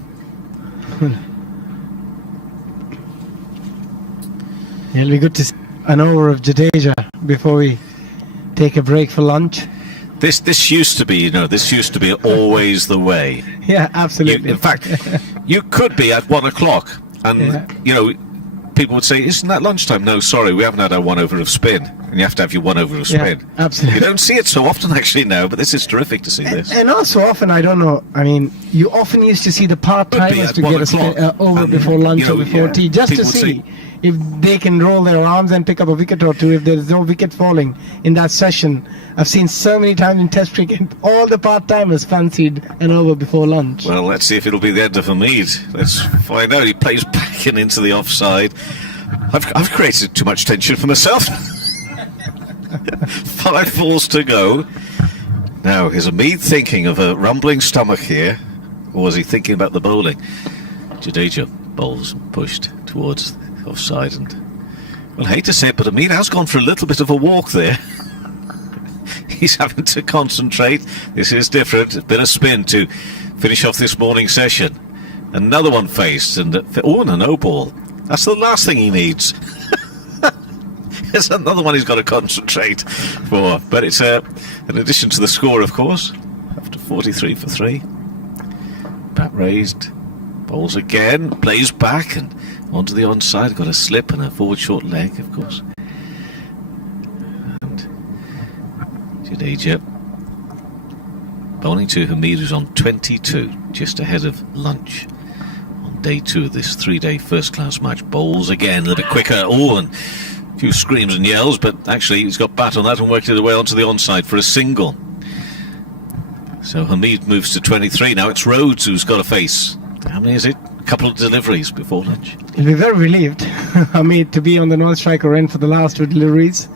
It'll be good to see an over of Jadeja before we take a break for lunch. This used to be, this used to be always the way. Yeah, absolutely. In fact, you could be at 1 o'clock, and people would say, "Isn't that lunchtime?" No, sorry, we haven't had our 1 over of spin, and you have to have your 1 over of spin. Yeah, absolutely. You don't see it so often actually now, but this is terrific to see this. And also often, I don't know, I mean, you often used to see the part-timers to get a over before lunch or before tea, just to see if they can roll their arms and pick up a wicket or two if there's no wicket falling in that session. I've seen so many times in Test cricket, all the part-timers fancied an over before lunch. Well, let's see if it'll be the end of Hamid. Let's find out. He plays back and into the offside. I've created too much tension for myself. 5 balls to go. Now, is Hamid thinking of a rumbling stomach here, or was he thinking about the bowling? Jadeja bowls pushed towards offside, and well, I hate to say it, but Hamid has gone for a little bit of a walk there. He's having to concentrate. This is different. A bit of spin to finish off this morning session. Another one faced, and and a no ball. That's the last thing he needs. There's another one he's got to concentrate for. But it's in addition to the score, of course. After 43 for 3. Bat raised. Bowls again. Plays back and onto the onside. Got a slip and a forward short leg, of course. And Jadeja bowling to Hamid, who's on 22, just ahead of lunch. Day 2 of this 3-day first-class match. Bowls again, a little bit quicker. Oh, and a few screams and yells, but actually he's got bat on that and worked it away onto the onside for a single. So Hamid moves to 23. Now it's Rhodes who's got a face. How many is it? A couple of deliveries before lunch. He'll be very relieved, Hamid, to be on the non-striker end for the last 2 deliveries.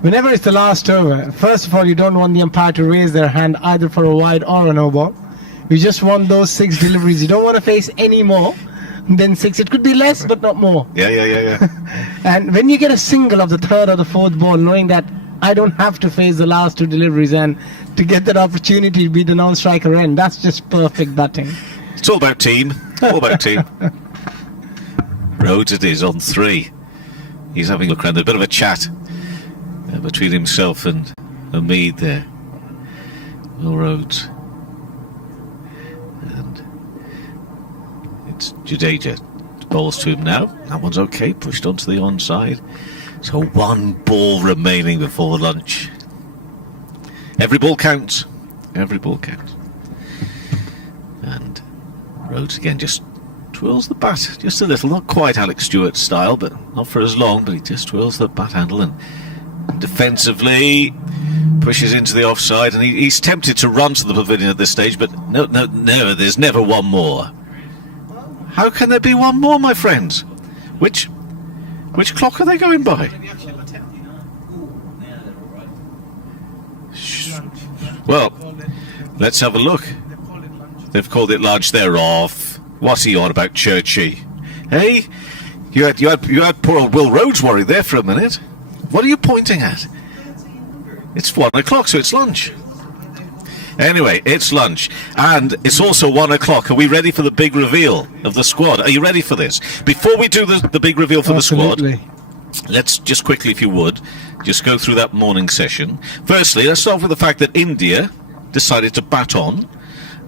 Whenever it's the last over, first of all, you don't want the umpire to raise their hand either for a wide or a no ball. You just want those 6 deliveries. You don't want to face any more than 6. It could be less, but not more. Yeah. And when you get a single of the 3rd or the 4th ball, knowing that I don't have to face the last 2 deliveries and to get that opportunity to be the non-striker end, that's just perfect batting. It's all about team. All about team. Rhodes it is on 3. He's having a look around. A bit of a chat between himself and Hamid there. Will Rhodes. It's Jadeja. Bowls to him now. That one's okay. Pushed onto the onside. So 1 ball remaining before lunch. Every ball counts. Every ball counts. And Rhodes again just twirls the bat just a little. Not quite Alex Stewart style, but not for as long. But he just twirls the bat handle and defensively pushes into the offside. And he's tempted to run to the pavilion at this stage, but no, there's never one more. How can there be one more, my friends? Which clock are they going by? Well, let's have a look. They've called it lunch. They're off. What's he on about, Churchy? Hey, you had poor old Will Rhodes worried there for a minute. What are you pointing at? It's 1 o'clock, so it's lunch. Anyway, it's lunch, and it's also 1 o'clock. Are we ready for the big reveal of the squad? Are you ready for this? Before we do the big reveal for Absolutely. the squad, let's just quickly, if you would, just go through that morning session. Firstly, let's start with the fact that India decided to bat on.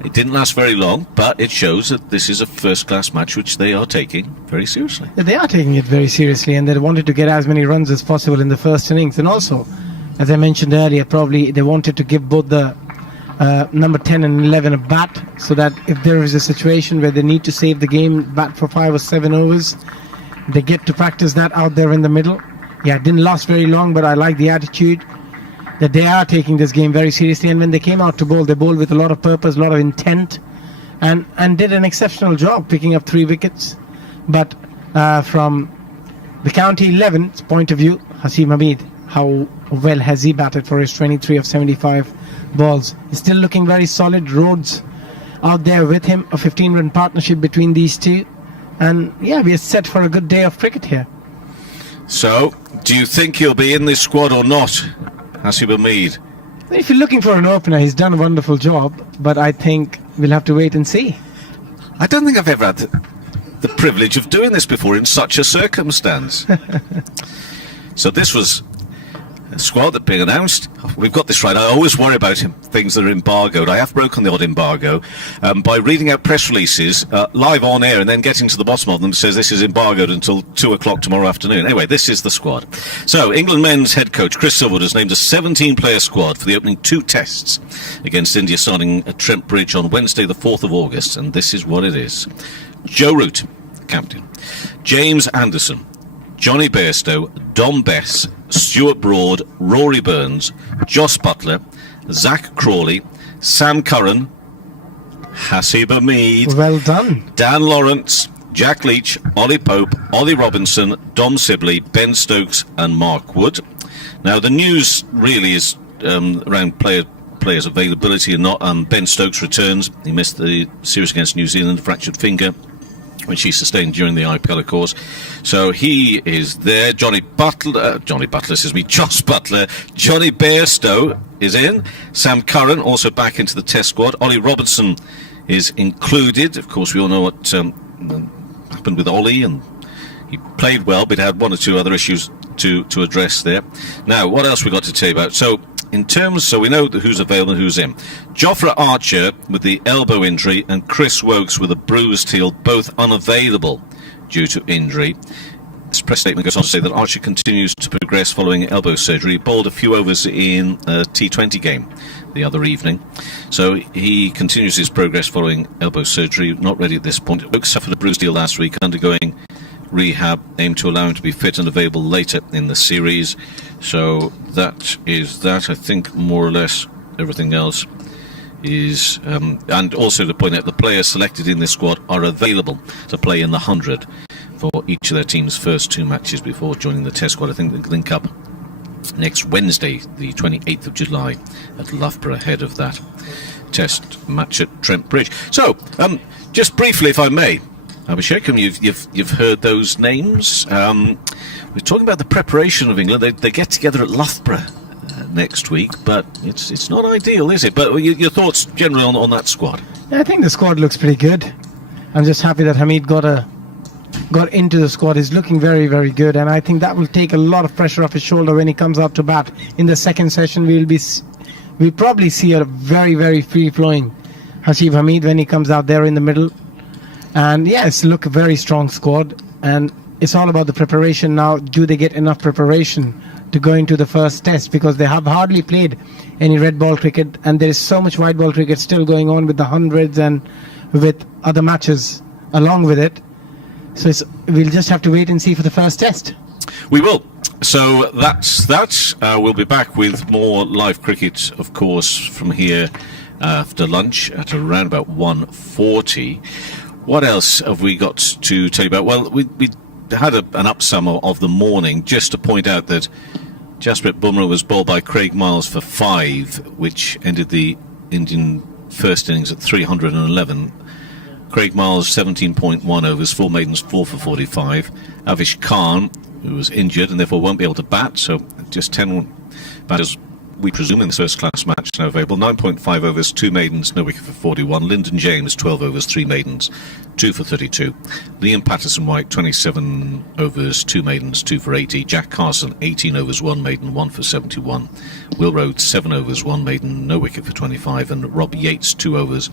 It didn't last very long, but it shows that this is a first-class match which they are taking very seriously. They are taking it very seriously, and they wanted to get as many runs as possible in the first innings. And also, as I mentioned earlier, probably they wanted to give both the number 10 and 11 a bat, so that if there is a situation where they need to save the game, bat for 5 or 7 overs, they get to practice that out there in the middle. Yeah, it didn't last very long, but I like the attitude that they are taking this game very seriously. And when they came out to bowl, they bowled with a lot of purpose, a lot of intent, and did an exceptional job picking up 3 wickets. But from the county 11's point of view, Hasim Hamid, how well has he batted for his 23 of 75 balls? He's still looking very solid. Rhodes out there with him, a 15-run partnership between these two. And yeah, we are set for a good day of cricket here. So, do you think he'll be in this squad or not, Hasim Hamid? If you're looking for an opener, he's done a wonderful job, but I think we'll have to wait and see. I don't think I've ever had the privilege of doing this before in such a circumstance. So this was squad that being announced. We've got this right. I always worry about things that are embargoed. I have broken the odd embargo by reading out press releases live on air and then getting to the bottom of them. It says this is embargoed until 2 o'clock tomorrow afternoon. Anyway, this is the squad. So England men's head coach Chris Silverwood has named a 17-player squad for the opening 2 tests against India, starting at Trent Bridge on Wednesday the 4th of August, and this is what it is. Joe Root, captain. James Anderson, Johnny Bairstow, Dom Bess, Stuart Broad, Rory Burns, Joss Butler, Zach Crawley, Sam Curran, Hasib Hamid, Well done. Dan Lawrence, Jack Leach, Ollie Pope, Ollie Robinson, Dom Sibley, Ben Stokes and Mark Wood. Now the news really is around players' availability and not. Ben Stokes returns. He missed the series against New Zealand, fractured finger, which he sustained during the IPL, of course. So he is there. Joss Butler, Johnny Bairstow is in. Sam Curran also back into the test squad. Ollie Robinson is included. Of course, we all know what happened with Ollie, and he played well, but had 1 or 2 other issues to address there. Now, what else we got to tell you about? So we know who's available and who's in. Jofra Archer with the elbow injury and Chris Wokes with a bruised heel, both unavailable due to injury. This press statement goes on to say that Archer continues to progress following elbow surgery. He bowled a few overs in a T20 game the other evening. So he continues his progress following elbow surgery, not ready at this point. Wokes suffered a bruised heel last week, undergoing rehab, aimed to allow him to be fit and available later in the series. So that is that. I think more or less everything else is, and also to point out, the players selected in this squad are available to play in the 100 for each of their team's first 2 matches before joining the test squad. I think they link up next Wednesday, the 28th of July at Loughborough, ahead of that test match at Trent Bridge. So just briefly, if I may, Abhishek, you've heard those names. We're talking about the preparation of England. They get together at Loughborough next week, but it's not ideal, is it? But your thoughts generally on that squad? I think the squad looks pretty good. I'm just happy that Hamid got into the squad. He's looking very, very good, and I think that will take a lot of pressure off his shoulder when he comes out to bat. In the second session, we'll probably see a very, very free-flowing Hasib Hamid when he comes out there in the middle. And yes, look, a very strong squad, and it's all about the preparation now. Do they get enough preparation to go into the first test? Because they have hardly played any red ball cricket, and there is so much white ball cricket still going on with the hundreds and with other matches along with it. So we'll just have to wait and see for the first test. We will. So that's that. We'll be back with more live cricket, of course, from here after lunch at around about 1:40. What else have we got to tell you about? Well, we had an upsum of the morning, just to point out that Jasprit Bumrah was bowled by Craig Miles for 5, which ended the Indian first innings at 311. Craig Miles 17.1 overs, 4 maidens, 4 for 45. Avish Khan, who was injured and therefore won't be able to bat, so just 10 batters, we presume, in the first-class match now available. 9.5 overs, 2 maidens, no wicket for 41. Lyndon James, 12 overs, 3 maidens, 2 for 32. Liam Patterson-White, 27 overs, 2 maidens, 2 for 80. Jack Carson, 18 overs, 1 maiden, 1 for 71. Will Rhodes, 7 overs, 1 maiden, no wicket for 25. And Rob Yates, 2 overs,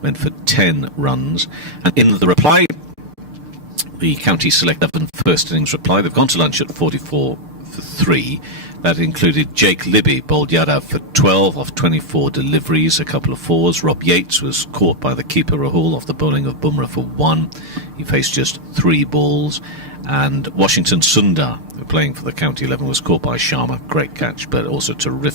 went for 10 runs. And in the reply, the County Select 11 first innings reply, they've gone to lunch at 44 for 3. That included Jake Libby, bowled Yadav for 12 off 24 deliveries, a couple of 4s. Rob Yates was caught by the keeper Rahul off the bowling of Bumrah for 1. He faced just 3 balls. And Washington Sundar, who playing for the County 11, was caught by Sharma. Great catch, but also terrific